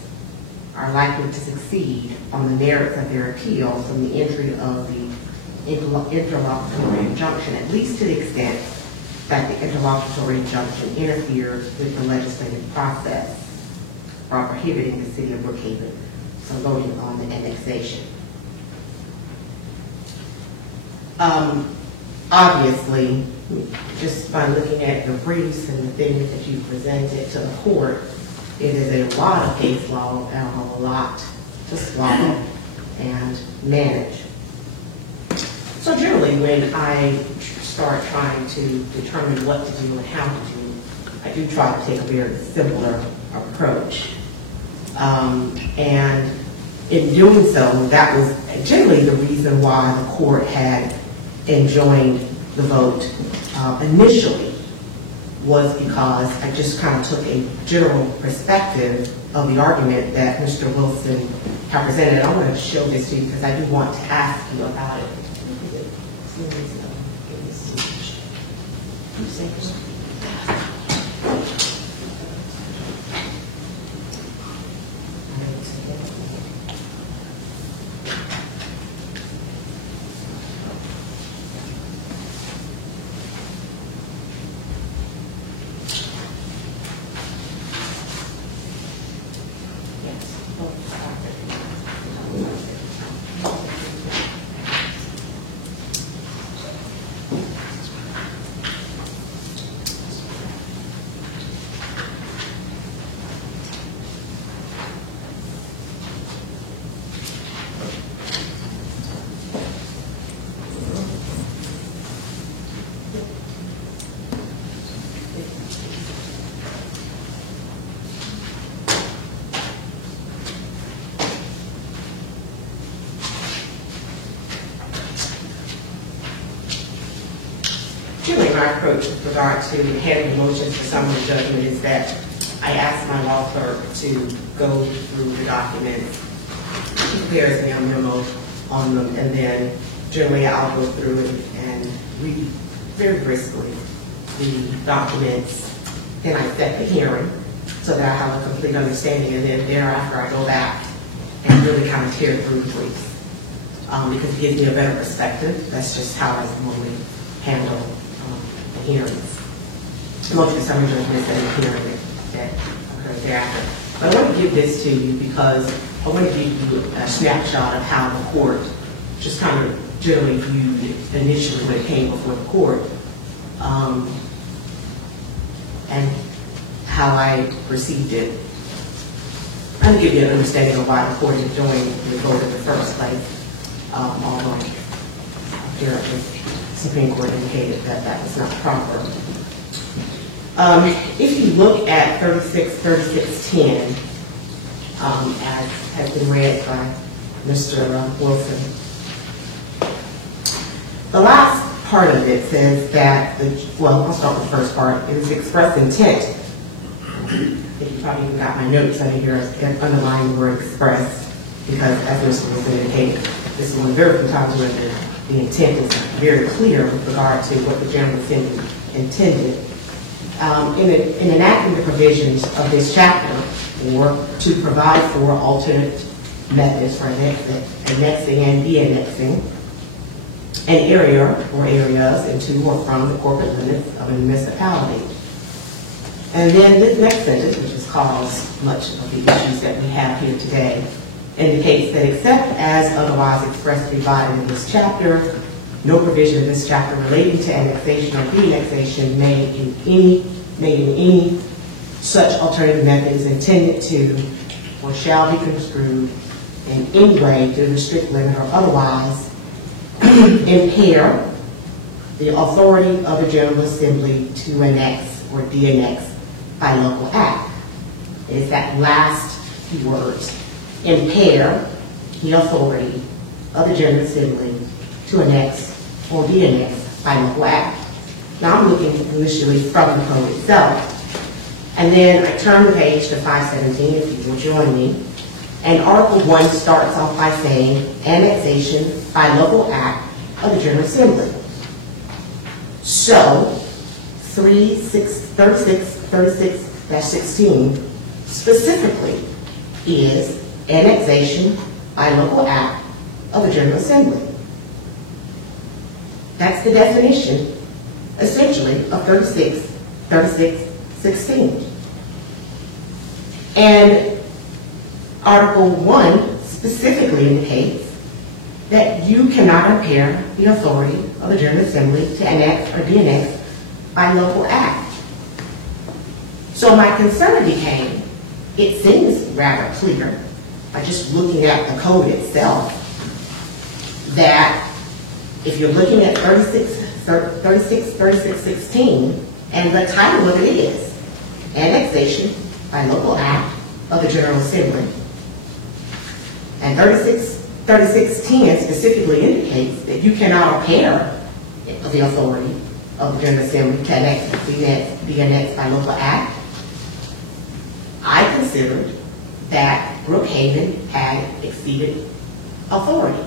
are likely to succeed on the merits of their appeal from the entry of the interlocutory injunction, at least to the extent that the interlocutory injunction interferes with the legislative process while prohibiting the city of Brookhaven from voting on the annexation. Obviously, just by looking at the briefs and the things that you presented to the court, it is a lot of case law and a lot to swallow and manage. So generally, when I start trying to determine what to do and how to do, I do try to take a very simpler approach. And in doing so, that was generally the reason why the court had enjoined the vote initially, was because I just kind of took a general perspective of the argument that Mr. Wilson had presented. I'm going to show this to you because I do want to ask you about it. Generally, my approach with regard to handling motions for summary judgment is that I ask my law clerk to go through the documents, she prepares me a memo on them, and then generally I'll go through it and read very briskly the documents. Then I set the hearing so that I have a complete understanding, and then thereafter I go back and really kind of tear through the briefs because it gives me a better perspective. That's just how I normally handle hearings. Most of the summary judgment is a hearing that occurs thereafter. But I want to give this to you because I want to give you a snapshot of how the court just kind of generally viewed it initially when it came before the court, and how I perceived it. I'm going to give you an understanding of why the court is doing the vote in the first place, although apparently Supreme Court indicated that that was not proper. If you look at 3610, as has been read by Mr. Wilson, the last part of it says that, I'll start with the first part. It is express intent. If you probably even got my notes, I think you're underlining the word express, because as Mr. Wilson indicated, this is one of the very few times where the intent is very clear with regard to what the General Assembly intended. in enacting the provisions of this chapter, or to provide for alternate methods for annexing and de-annexing an area or areas into or from the corporate limits of a municipality. And then this next sentence, which has caused much of the issues that we have here today, indicates that except as otherwise expressly provided in this chapter, no provision of this chapter relating to annexation or de-annexation made in any such alternative method is intended to or shall be construed in any way to restrict, limit, or otherwise impair the authority of the General Assembly to annex or de-annex by local act. It is that last few words, impair the authority of the General Assembly to annex or de-annex by local act. Now I'm looking initially from the code itself, and then I turn the page to 517, if you will join me, and Article 1 starts off by saying annexation by local act of the General Assembly. So 36-16 specifically is annexation by local act of the General Assembly. That's the definition, essentially, of 36-16. And Article 1 specifically indicates that you cannot impair the authority of the General Assembly to annex or de-annex by local act. So my concern became, it seems rather clear, by just looking at the code itself, that if you're looking at 36-16, and the title of it is annexation by local act of the General Assembly, and 36-10 specifically indicates that you cannot impair the authority of the General Assembly to be annexed by local act. I considered that Brookhaven had exceeded authority,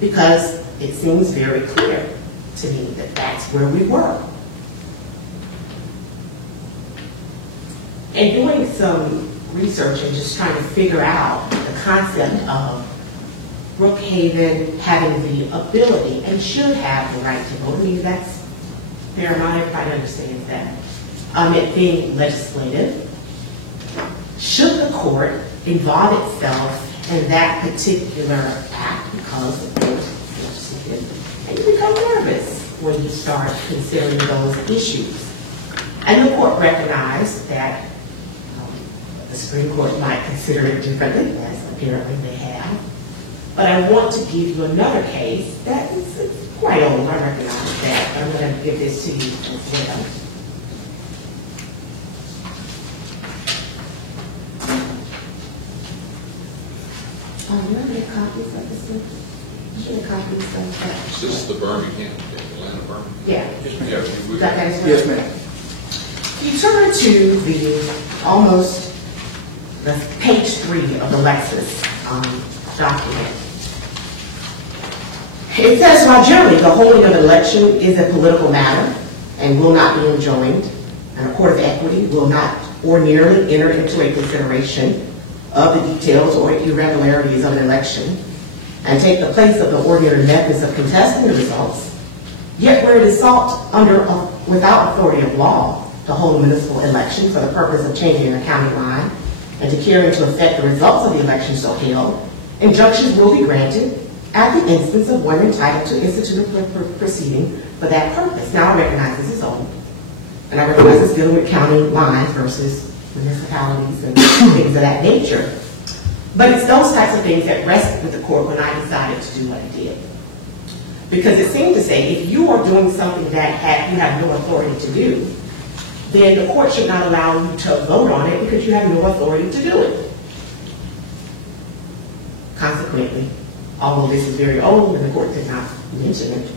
because it seems very clear to me that that's where we were. And doing some research and just trying to figure out the concept of Brookhaven having the ability and should have the right to vote. I mean, that's fair, not everybody understands that. It being legislative. Should the court involve itself in that particular act, because of course it's legislative, and you become nervous when you start considering those issues. And the court recognized that the Supreme Court might consider it differently, as apparently they have. But I want to give you another case that is quite old, I recognize that, but I'm going to give this to you as well. You have any copies of this one? Should have copies of that. This is the Birmingham, Atlanta, Birmingham. Yeah. Yeah, Is that okay? Yes, ma'am. You turn to the page 3 of the Lexis document. It says, while generally the holding of an election is a political matter and will not be enjoined, and a court of equity will not ordinarily enter into a consideration of the details or irregularities of an election and take the place of the ordinary methods of contesting the results, yet where it is sought without authority of law to hold a municipal election for the purpose of changing a county line and to carry into effect the results of the election so held, injunctions will be granted at the instance of one entitled to institute a proceeding for that purpose. Now I recognize this is old, and I recognize it's dealing with county lines versus municipalities and things of that nature. But it's those types of things that rested with the court when I decided to do what I did. Because it seemed to say, if you are doing something that you have no authority to do, then the court should not allow you to vote on it because you have no authority to do it. Consequently, although this is very old and the court did not mention it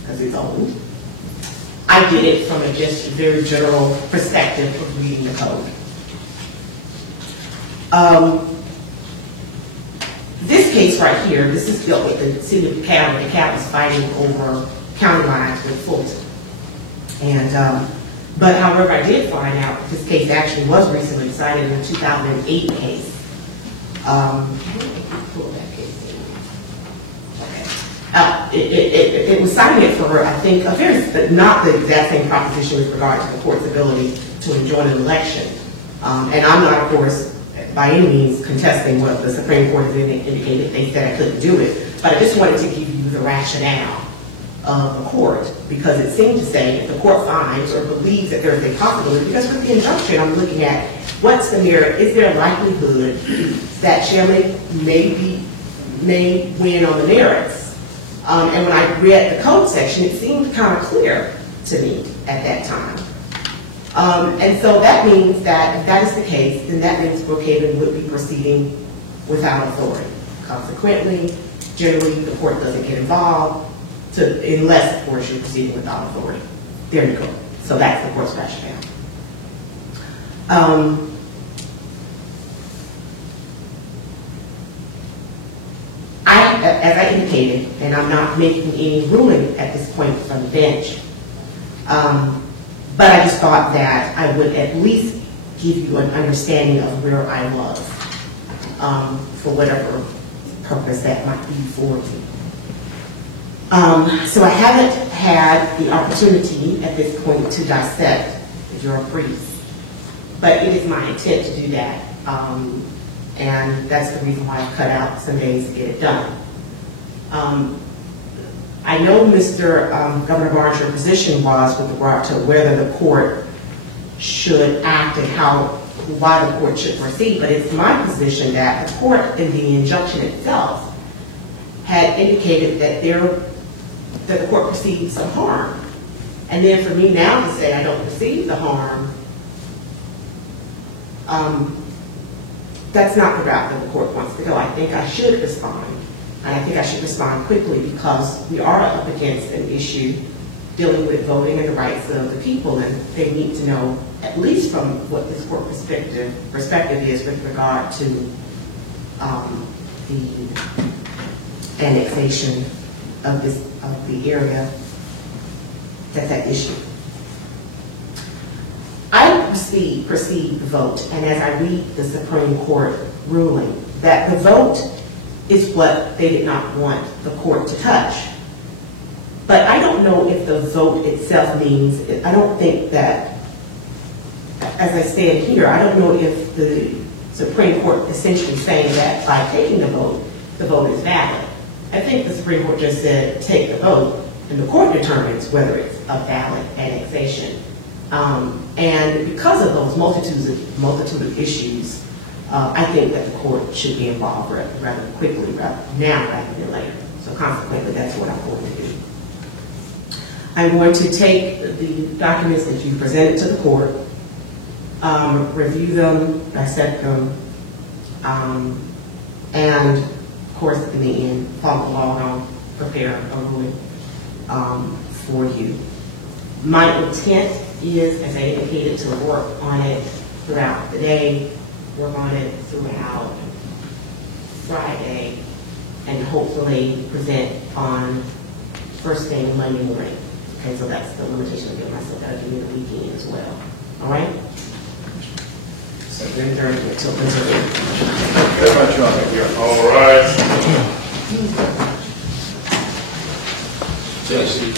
because it's old, I did it from a just very general perspective of reading the code. This case right here, this is dealt with the city of DeKalb. DeKalb is fighting over county lines with Fulton. And But however, I did find out that this case actually was recently decided in a 2008 case. Pull that case in. Okay. It was cited for, I think, not the exact same proposition with regard to the court's ability to enjoin an election. And I'm not, of course, by any means contesting what the Supreme Court has indicated. They said I couldn't do it. But I just wanted to give you the rationale of the court, because it seemed to say if the court finds or believes that there is a possibility, because with the injunction I'm looking at, what's the merit, is there a likelihood that Shelley may win on the merits? And when I read the code section, it seemed kind of clear to me at that time. And so that means that if that is the case, then that means Brookhaven would be proceeding without authority. Consequently, generally the court doesn't get involved unless, of course, you're proceeding without authority. There you go. So that's the court's rationale. As I indicated, and I'm not making any ruling at this point from the bench, but I just thought that I would at least give you an understanding of where I was for whatever purpose that might be for you. So I haven't had the opportunity at this point to dissect your briefs, but it is my intent to do that, and that's the reason why I've cut out some days to get it done. I know, Mr. Governor Barnes, your position was with regard to whether the court should act and why the court should proceed, but it's my position that the court in the injunction itself had indicated that the court perceives some harm. And then for me now to say I don't perceive the harm, that's not the route that the court wants to go. I think I should respond. And I think I should respond quickly because we are up against an issue dealing with voting and the rights of the people, and they need to know, at least from what this court perspective is with regard to the annexation of the area that's at issue. I perceive the vote, and as I read the Supreme Court ruling, that the vote is what they did not want the court to touch. But I don't know if the vote itself means, I don't think that, as I stand here, I don't know if the Supreme Court essentially saying that by taking the vote is valid. I think the Supreme Court just said take the vote, and the court determines whether it's a valid annexation. And because of those multitude of issues, I think that the court should be involved rather quickly, now rather than later. So consequently, that's what I'm going to do. I'm going to take the documents that you presented to the court, review them, dissect them, and of course, in the end, follow along, I'll prepare a ruling for you. My intent is, as I indicated, to work on it throughout the day, work on it throughout Friday, and hopefully present on first thing Monday morning. Okay, so that's the limitation I give myself. That'll give me the weekend as well. All right? So we're adjourned until Wednesday. Very much, Your Honor. All right. Jesse,